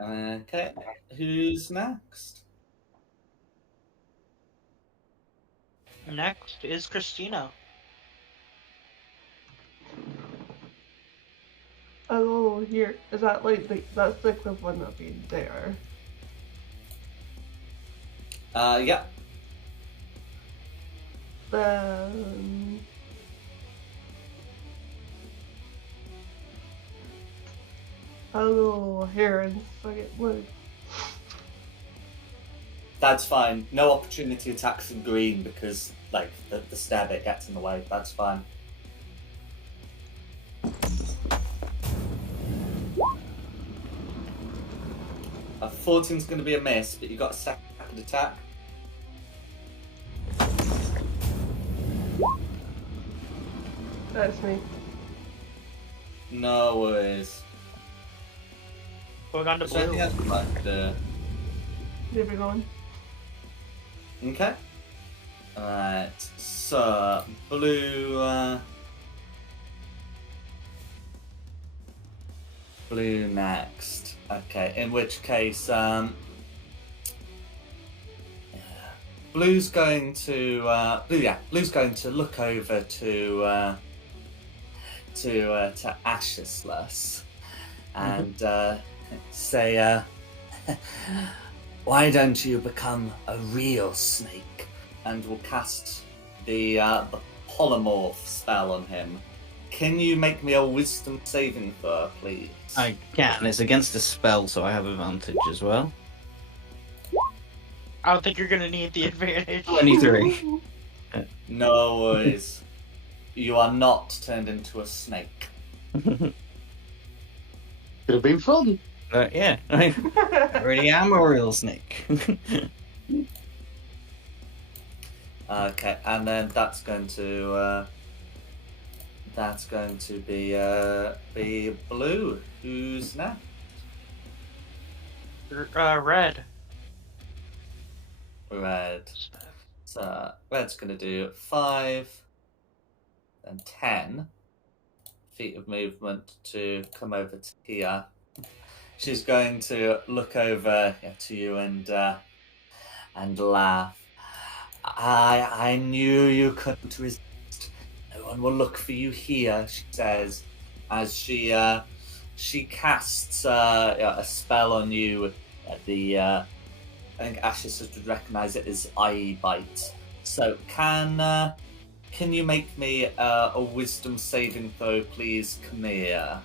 Okay, who's next? Next is Christina. Oh, here. Is that like that's the equivalent of being there? Yeah. I'll here and fucking wood. That's fine. No opportunity attacks in green because, like, the stab it gets in the way. That's fine. A 14's going to be a miss, but you got a second attack. That's me. No worries. Going on to Is there blue. anything else left? Never going. Okay. Alright, so blue blue next. Okay, in which case Blue's going to Blue's going to look over to Ashesless and say, why don't you become a real snake? And we'll cast the polymorph spell on him. Can you make me a wisdom saving throw, please? I can. It's against a spell, so I have advantage as well. I don't think you're gonna need the advantage. 23. No worries. You are not turned into a snake. Could have been fun. Yeah, I already am a real snake. Okay, and then that's going to be Blue. Who's next? Red. Red. So Red's going to do 5 and 10 feet of movement to come over to here. She's going to look over to you and laugh. I knew you couldn't resist. No one will look for you here, she says, as she casts a spell on you. I think Ashes would recognize it as eye bite. So can you make me a wisdom saving throw, please, Kamir?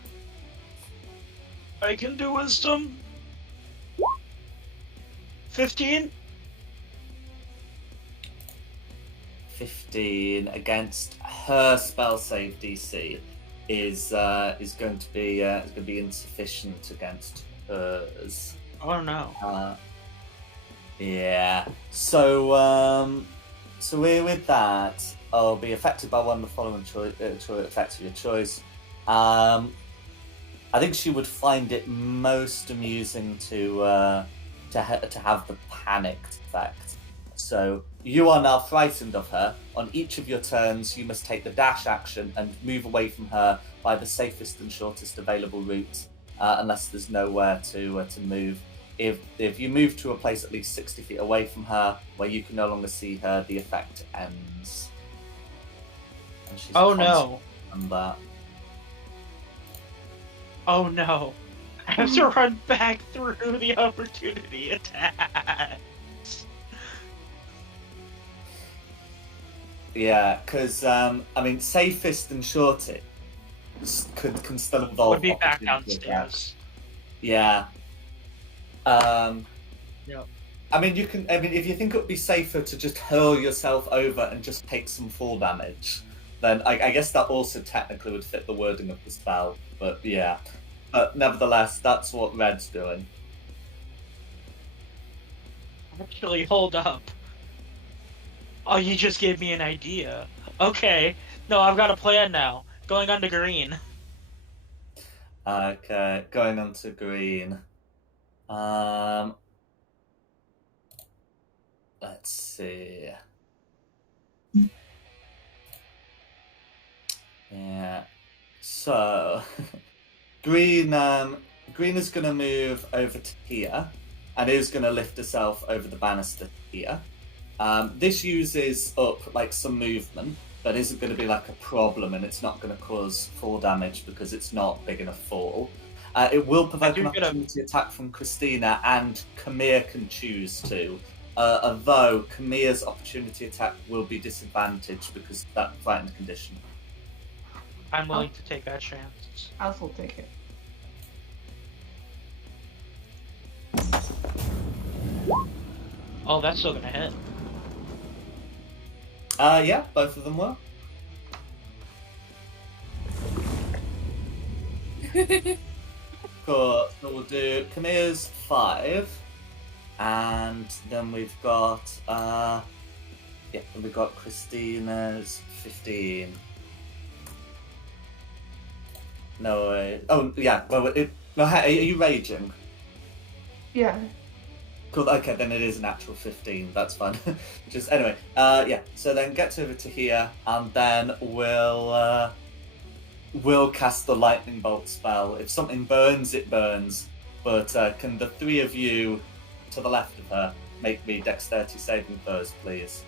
I can do wisdom. 15. 15 against her spell save DC is going to be insufficient against hers. Oh no. Yeah. So with that, I'll be affected by one of the following effects of your choice. I think she would find it most amusing to have the panicked effect. So you are now frightened of her. On each of your turns, you must take the dash action and move away from her by the safest and shortest available route, unless there's nowhere to move. If you move to a place at least 60 feet away from her, where you can no longer see her, the effect ends. And she's Oh no. on that. Oh no. I have to run back through the opportunity attack. Yeah, because safest and shortest can still involve. Would be back opportunity downstairs. attacks. Yeah. Yep. You can. If you think it would be safer to just hurl yourself over and just take some fall damage, then I guess that also technically would fit the wording of the spell. But yeah. But nevertheless, that's what Red's doing. Actually, hold up. Oh, you just gave me an idea. Okay. No, I've got a plan now. Going on to green. Okay, going on to green. Let's see. Yeah. So, green is going to move over to here, and is going to lift herself over the banister here. This uses up like some movement, but isn't going to be like a problem, and it's not going to cause fall damage because it's not big enough fall. It will provoke an opportunity attack from Christina, and Kamir can choose to. Although Kamir's opportunity attack will be disadvantaged because of that frightened condition. I'm willing to take that chance. I'll still take it. Oh, that's still gonna hit. Yeah, both of them will. Cool. So we'll do Kamir's 5, and then we've got Christina's 15. No way. Oh yeah. Well, are you raging? Yeah. Cool. Okay, then it is an actual 15. That's fine. Just anyway. Yeah. So then gets over to here, and then we'll cast the lightning bolt spell. If something burns, it burns. But can the three of you to the left of her make me dexterity saving throws, please?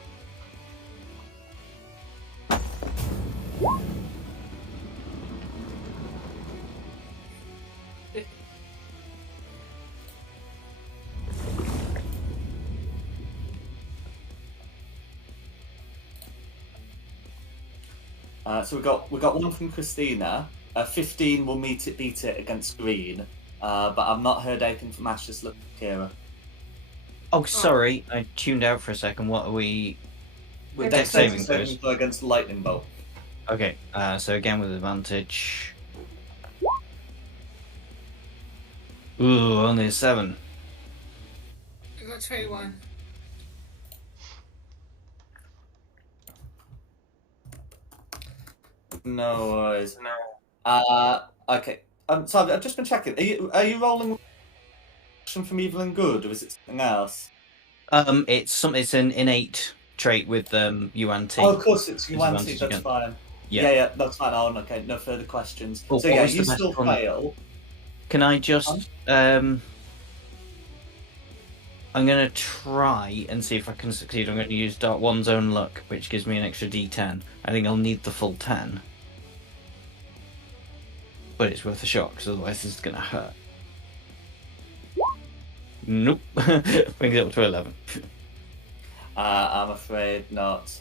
So we got one from Christina. 15 will beat it against green, but I've not heard anything from Ashes. Look, Kira. Oh, sorry, I tuned out for a second. What are we? With dex Dexterity saving saving throws. throw against lightning bolt. Okay, so again with advantage. Ooh, only a 7. I got 21. No worries. Okay. So I've just been checking. Are you rolling from evil and good, or is it something else? It's an innate trait with UNT. Oh, of course, it's There's UNT. advantage That's again. fine. Yeah. Yeah, that's fine. Oh, okay. No further questions. Oh, So what yeah, was the you best still one? fail. Can I just I'm going to try and see if I can succeed. I'm going to use Dark One's Own Luck, which gives me an extra D10. I think I'll need the full 10. But it's worth a shot, because otherwise this is going to hurt. Nope. Brings it up to 11. I'm afraid not.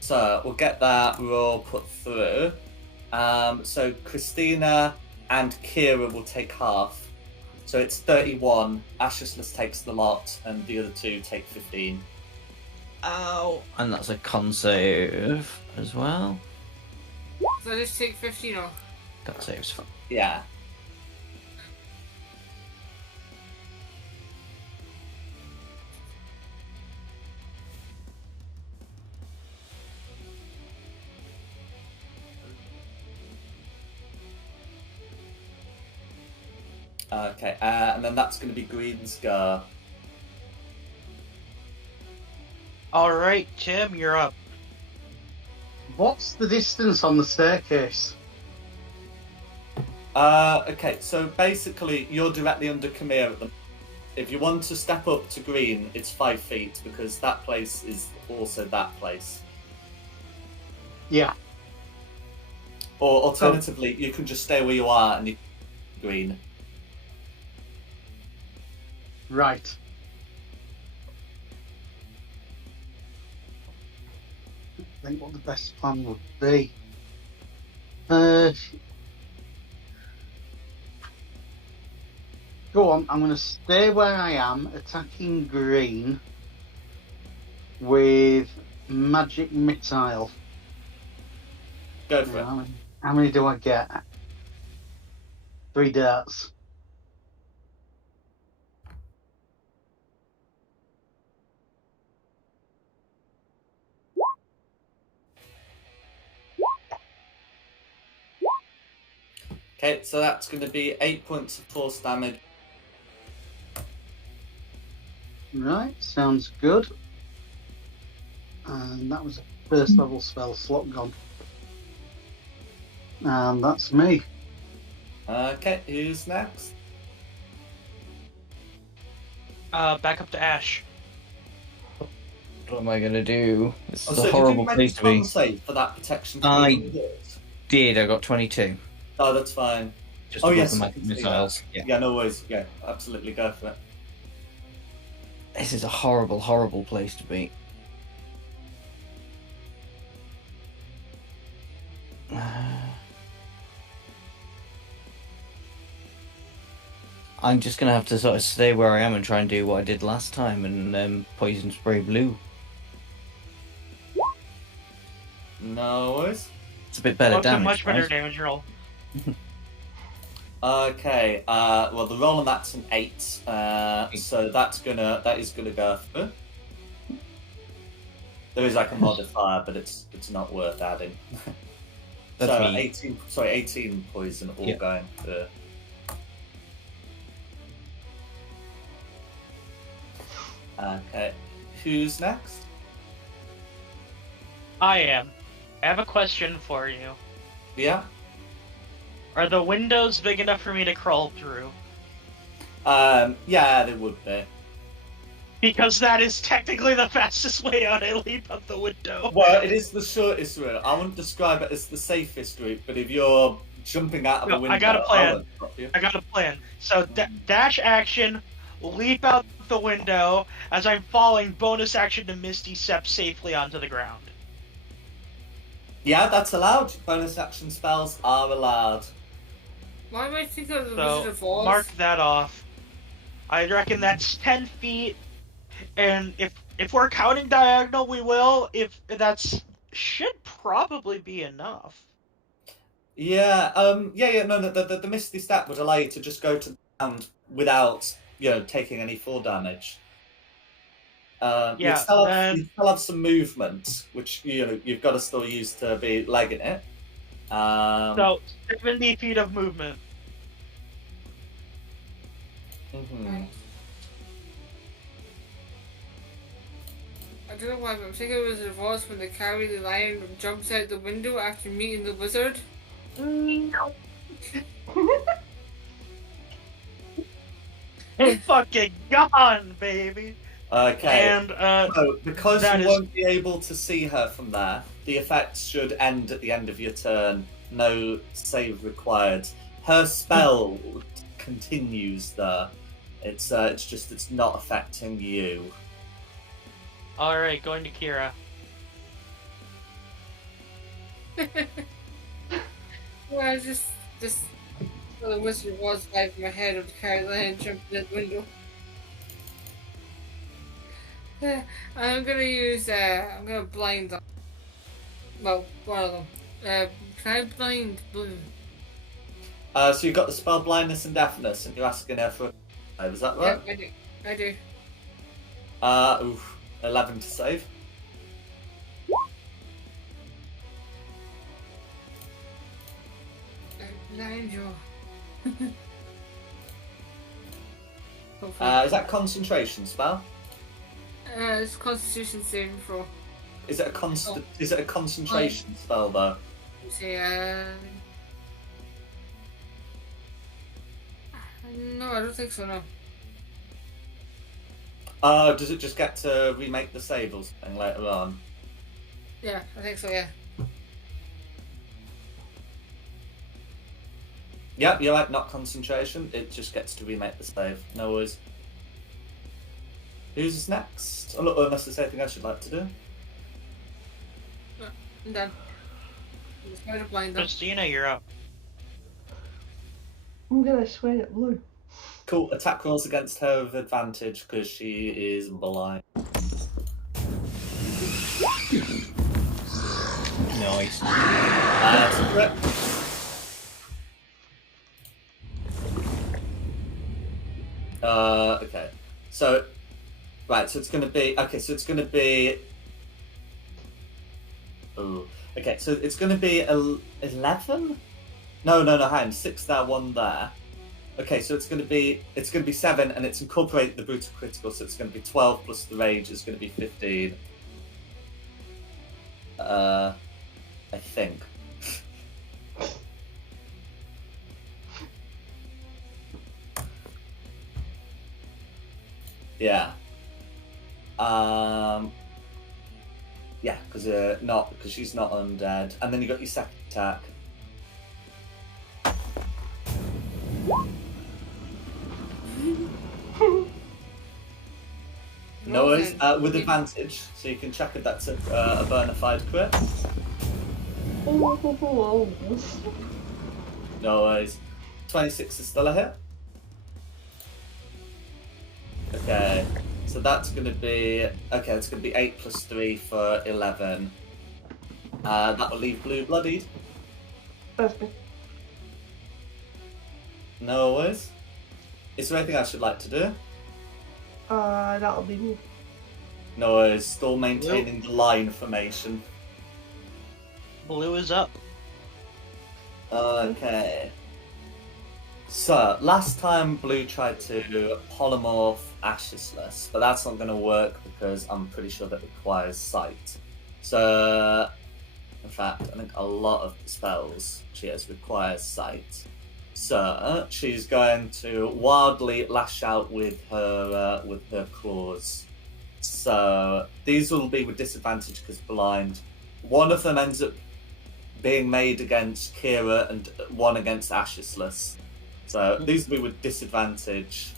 So we'll get that roll put through. So Christina and Kira will take half. So it's 31. Ashless takes the lot, and the other two take 15. Ow! And that's a con save as well. So I just take 15 off. Con save's fun. Yeah. Okay, and then that's going to be Green's go. All right, Tim, you're up. What's the distance on the staircase? Okay, so basically you're directly under Camille at the. If you want to step up to Green, it's 5 feet because that place is also that place. Yeah. Or alternatively, you can just stay where you are and you Green. Right. I think what the best plan would be. Go on, I'm going to stay where I am, attacking Green with magic missile. Go for it. How many do I get? 3 darts. Okay, so that's going to be 8 points of force damage. Right, sounds good. And that was a first level spell slot gone. And that's me. Okay, who's next? Back up to Ash. What am I going to do? This is So a did horrible you make place a to be. con save for that protection? I did. I got 22. Oh, that's fine. Just Oh, above yes, the I magic can see missiles. Yeah. Yeah, no worries. Yeah, absolutely, go for it. This is a horrible, horrible place to be. I'm just going to have to sort of stay where I am and try and do what I did last time and poison spray blue. No worries. It's a bit better damage. Much better right? damage roll. Okay, well the roll on that's an 8, so that is gonna go through. There is like a modifier, but it's not worth adding. That's so me. 18 poison all going through. Okay, who's next? I am. I have a question for you. Yeah. Are the windows big enough for me to crawl through? Yeah, they would be. Because that is technically the fastest way out. I leap out the window. Well, it is the shortest route. I wouldn't describe it as the safest route, but if you're jumping out of a window, I got a plan. won't stop you. I got a plan. So dash action, leap out the window. As I'm falling, bonus action to Misty Step safely onto the ground. Yeah, that's allowed. Bonus action spells are allowed. Why am I thinking of the So Wizard of Oz? mark that off. I reckon that's 10 feet. And if we're counting diagonal, we will. If that's should probably be enough. Yeah, no, the Misty Step would allow you to just go to without taking any fall damage. Yeah, you still have some movement, which you've got to still use to be legging it. So 70 feet of movement. Mhm. I don't know why, but I'm thinking it was the voice when the cowardly lion jumps out the window after meeting the wizard. No. It's fucking gone, baby. Okay. And so because that you is- won't be able to see her from there, the effects should end at the end of your turn. No save required. Her spell continues there. It's just it's not affecting you. all right, going to Kira. Well, just well, the wizard was live in my head of the cowardly lion jumping out the window. I'm gonna blind them. Well, one of them. Can I blind Blue? So you've got the spell blindness and deafness, and you're asking her for a is that right? Yeah, I do. 11 to save. Nine jaw. Is that concentration spell? It's Constitution saving throw. Is it a Is it a concentration spell though? Say, no, I don't think so. No. Does it just get to remake the save or something later on? Yeah, I think so. Yeah. Yep, you're right, not concentration. It just gets to remake the save. No worries. Who's next? Oh, look, unless there's anything else you'd like to do. I'm done. Just try to blind them. Christina, you're up. I'm gonna swing at Blue. Cool. Attack rolls against her with advantage because she is blind. Nice. That's a crit. Okay. So, right. So it's going to be okay. So it's going to be. Oh. Okay. So it's going to be 11. No. Hang on. 6 there, 1 there. Okay. So it's going to be 7, and it's incorporated the brutal critical. So it's going to be 12 plus the rage is going to be 15. I think. Yeah. Yeah, because she's not undead. And then you got your second attack. No worries. With advantage, so you can check if that's a bona fide crit. Oh. No worries. 26 is still a hit. Okay, so that's going to be... Okay, it's going to be 8 plus 3 for 11. That will leave Blue bloodied. That's me. No worries. Is there anything else you'd like to do? That'll be me. No worries. Still maintaining the line formation. Blue is up. Okay. So, last time Blue tried to polymorph Ashesless, but that's not going to work because I'm pretty sure that requires sight. So, in fact, I think a lot of the spells she has requires sight. So, she's going to wildly lash out with her claws. So, these will be with disadvantage because blind. One of them ends up being made against Kira and one against Ashesless. So these will be with disadvantage.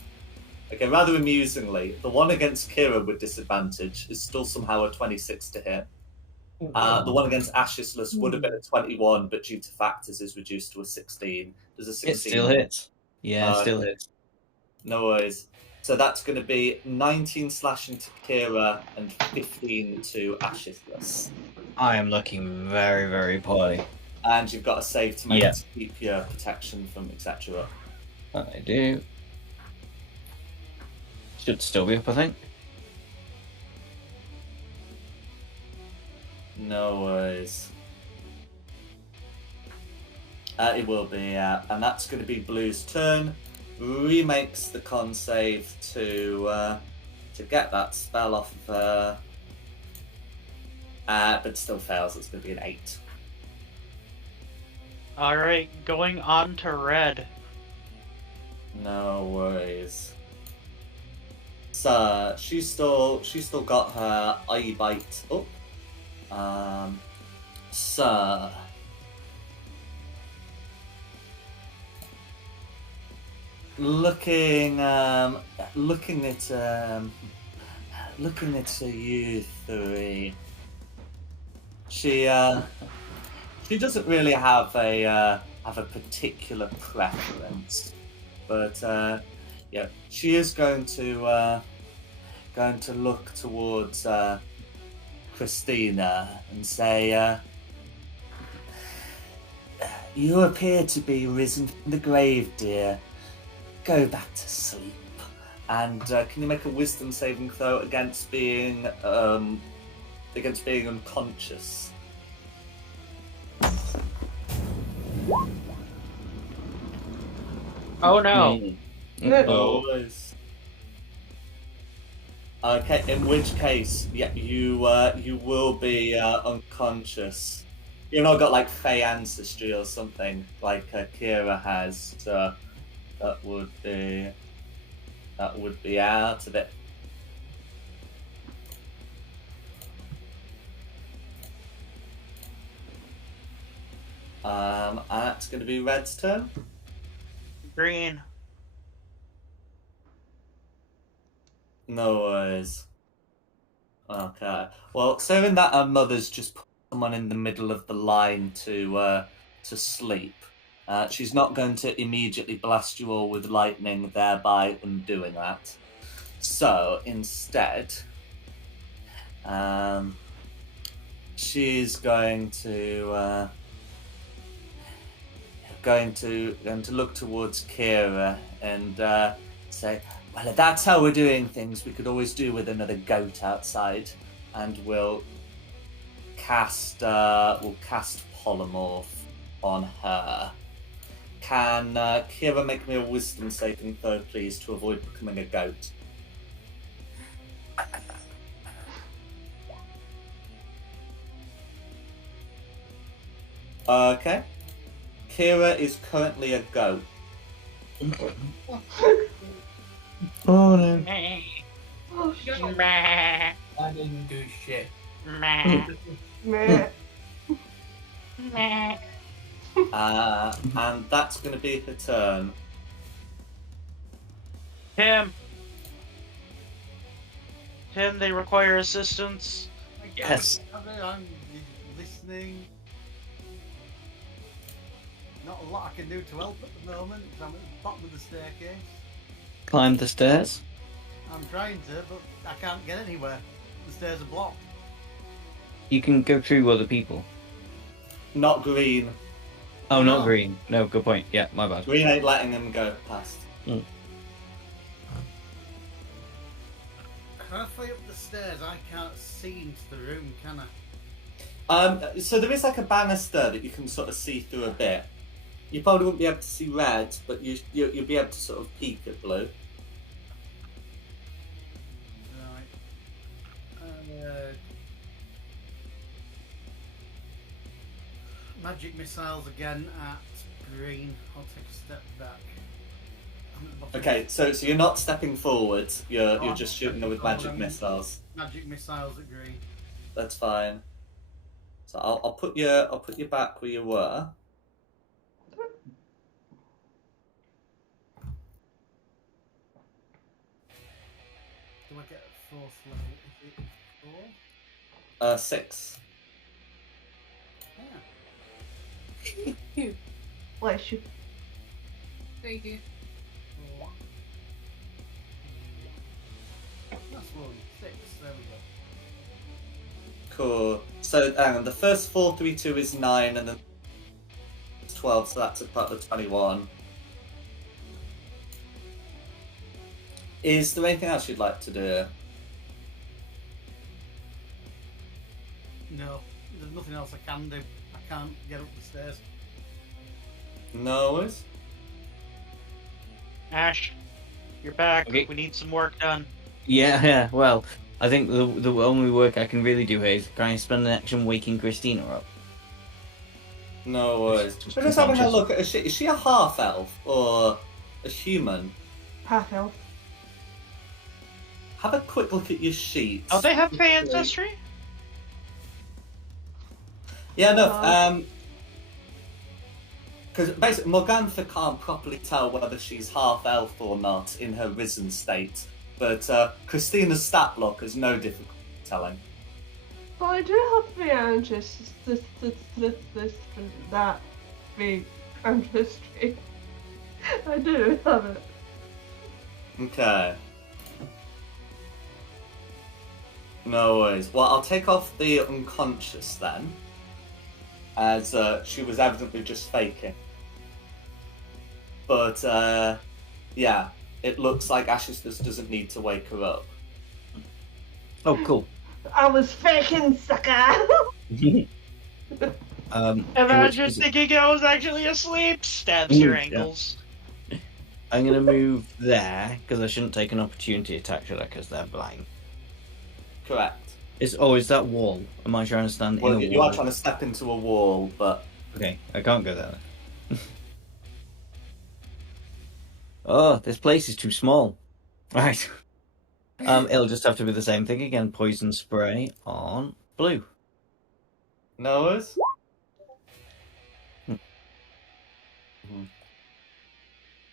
Okay, rather amusingly, the one against Kira with disadvantage is still somehow a 26 to hit. The one against Ashesless would have been a 21, but due to factors is reduced to a 16. Does a 16 It still hits. Yeah, it still okay. hits. No worries. So that's going to be 19 slashing to Kira and 15 to Ashesless. I am looking very, very poorly. And you've got a save to make to keep your protection from etc. I do. Should still be up, I think. No worries. It will be, and that's going to be Blue's turn. Remakes the con save to get that spell off of her, but still fails. It's going to be an 8. Alright, going on to red. No worries. So she's still got her eye bite up. So looking at you three, she doesn't really have a particular preference, but yeah, she is going to look towards Christina and say, "You appear to be risen from the grave, dear. Go back to sleep." And can you make a wisdom saving throw against being unconscious? Oh no. Always. Okay, in which case, yeah, you will be unconscious. You've not got like Fey ancestry or something like Kira has, so that would be out of it. And it's going to be Red's turn. Green. No worries. Okay. Well, saying that her mother's just put someone in the middle of the line to sleep, she's not going to immediately blast you all with lightning, thereby undoing that. So instead, she's going to look towards Kira and say, "Well, if that's how we're doing things, we could always do with another goat outside," and we'll cast polymorph on her. Can Kira make me a wisdom saving throw, please, to avoid becoming a goat? Okay. Kira is currently a goat. Oh no. Oh shit. Meh. I didn't do shit. Meh. Meh. Meh. And that's going to be her turn. Tim, they require assistance. Yes. I'm listening. Not a lot I can do to help at the moment because I'm at the bottom of the staircase. Climb the stairs. I'm trying to, but I can't get anywhere. The stairs are blocked. You can go through other people. Not green. Oh, No. not green. No, good point. Yeah, my bad. Green ain't letting him go past. Can I fly up the stairs? I can't see into the room, can I? So there is like a banister that you can sort of see through a bit. You probably wouldn't be able to see red, but you'll be able to sort of peek at blue. Right. Magic missiles again at green. I'll take a step back. I'm at the bottom. Okay, so you're not stepping forward. You're Oh, just shooting them with stepping magic forward. missiles. Magic missiles at green. That's fine. So I'll put you back where you were. Do I get a fourth level? Is it 4? 6. Yeah. Bless you. Thank you. 4. That's 6. There we go. Cool. So hang on, the first 432 is 9, and then 12. So that's a part of 21. Is there anything else you'd like to do? No, there's nothing else I can do. I can't get up the stairs. No worries. Ash, you're back. Okay. We need some work done. Yeah. Well, I think the only work I can really do here is try and spend an action waking Christina up. No worries. Just We're just having a conscious. look at is she a half elf or a human? Half elf. Have a quick look at your sheets. Oh, they have Fey ancestry? Yeah, no. Because basically, Morgantha can't properly tell whether she's half elf or not in her risen state, but Christina's stat block has no difficulty telling. Well, I do have the ancestry. That the ancestry. I do have it. Okay. No worries. Well, I'll take off the unconscious then, as she was evidently just faking. But, yeah, it looks like Ashes just doesn't need to wake her up. Oh, cool. I was faking, sucker! In Imagine which case, thinking I was actually asleep. Stabs your Yeah. ankles. I'm gonna move there because I shouldn't take an opportunity attack, should I? Because they're blind. Correct. Is that wall? Am I trying to stand Well, in a you wall? are trying to step into a wall, but Okay, I can't go there. Oh, this place is too small. Right. It'll just have to be the same thing again. Poison spray on blue. no worries.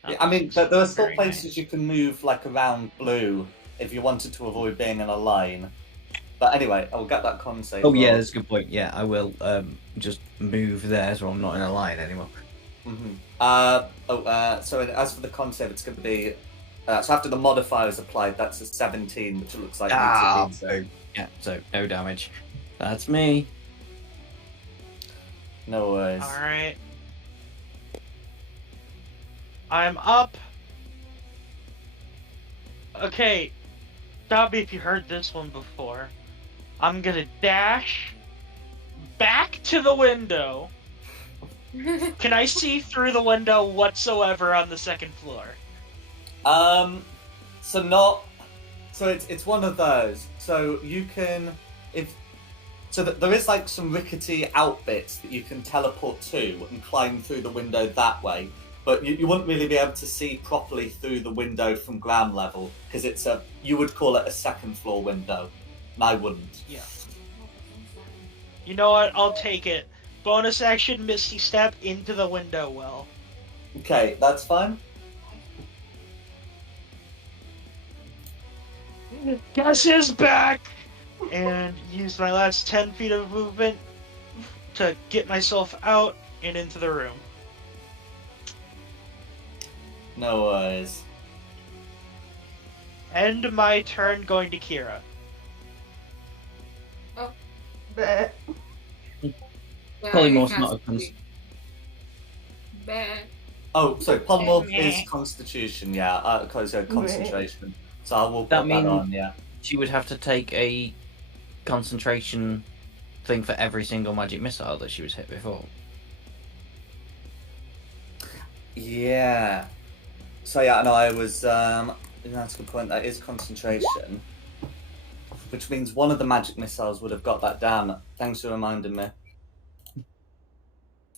Yeah, I mean, there are still Very places nice. you can move, like, around blue if you wanted to avoid being in a line. But anyway, I'll get that con save. Oh yeah, roll. that's a good point. Yeah, I will just move there so I'm not in a line anymore. So as for the con save, it's going to be... so after the modifier is applied, that's a 17, which it looks like needs to be, so... Yeah, so no damage. That's me. No worries. Alright. I'm up. Okay. Stop me if you heard this one before. I'm gonna dash back to the window. Can I see through the window whatsoever on the second floor? So it's one of those. So you can... there is like some rickety outbits that you can teleport to and climb through the window that way. But you wouldn't really be able to see properly through the window from ground level because you would call it a second floor window, and I wouldn't. Yeah. You know what? I'll take it. Bonus action, Misty Step into the window well. Okay, that's fine. Gus is back! And use my last 10 feet of movement to get myself out and into the room. No worries. End my turn going to Kira. Bleh. Polymorph's not a Oh, sorry, polymorph is constitution, yeah. Concentration. So I will put that means- on, yeah. She would have to take a concentration thing for every single magic missile that she was hit before. Yeah. So yeah, no, I was. That's a good point. That is concentration, which means one of the magic missiles would have got that down. Thanks for reminding me.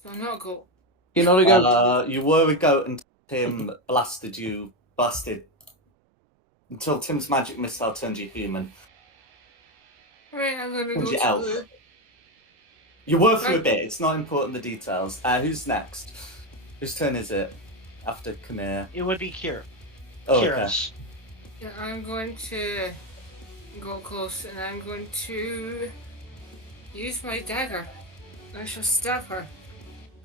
I'm not a goat. You're not a goat. You were a goat until Tim blasted you, busted. Until Tim's magic missile turned you human. Alright, I'm gonna Turned go you to elf. the... You were through a bit. It's not important the details. Who's next? Whose turn is it? After Khmer. It would be Kira. Oh, okay. Kira's. Yeah, I'm going to go close and I'm going to use my dagger. I shall stab her.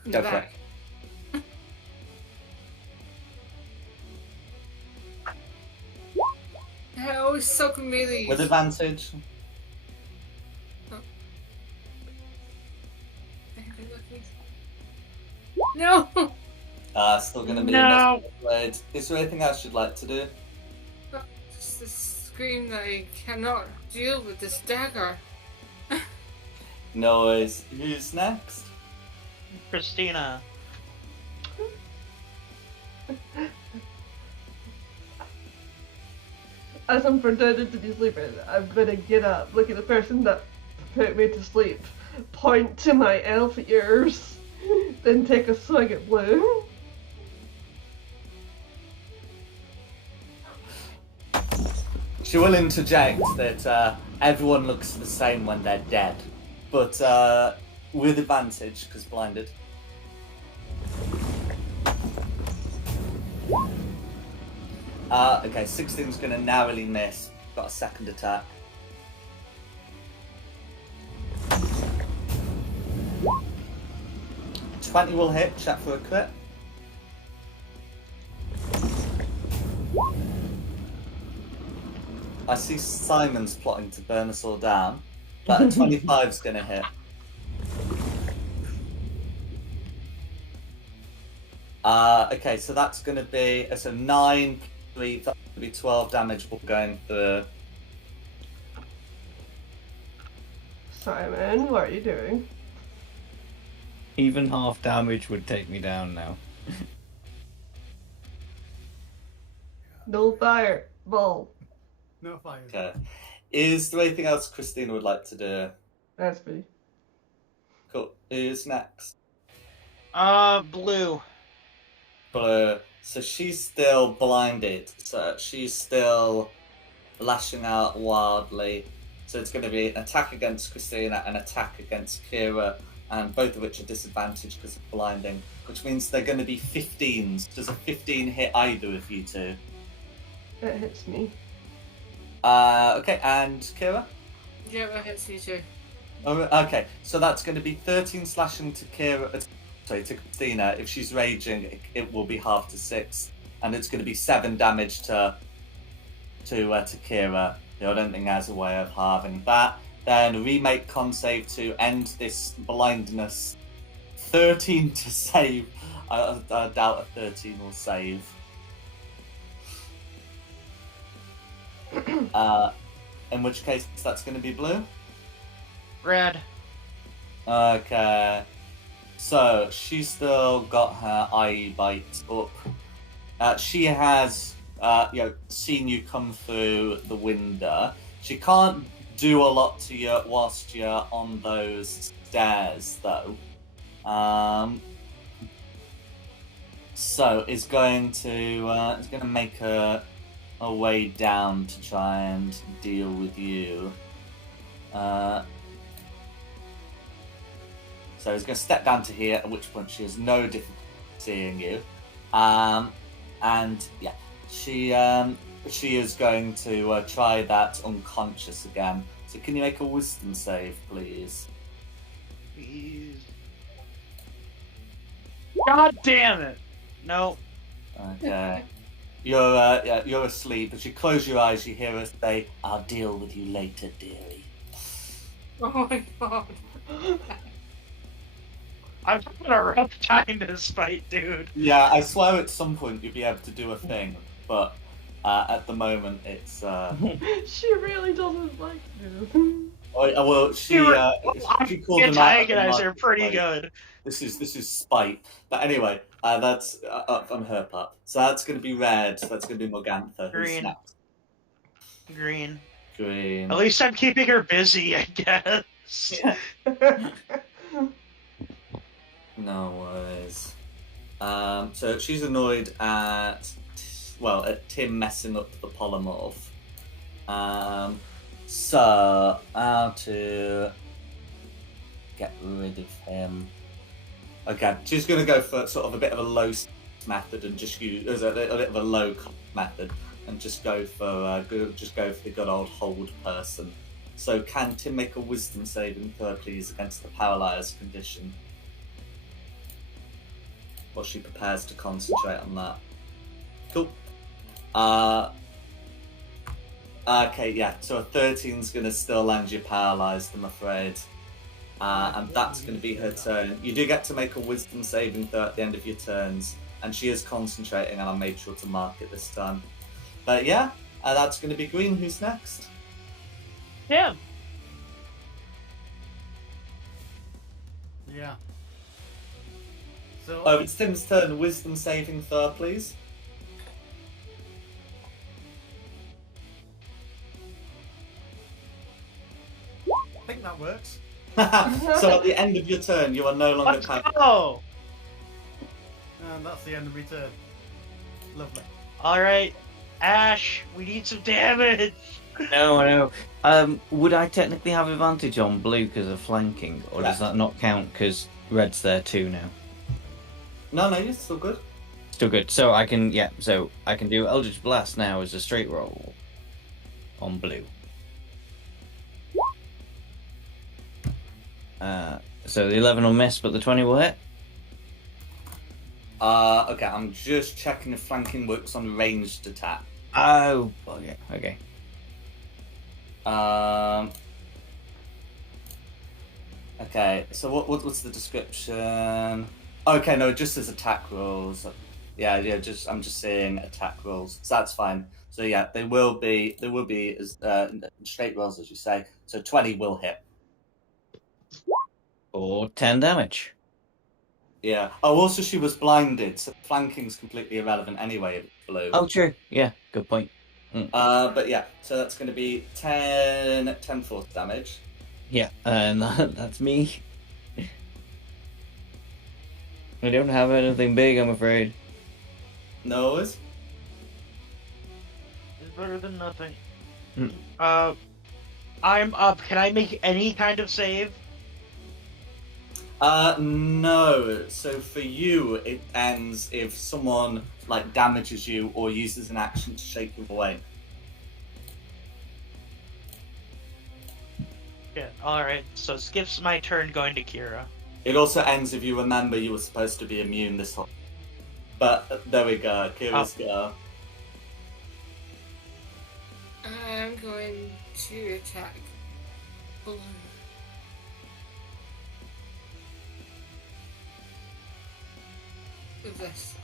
in the Go for it. back. I always suck in melee. With advantage. No! Still going to be No. a blade. Is there anything else you'd like to do? scream that I cannot deal with this dagger. No worries. Who's next? Christina. As I'm pretending to be sleeping, I'm gonna get up, look at the person that put me to sleep, point to my elf ears, then take a swig at Blue. She will interject that everyone looks the same when they're dead, but with advantage because blinded. Okay, 16's going to narrowly miss. Got a second attack. $20 will hit. Check for a crit. I see Simon's plotting to burn us all down, but a 25's going to hit. Okay, so that's going to be 9, 3, that's going to be 12 damage. We're going through. Simon, what are you doing? Even half damage would take me down now. No fire, ball. No fire. Okay. Is there anything else Christina would like to do? That's me. Cool. Who's next? Blue. Blue. So she's still blinded. So she's still lashing out wildly. So it's going to be an attack against Christina and an attack against Kira, and both of which are disadvantaged because of blinding, which means they're going to be 15s. Does a 15 hit either of you two? It hits me. Okay, and Kira? Yeah, that hits me too. Oh, okay, so that's going to be 13 slashing to Kira. Sorry, to Christina. If she's raging, it will be half to 6, and it's going to be 7 damage to Kira. I don't think there's a way of halving that. Then remake con save to end this blindness. 13 to save. I doubt a 13 will save. In which case, that's going to be blue. Red. Okay. So, she's still got her eye bite up. She has, seen you come through the window. She can't do a lot to you whilst you're on those stairs, though. So, it's going to make a way down to try and deal with you. So he's going to step down to here, at which point she has no difficulty seeing you. And yeah, she is going to try that unconscious again. So can you make a wisdom save, please? Please. God damn it! No. Okay. You're asleep. As you close your eyes, you hear her say, "I'll deal with you later, dearie." Oh my god. I'm having a rough time this fight, dude. Yeah, I swear at some point you'll be able to do a thing, but at the moment it's. She really doesn't like you. Well, she called him out. Antagonize her pretty good. This is spite. But anyway, that's up on her part. So that's going to be red. That's going to be Morgantha. Green. Green. Green. At least I'm keeping her busy, I guess. No worries. So she's annoyed at Tim messing up the polymorph. So how to get rid of him? Okay, she's going to go for sort of a bit of a low method and just use a bit of a low method and just go for the good old hold person. So can Tim make a wisdom saving throw, please, against the paralyzed condition? While she prepares to concentrate on that. Cool. Okay, yeah, so a 13's going to still land you paralyzed, I'm afraid. And that's going to be her turn. You do get to make a wisdom saving throw at the end of your turns, and she is concentrating, and I made sure to mark it this time. But yeah, That's going to be Green. Who's next? Him. Yeah. So Oh, it's Tim's turn. Wisdom saving throw, please. I think that works. So at the end of your turn, you are no longer Let's go. And that's the end of my turn. Lovely. All right, Ash. We need some damage. No. Would I technically have advantage on blue because of flanking, or does that not count because red's there too now? No, you're still good. Still good. So I can, So I can do Eldritch Blast now as a straight roll on blue. So the 11 will miss, but the 20 will hit. Okay, I'm just checking if flanking works on ranged attack. Oh, okay. Okay, so what's the description? Okay, no, just as attack rolls. Yeah, I'm just saying attack rolls. So that's fine. So yeah, they will be as straight rolls as you say. So 20 will hit. Or 10 damage. Yeah. Oh, also she was blinded, so flanking's completely irrelevant anyway if it's blue. Oh, true. Yeah, good point. But yeah, so that's going to be 10 force damage. Yeah, and that's me. I don't have anything big, I'm afraid. No worries. It's better than nothing. Hmm. I'm up. Can I make any kind of save? No. So for you, it ends if someone like damages you or uses an action to shake you away. Yeah. All right. So skips my turn going to Kira. It also ends if you remember you were supposed to be immune this whole. But there we go. Kira's go. I'm going to attack blue. With this.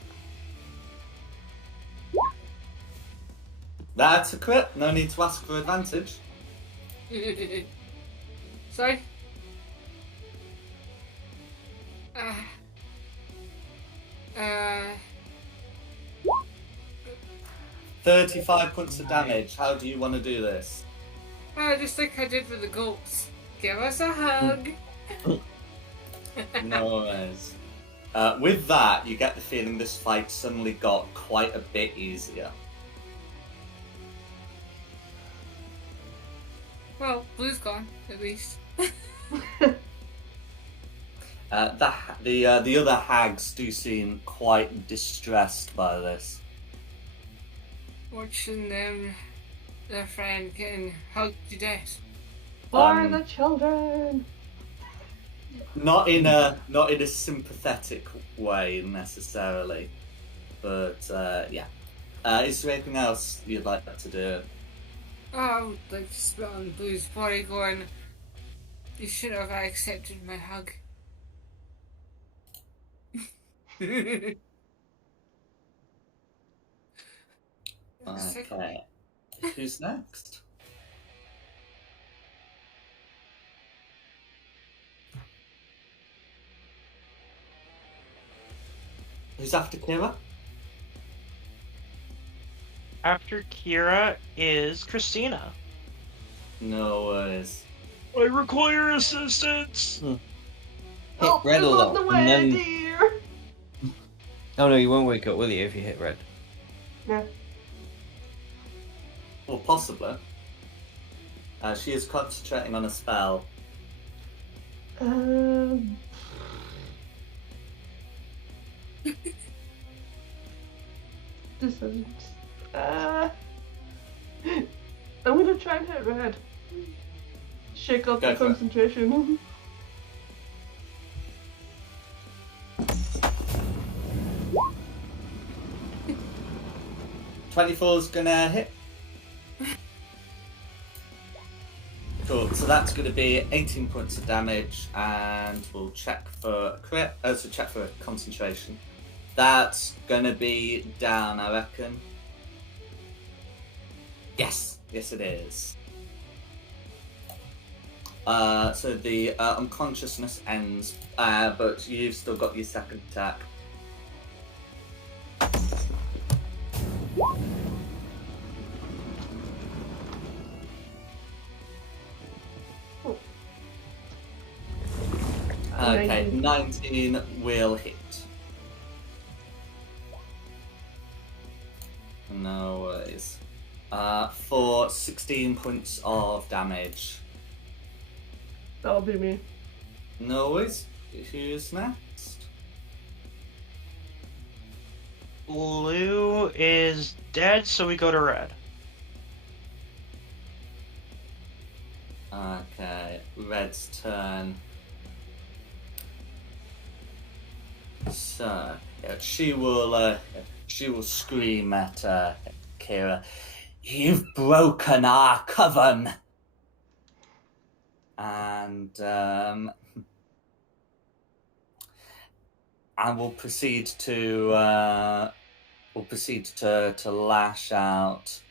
That's a crit. No need to ask for advantage. Sorry. 35 points of damage. How do you want to do this? Just like I did with the goats. Give us a hug. No worries. With that, you get the feeling this fight suddenly got quite a bit easier. Well, blue's gone, at least. The other hags do seem quite distressed by this. Watching them, their friend getting hugged to death. For the children. Not in a sympathetic way necessarily, but yeah. Is there anything else you'd like to do? Oh, I would like to spit on Blue's body going, you should have accepted my hug. Okay. Who's next? Who's after Kira? After Kira is Christina. No worries. I require assistance. Hit Help red is a on lot, the and way, then... dear. Oh no, you won't wake up, will you, if you hit red? Yeah. Or possibly. She is concentrating on a spell. This isn't. I'm gonna try and hit red. Shake off Go the for it. concentration. '24's gonna hit. Cool. So that's gonna be 18 points of damage, and we'll check for a crit. So check for a concentration. That's gonna be down, I reckon. Yes, yes, it is. So the unconsciousness ends, but you've still got your second attack. Okay, 19 will hit. No worries. For 16 points of damage. That'll be me. No worries. Who's next? Blue is dead, so we go to red. Okay, Red's turn. So, yeah, she will scream at Kira, "You've broken our coven!" And we'll proceed to lash out.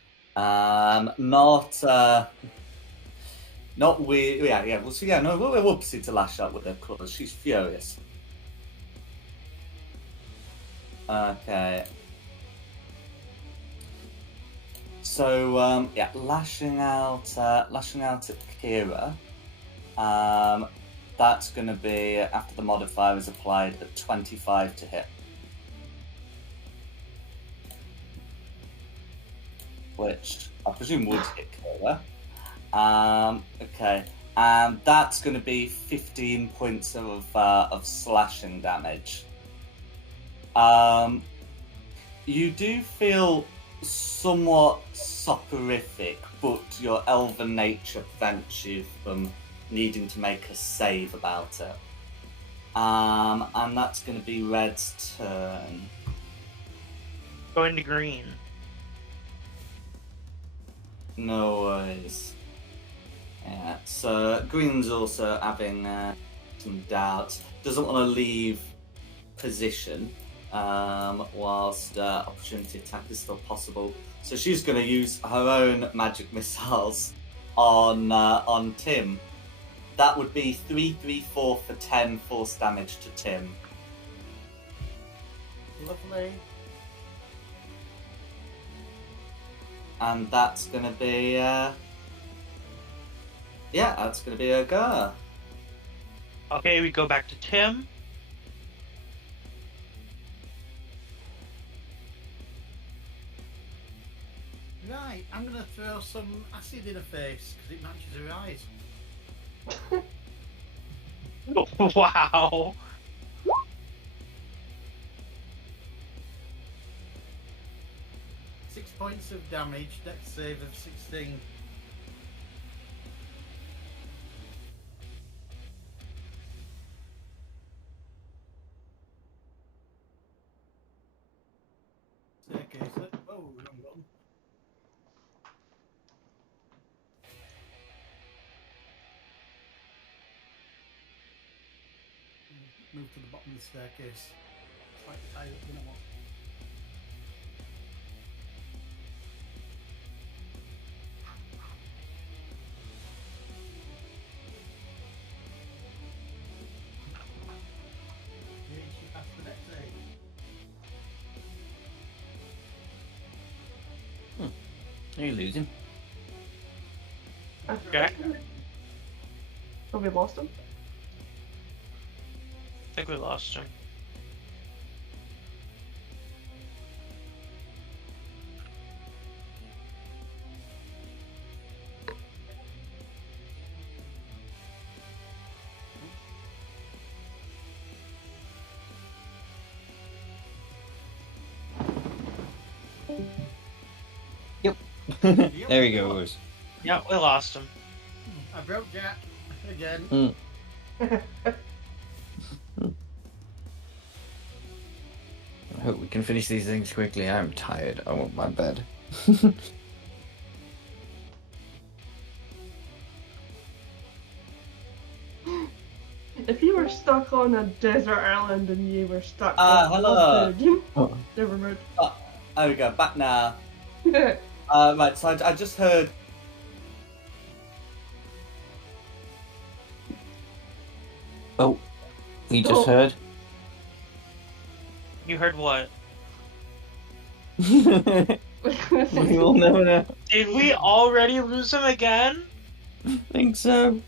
Not we. Yeah. We'll see. Yeah, no, we'll proceed to lash out with her claws. She's furious. Okay. So yeah, lashing out at Kira. That's going to be, after the modifier is applied, at 25 to hit. Which I presume would hit Kira. Okay. And that's going to be 15 points of slashing damage. You do feel somewhat soporific, but your elven nature prevents you from needing to make a save about it. And that's going to be Red's turn. Going to green. No worries. Yeah, so Green's also having some doubts. Doesn't want to leave position whilst opportunity attack is still possible. So she's going to use her own magic missiles on Tim. That would be 3, 3, 4 for 10 force damage to Tim. Lovely. And that's going to be that's going to be a go. Okay, we go back to Tim. Right, I'm gonna throw some acid in her face because it matches her eyes. Wow. 6 points of damage, dex save of 16. Staircase. Oh, wrong button. Move to the bottom of the staircase. Slightly higher up than I want. She passed the next save. Are you losing? Okay. Have we lost him? I think we lost him. There he goes. Yeah, we lost him. I broke Jack again. I hope we can finish these things quickly. I'm tired. I want my bed. If you were stuck on a desert island and you were stuck hello. with food, Oh. never mind. There we go, back now. Right, so I just heard. Oh, we just Oh. heard. You heard what? We will never know. Did we already lose him again? Think so.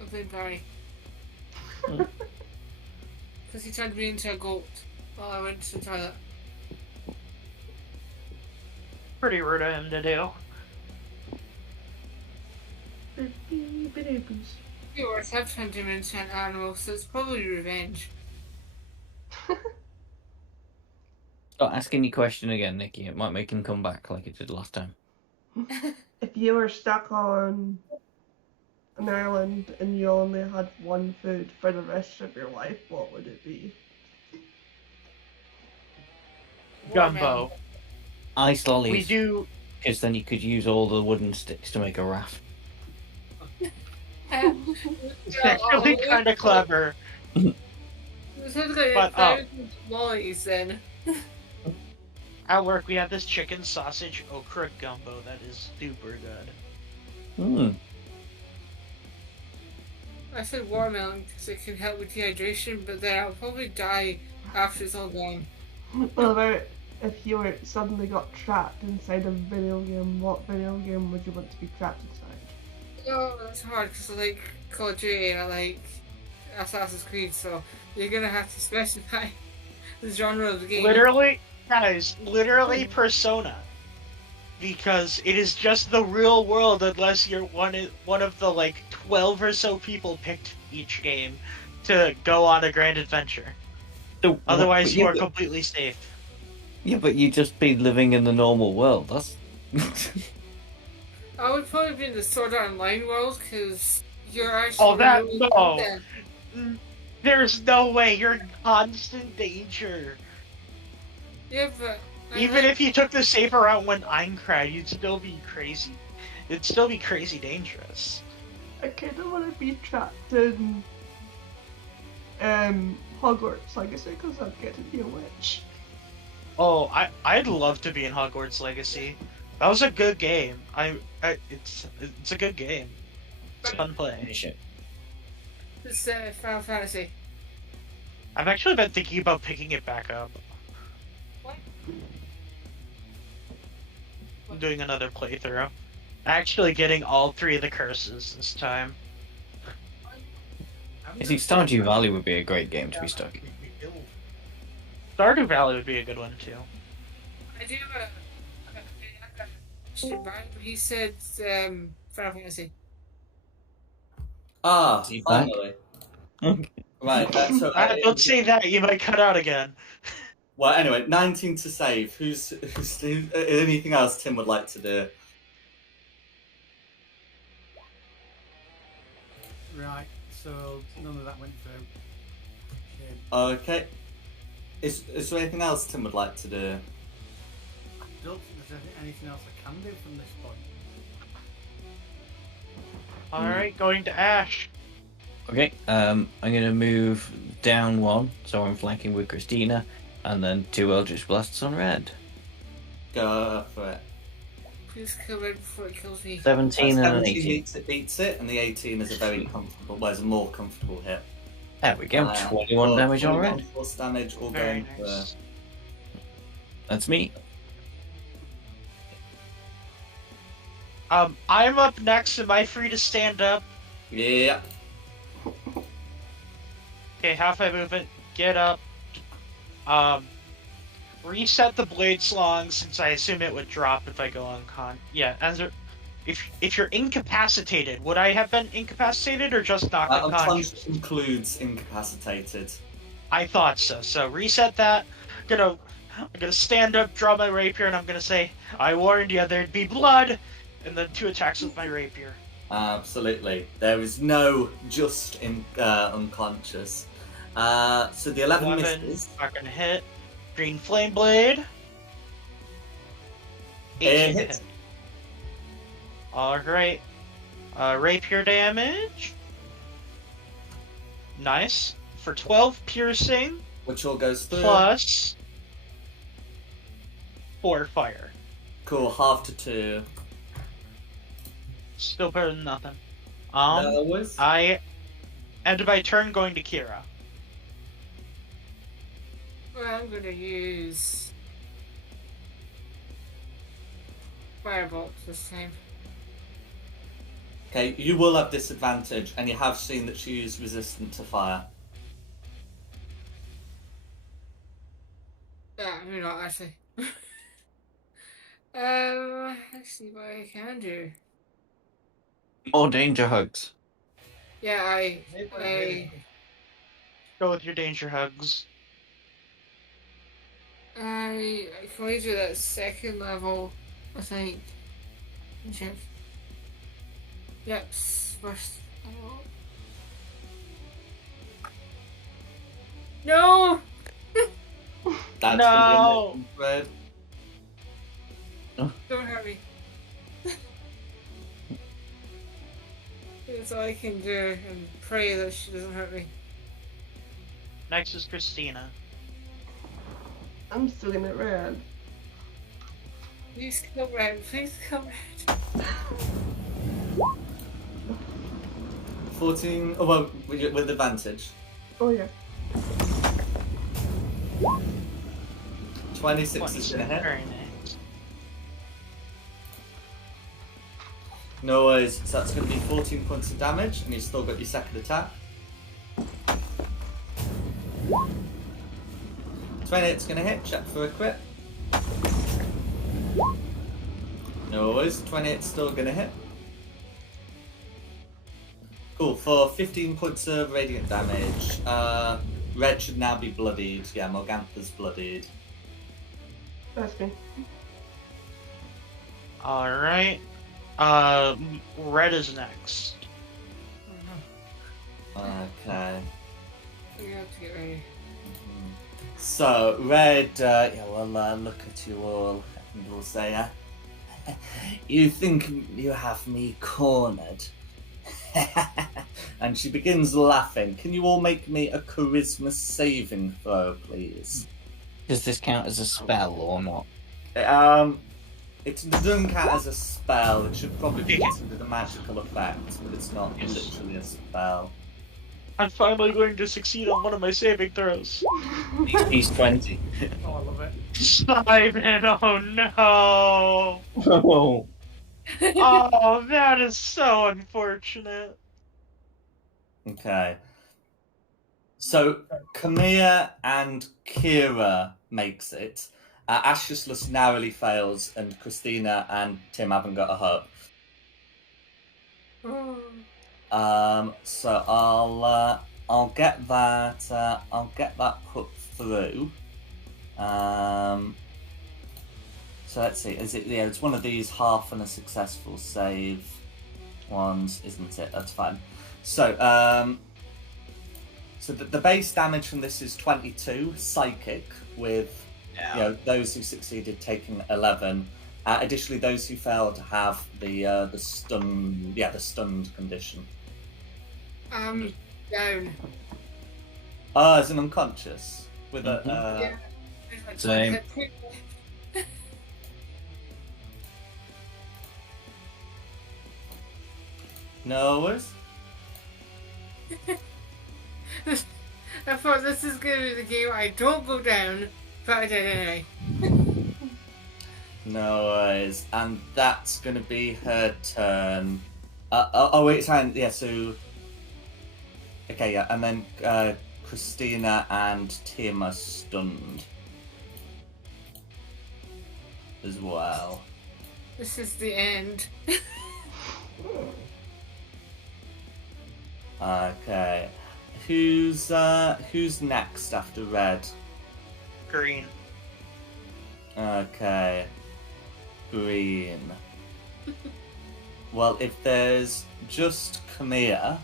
I blame Barry. Because he turned me into a goat while I went to the toilet. Pretty rude of him to do. Viewers have turned him into an animal, so it's probably revenge. Start asking your question again, Nikki. It might make him come back like it did last time. If you were stuck on an island and you only had one food for the rest of your life, what would it be? Gumbo. Ice lollies. We do. Because then you could use all the wooden sticks to make a raft. It's actually kind of clever. It sounds like But, thousands of lollies then. At work, we have this chicken sausage okra gumbo that is super good. Hmm. I said watermelon because it can help with dehydration, but then I'll probably die after it's all gone. What about if you were suddenly got trapped inside a video game? What video game would you want to be trapped inside? Oh, that's hard because I like Call of Duty and I like Assassin's Creed, so you're gonna have to specify the genre of the game. Literally, guys, literally Persona. Because it is just the real world unless you're one of the like 12 or so people picked each game to go on a grand adventure. So, Otherwise, you are but- completely safe. Yeah, but you just be living in the normal world. That's. I would probably be in the Sword Art Online world because you're actually. Oh, that really no. good then. There's no way. You're in constant danger. Yeah, but Even if you took the safer route and went Einkrad, you'd still be crazy. It'd still be crazy dangerous. I kind of want to be trapped in Hogwarts Legacy because I'd get to be a witch. Oh, I'd love to be in Hogwarts Legacy. That was a good game. It's a good game. It's fun playing. Shit. It's Final Fantasy. I've actually been thinking about picking it back up. What? I'm doing another playthrough. Actually getting all 3 of the curses this time. You see, Stardew Valley would be a great game to be stuck in. Stardew Valley would be a good one too. I do have a question, Brian, but he said Final Fantasy. Ah, Is he back? finally. Right, so Don't say that, you might cut out again. well, anyway, 19 to save. Who's anything else Tim would like to do? Right, so none of that went through. Shame. Okay. Is there anything else Tim would like to do? I don't think there's anything else I can do from this point. Alright, going to Ash. Okay, I'm gonna move down 1, so I'm flanking with Christina, and then 2 Eldritch Blasts on red. Go for it. Please kill it before it kills me. 17 and an 17 18. beats it, and the 18 is a very comfortable, well, it's a more comfortable hit. There we go, 21 damage on red. Force damage, all Very going for. nice. That's me. I'm up next. Am I free to stand up? Yeah. Okay, halfway movement. Get up. Reset the blade slong since I assume it would drop if I go on con. Yeah, if you're incapacitated, would I have been incapacitated or just knocked unconscious? Unconscious includes incapacitated. I thought so. So reset that. I'm gonna stand up, draw my rapier, and I'm gonna say, "I warned you, there'd be blood," and then 2 attacks with my rapier. Absolutely. There is no just unconscious. So the 11 misses. Not gonna hit. Green flame blade. 18 Hit. hit. Alright. Rapier damage. Nice. For 12 piercing. Which all goes through. plus 4 fire. Cool, half to 2. Still better than nothing. No worries. I end my turn going to Kira. Well, I'm gonna use Firebolt this time. Okay, you will have disadvantage, and you have seen that she is resistant to fire. Maybe not actually. Let's see what I can do. More danger hugs. Yeah, I Go with your danger hugs. can we do that second level? I think. Check. Yep, first. No! That's No! Red. Don't hurt me. That's all I can do, and pray that she doesn't hurt me. Next is Christina. I'm still in it red. Please kill Red. Please kill Red. 14. Oh, well, with advantage. Oh yeah. 26 is gonna hit. Very nice. No worries. So that's gonna be 14 points of damage, and you've still got your second attack. 28's gonna hit. Check for a crit. No worries. 28's still gonna hit. Cool. For 15 points of radiant damage. Red should now be bloodied. Yeah, Morgantha's bloodied. That's me. Alright. Red is next. Okay. We have to get ready. So, Red, yeah, well, look at you all, and will say, you think you have me cornered? And she begins laughing. Can you all make me a charisma saving throw, please? Does this count as a spell or not? It doesn't count as a spell. It should probably be considered a magical effect, but it's not literally a spell. I'm finally going to succeed on one of my saving throws. He's 20. Oh, I love it. Simon, oh no! Oh. Oh, that is so unfortunate. Okay. So, Kamia and Kira makes it. Ashless narrowly fails, and Christina and Tim haven't got a hook. So I'll get that put through. So let's see. Is it? Yeah, it's one of these half and a successful save ones, isn't it? That's fine. So so the base damage from this is 22 psychic, with those who succeeded taking 11. Additionally, those who failed have the stunned condition. Down. As an unconscious with a. Yeah. Same. No worries. I thought this is going to be the game I don't go down, but I did anyway. No worries. And that's going to be her turn. Wait, sorry. Yeah, so. Okay, yeah, and then Christina and Tim are stunned as well. This is the end. Okay. Who's next after Red? Green. Okay. Green. Well, if there's just Kamia,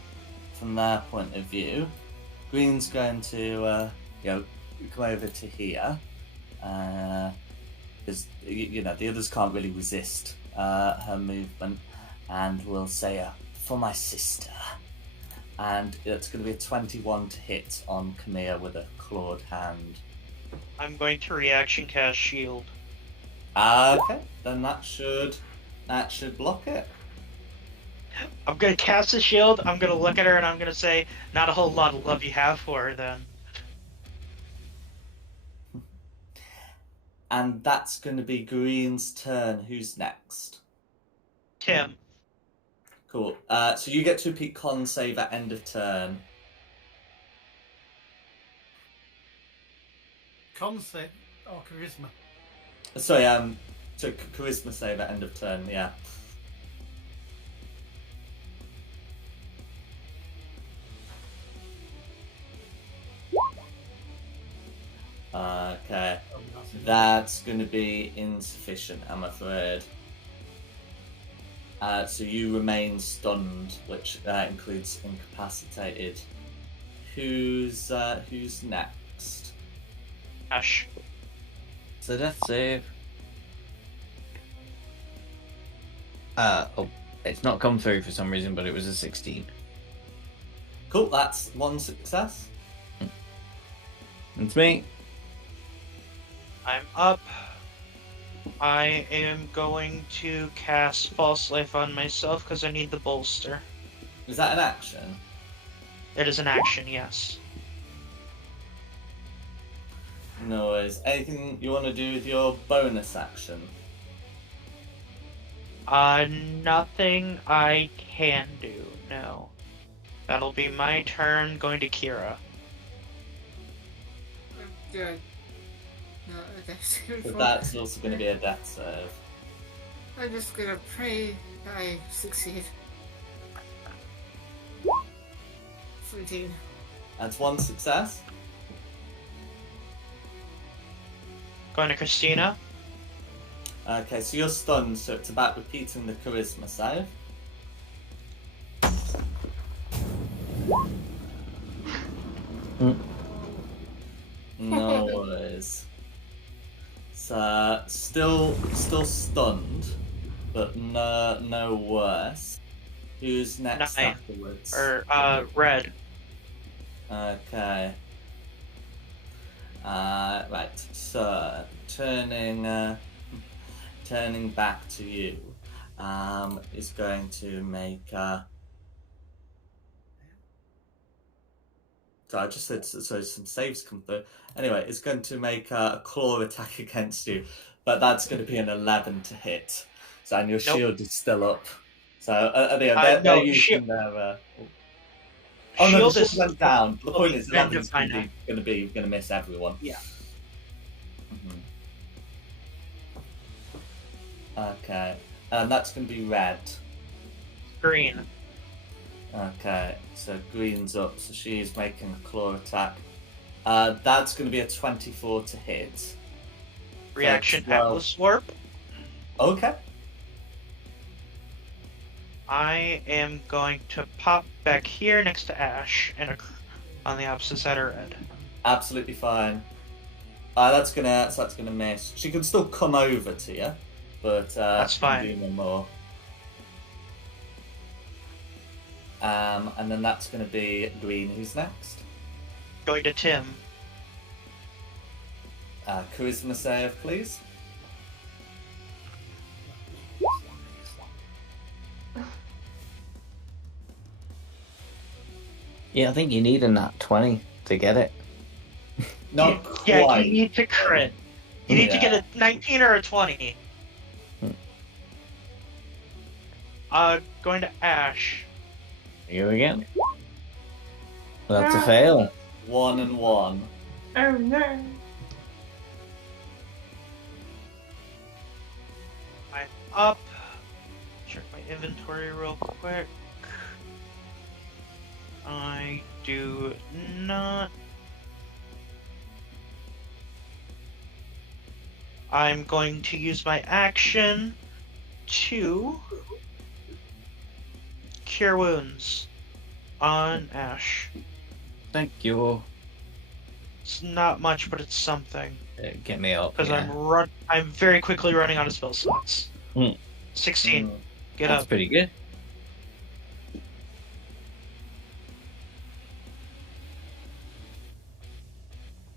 from their point of view, Green's going to come over to here, because the others can't really resist her movement, and will say, "For my sister, and it's going to be a 21 to hit on Kamea with a clawed hand. I'm going to reaction cast shield. Okay, then that should block it. I'm gonna cast a shield, I'm gonna look at her, and I'm gonna say, not a whole lot of love you have for her, then. And that's going to be Green's turn. Who's next? Tim. Cool. So you get to repeat con save at end of turn. Con save or charisma? Sorry, so charisma save at end of turn, yeah. Okay. That's going to be insufficient, I'm afraid. So you remain stunned, which includes incapacitated. Who's next? Ash. It's a death save. It's not come through for some reason, but it was a 16. Cool, that's one success. It's me. I'm up. I am going to cast False Life on myself because I need the bolster. Is that an action? It is an action, yes. No worries. Anything you want to do with your bonus action? Nothing I can do, no. That'll be my turn, going to Kira. Good. No, okay. But that's also going to be a death save. I'm just gonna pray I succeed. 17. That's one success. Going to Christina. Okay, so you're stunned, so it's about repeating the charisma save. No worries. So still stunned, but no worse. Who's next 9. afterwards? Red. Okay. Right. So turning back to you, is going to make. So I just said so. Some saves come through. Anyway, it's going to make a claw attack against you, but that's going to be an 11 to hit. So and your shield is still up. So they're using their. Oh no, the shield went down. The point is, 11 is going to miss everyone. Yeah. Okay, and that's going to be red. Green. Okay, so green's up, so she's making a claw attack. That's going to be a 24 to hit. Reaction Atlas Warp. Okay. I am going to pop back here next to Ash and on the opposite side of Red. Absolutely fine. That's gonna miss. She can still come over to you, but that's fine. Do no more. And then that's going to be green. Who's next? Going to Tim. Charisma save, please. Yeah, I think you need a nat 20 to get it. Not yeah, quite. you need to crit. You need to get a 19 or a 20. Going to Ash. You again. That's a fail. 1 and 1. Oh no. I'm up. Check my inventory real quick. I do not. I'm going to use my action to cure wounds on Ash. Thank you. It's not much, but it's something. Get me up. Because I'm very quickly running out of spell slots. 16. Get That's up. pretty good.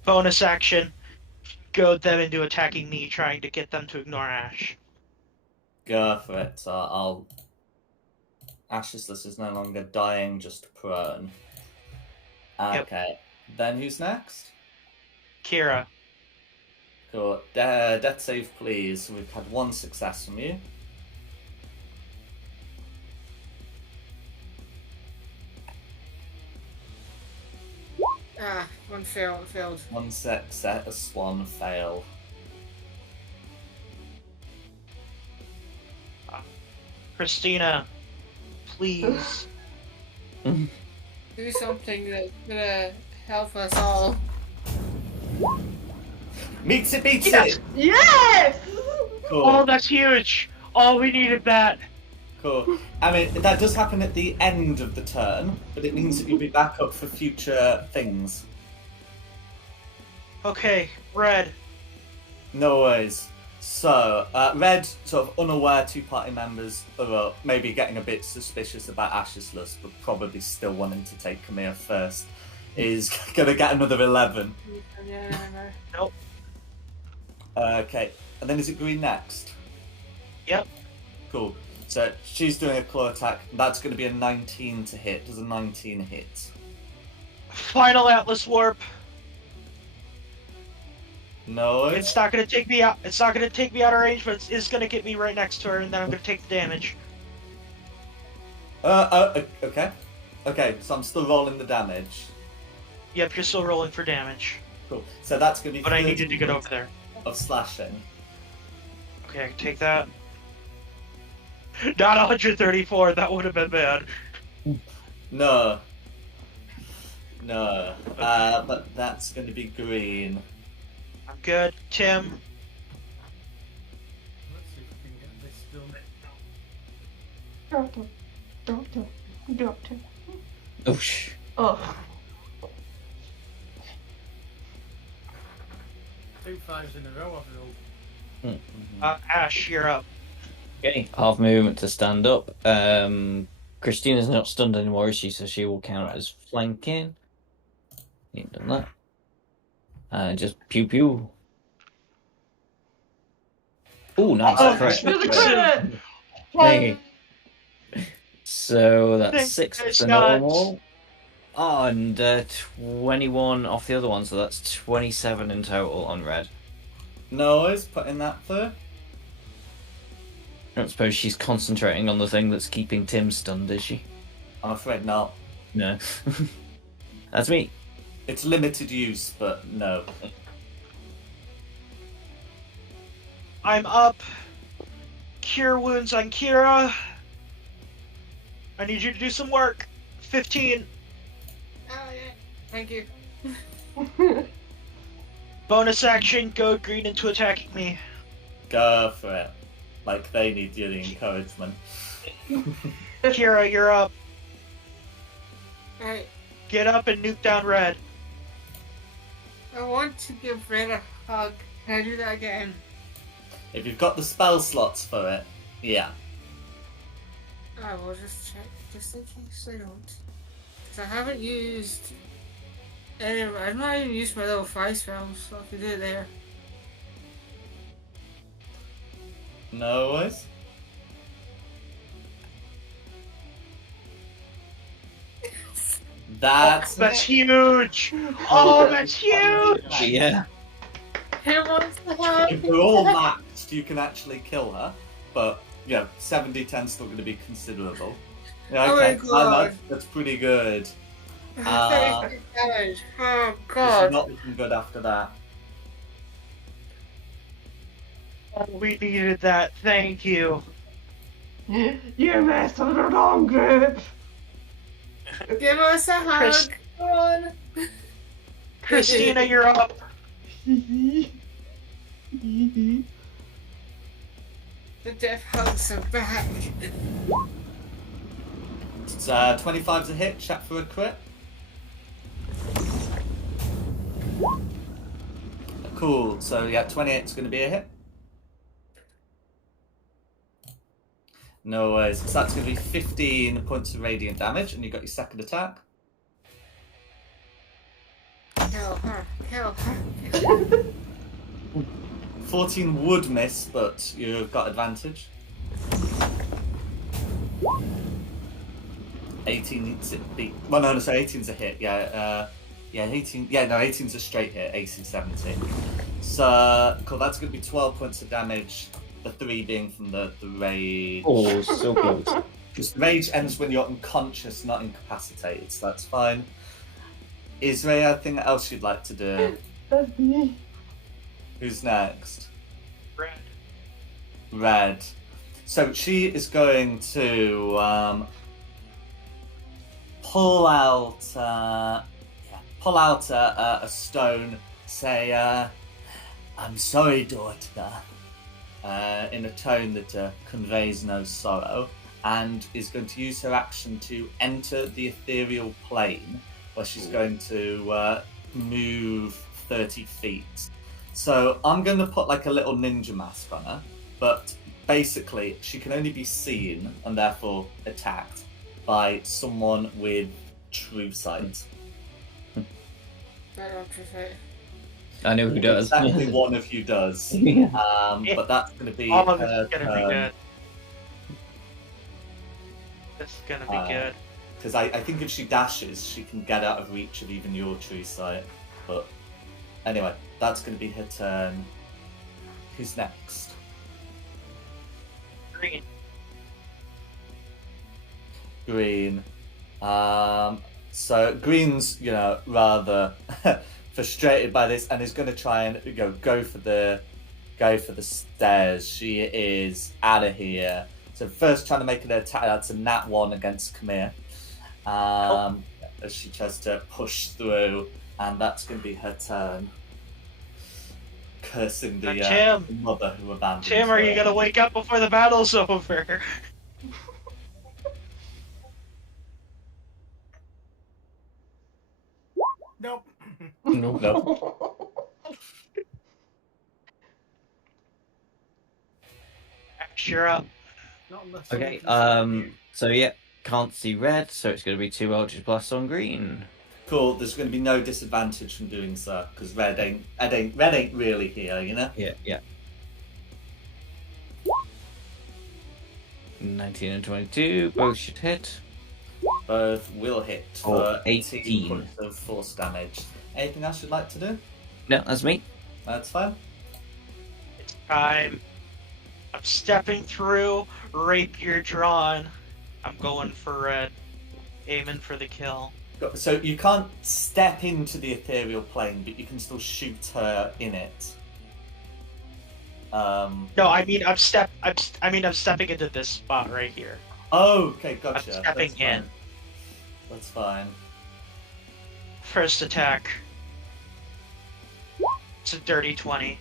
Bonus action. Goad them into attacking me, trying to get them to ignore Ash. Go for it. So I'll. Ashless is no longer dying, just prone. Yep. Okay. Then who's next? Kira. Cool. Death save, please. We've had one success from you. One failed. One success, one fail. Christina, please. Do something that's gonna help us all. Meets it, beats Yes! it! Yes! Cool. Oh, that's huge! Oh, we needed that. Cool. I mean, that does happen at the end of the turn, but it means that you'll be back up for future things. Okay, Red. No worries. So, Red, sort of unaware two party members are maybe getting a bit suspicious about Ash's lust, but probably still wanting to take Camille first, is going to get another 11. Nope. Okay. And then is it Green next? Yep. Cool. So, she's doing a claw attack. That's going to be a 19 to hit. Does a 19 hit? Final Atlas Warp. No. It's not gonna take me out. It's not gonna take me out of range, but it's gonna get me right next to her, and then I'm gonna take the damage. Okay. Okay, so I'm still rolling the damage. Yep, you're still rolling for damage. Cool. So that's going to be. But I needed 30 to get over there. of slashing. Okay, I can take that. Not 134. That would have been bad. No. No. But that's going to be green. I'm good. Tim. Let's see if we can get this done. Dropped him. Dropped him. Dropped him. Oosh. Oh. 2 5s in a row I've rolled. Ash, you're up. Okay, half movement to stand up. Christina's not stunned anymore, is she? So she will count as flanking. Ain't done that. Just pew pew. Ooh, nice Oh, crit. There's a credit! Hey. So that's Thanks, 6 guys, for guys. normal. Oh, and 21 off the other one, so that's 27 in total on red. No worries, putting that through. I don't suppose she's concentrating on the thing that's keeping Tim stunned, is she? I'm afraid not. No. That's me. It's limited use, but no. I'm up. Cure wounds on Kira. I need you to do some work. 15. Oh yeah. Thank you. Bonus action, go green into attacking me. Go for it. Like, they need your encouragement. Kira, you're up. Alright. Get up and nuke down red. I want to give Red a hug. Can I do that again? If you've got the spell slots for it, yeah. I will just check, just in case I don't. Because I haven't used any of I've not even used my level 5 spells, so I can do it there. No worries. That's huge! Oh, that's huge! Yeah. Who wants the hug? If we're all maxed, you can actually kill her, but yeah, 7d10 is still going to be considerable. Yeah, Oh my okay, God. that's pretty good. 36 damage. Oh This is god. not looking good after that. Oh, we needed that. Thank you. You messed with the wrong group! Give us a hug. Chris- Come on. Christina, you're up. The death hugs are back. It's 25's a hit, check for a crit. Cool, so yeah, 28 is going to be a hit. No worries, so that's going to be 15 points of radiant damage, and you got your second attack. Kill her. Kill her. 14 would miss, but you've got advantage. 18 needs it beat. Well, no, sorry, 18's a hit. Yeah, 18. Yeah, no, 18's a straight hit. AC 17. So, cool. That's going to be 12 points of damage. The 3 being from the rage. Oh, so close. Because the rage ends when you're unconscious, not incapacitated. So that's fine. Is there anything else you'd like to do? That's me. Who's next? Red. Red. So she is going to pull out a stone. Say, "I'm sorry, daughter," in a tone that conveys no sorrow, and is going to use her action to enter the ethereal plane, where she's going to move 30 feet. So I'm going to put like a little ninja mask on her, but basically she can only be seen and therefore attacked by someone with true sight. I don't prefer. I know who does. Exactly one of you does. But that's going to be All of her it's gonna be good. This is gonna be good. Because I think if she dashes, she can get out of reach of even your true sight. But anyway, that's going to be her turn. Who's next? Green. Green. So Green's, rather frustrated by this and is going to try and go for the stairs. She is out of here. So first trying to make an attack. That's a nat 1 against Khmer. As she tries to push through, and that's going to be her turn. Cursing the Tim. mother who abandoned Tim, her. are you gonna wake up before the battle's over? Nope. Nope. Ash, you're up. Not unless Okay, someone can so yeah, can't see red, so it's going to be 2 Eldritch Blasts on green. Cool. There's going to be no disadvantage from doing so because red ain't really here, Yeah. 19 and 22, both should hit. Both will hit Oh, for 18 18 points of force damage. Anything else you'd like to do? No, that's me. That's fine. It's time. I'm stepping through, rapier drawn. I'm going for red, aiming for the kill. So you can't step into the ethereal plane, but you can still shoot her in it. No, I mean I'm stepping into this spot right here. Oh, okay, gotcha. I'm stepping That's in. fine. That's fine. First attack. It's a dirty 20.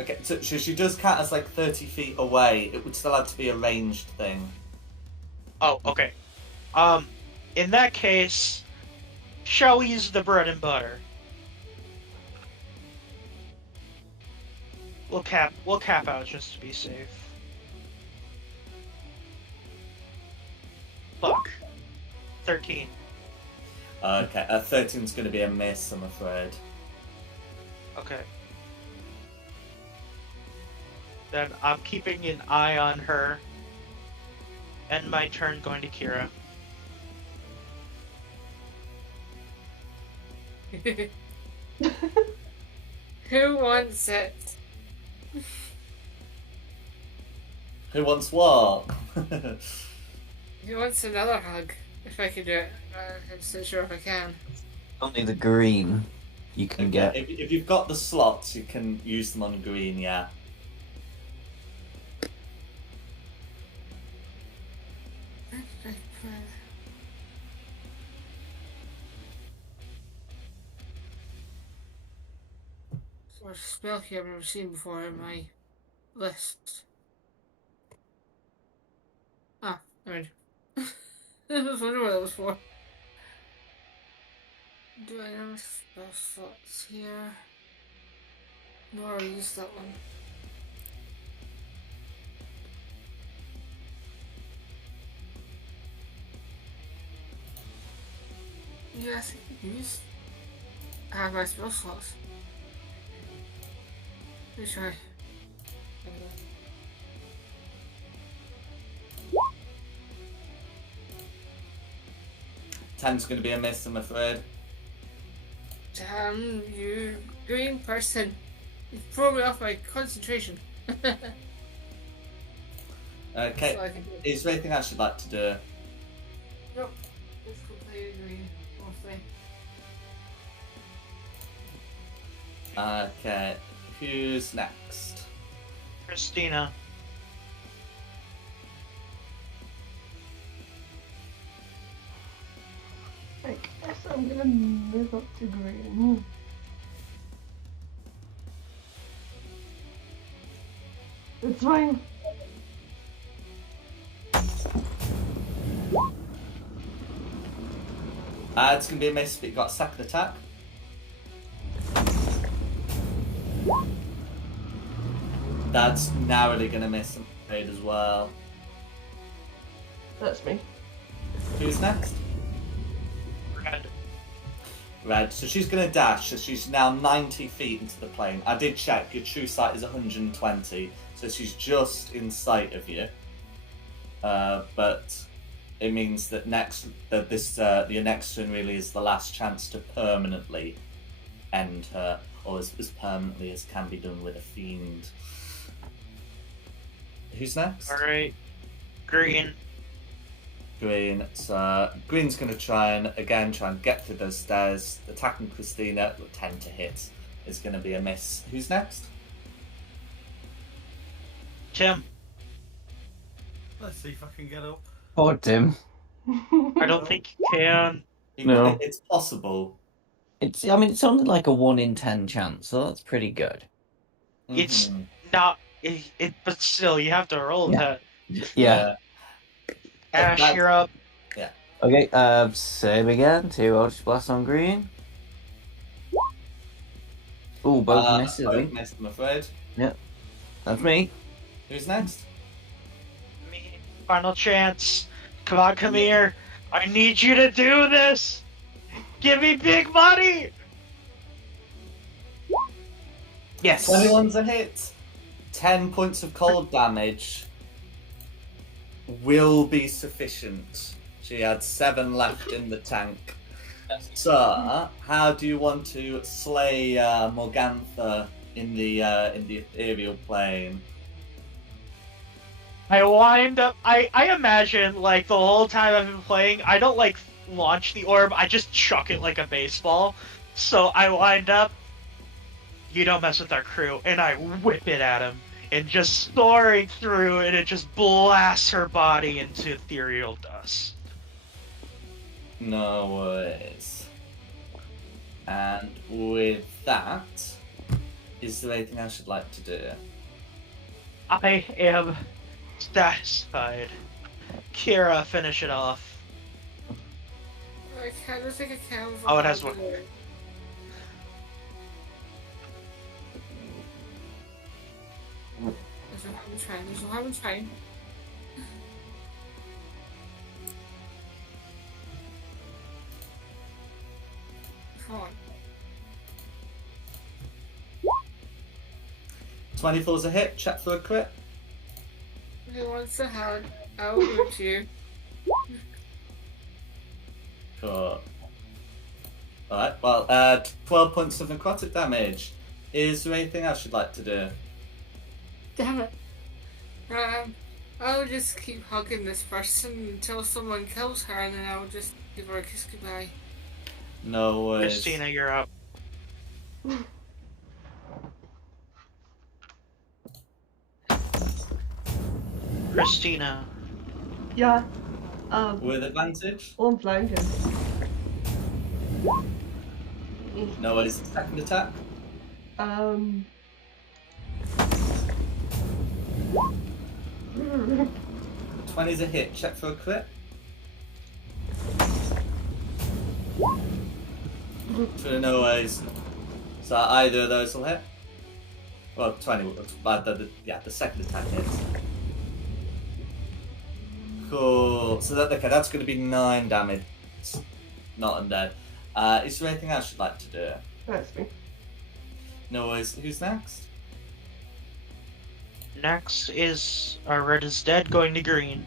Okay, so she does count as like 30 feet away. It would still have to be a ranged thing. Oh, okay. In that case, shall we use the bread and butter? We'll cap out just to be safe. Look. 13. Okay, 13's going to be a miss, I'm afraid. Okay. Then I'm keeping an eye on her. End my turn going to Kira. Who wants it? Who wants what? Who wants another hug? If I can do it. I'm not sure if I can. Only the green you can get. If you've got the slots, you can use them on green, yeah. So a spell here I've never seen before in my list. Ah, alright. I was wondering what that was for. Do I have spell slots here? No, I used that one. Yes, use. I have my spell slots. Let me try. 10's going to be a miss, I'm afraid. Damn you, green person. You threw me off my concentration. Okay. So I can do it. Is there anything else you'd like to do? Nope. It's completely green, mostly. Okay. Who's next? Christina. I guess I'm gonna move up to green. It's fine. It's going to be a miss, but you got a second attack. That's narrowly going to miss, I'm afraid, as well. That's me. Who's next? Red. Red. So she's going to dash, so she's now 90 feet into the plane. I did check, your true sight is 120, so she's just in sight of you. But it means that your next turn really is the last chance to permanently end her, or as permanently as can be done with a fiend. Who's next? Alright. Green. Green. So Green's going to try and get to those stairs. Attacking Christina with 10 to hit is going to be a miss. Who's next? Tim. Let's see if I can get up. Poor Tim. I don't think you can. No. It's possible. It's only like a 1 in 10 chance, so that's pretty good. It's Mhm. not. But still, you have to roll Yeah. that. Yeah. Ash, That's- you're up. Okay, save again. 2 Eldritch Blast on green. Ooh, both misses, I both think. missed, I'm afraid. That's me. Who's next? Me. Final chance. Come on, come here. I need you to do this. Give me big money. Yes. 21's a hit. 10 points of cold damage will be sufficient. She had 7 left in the tank. So, how do you want to slay Morgantha in the ethereal plane? I wind up. I imagine like the whole time I've been playing, I don't like launch the orb. I just chuck it like a baseball. So I wind up. You don't mess with our crew, and I whip it at him, and just soaring through, and it just blasts her body into ethereal dust. No worries. And with that, is there anything else you'd like to do? I am satisfied. Kira, finish it off. I don't think I can. Oh, it has one. I'm trying. Come on. 24's a hit, check for a crit. Who wants to hug? I will root you. Cool. Alright, well, 12 points of necrotic damage. Is there anything else you'd like to do? Damn it. I'll just keep hugging this person until someone kills her, and then I'll just give her a kiss goodbye. No worries. Christina, you're up. Christina. Yeah. With advantage? I'm flanking. No worries. Second attack? 20's a hit, check for a crit. For no worries. So either of those will hit. Well, 20, the second attack hits. Cool. So that's going to be 9 damage. Not undead. Is there anything else you'd like to do? That's me. No worries. Who's next? Next is our red is dead going to green.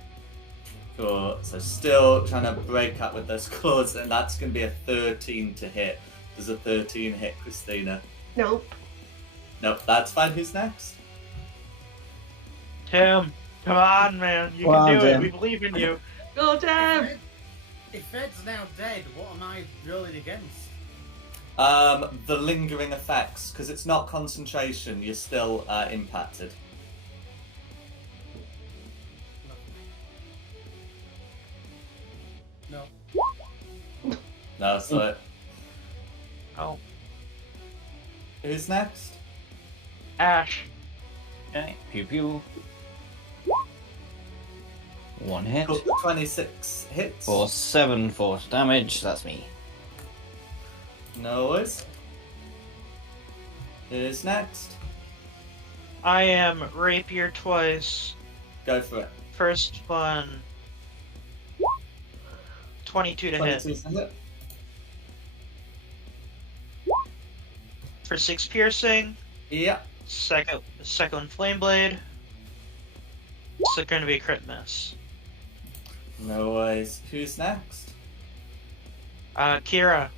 Cool. So still trying to break up with those claws, and that's going to be a 13 to hit. Does a 13 hit, Christina? Nope. Nope, that's fine. Who's next? Tim, come on, man. You Well can do it. done. We believe in you. Go, Tim! If Ed's now dead, what am I rolling against? The lingering effects, because it's not concentration, you're still impacted. No. No, so Oh, who's next? Ash. Okay, pew pew. 1 hit. Cool, 26 hits. For 7 force damage, that's me. No worries. Who's next? I am rapier twice. Go for it. First one. 22 to hit. 22 to hit. For 6 piercing. Yeah. Second flame blade. So going to be a crit miss. No worries. Who's next? Kira.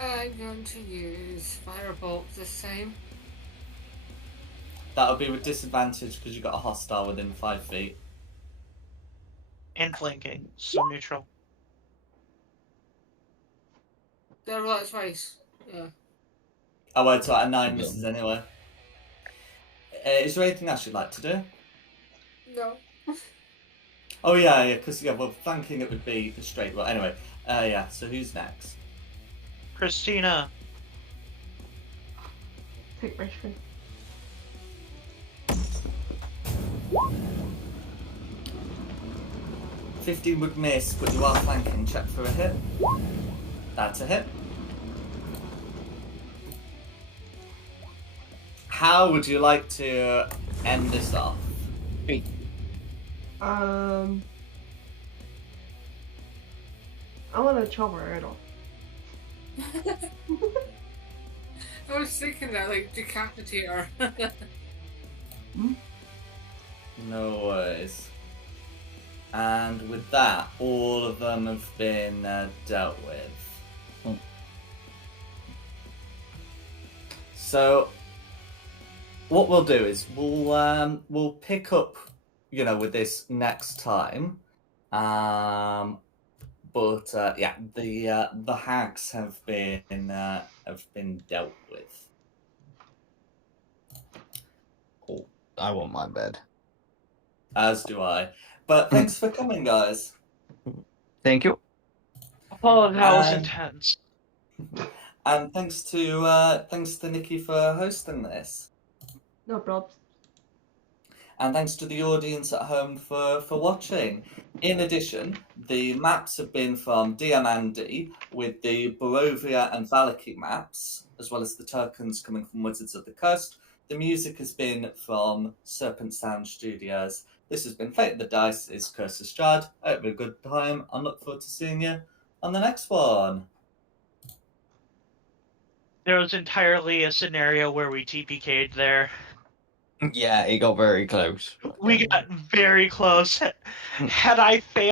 I'm going to use Firebolt this time. That'll be with disadvantage because you've got a hostile within 5 feet. And flanking. So neutral. Did I roll it twice? Yeah. Oh, wait, so a 9 misses anyway. Is there anything else you'd like to do? No. Oh, yeah, because, well, flanking it would be the straight. Well, anyway, yeah, so who's next? Christina. Take my screen. '15 would miss, but you are flanking. Check for a hit. That's a hit. How would you like to end this off? I want to chop her head off. I was thinking that, like, decapitate her. No worries. And with that, all of them have been dealt with. So, what we'll do is we'll pick up, with this next time. But yeah, the hags have been dealt with. Oh, I want my bed. As do I. But thanks for coming, guys. Thank you. Oh, that was intense. And thanks to Nikki for hosting this. No probs. And thanks to the audience at home for watching. In addition, the maps have been from Diamandi with the Barovia and Valaki maps, as well as the tokens coming from Wizards of the Coast. The music has been from Serpent Sound Studios. This has been Fate of the Dice, is Straud. I hope you had a good time. I look forward to seeing you on the next one. There was entirely a scenario where we TPK'd there. Yeah, it got very close. We got very close. Had I failed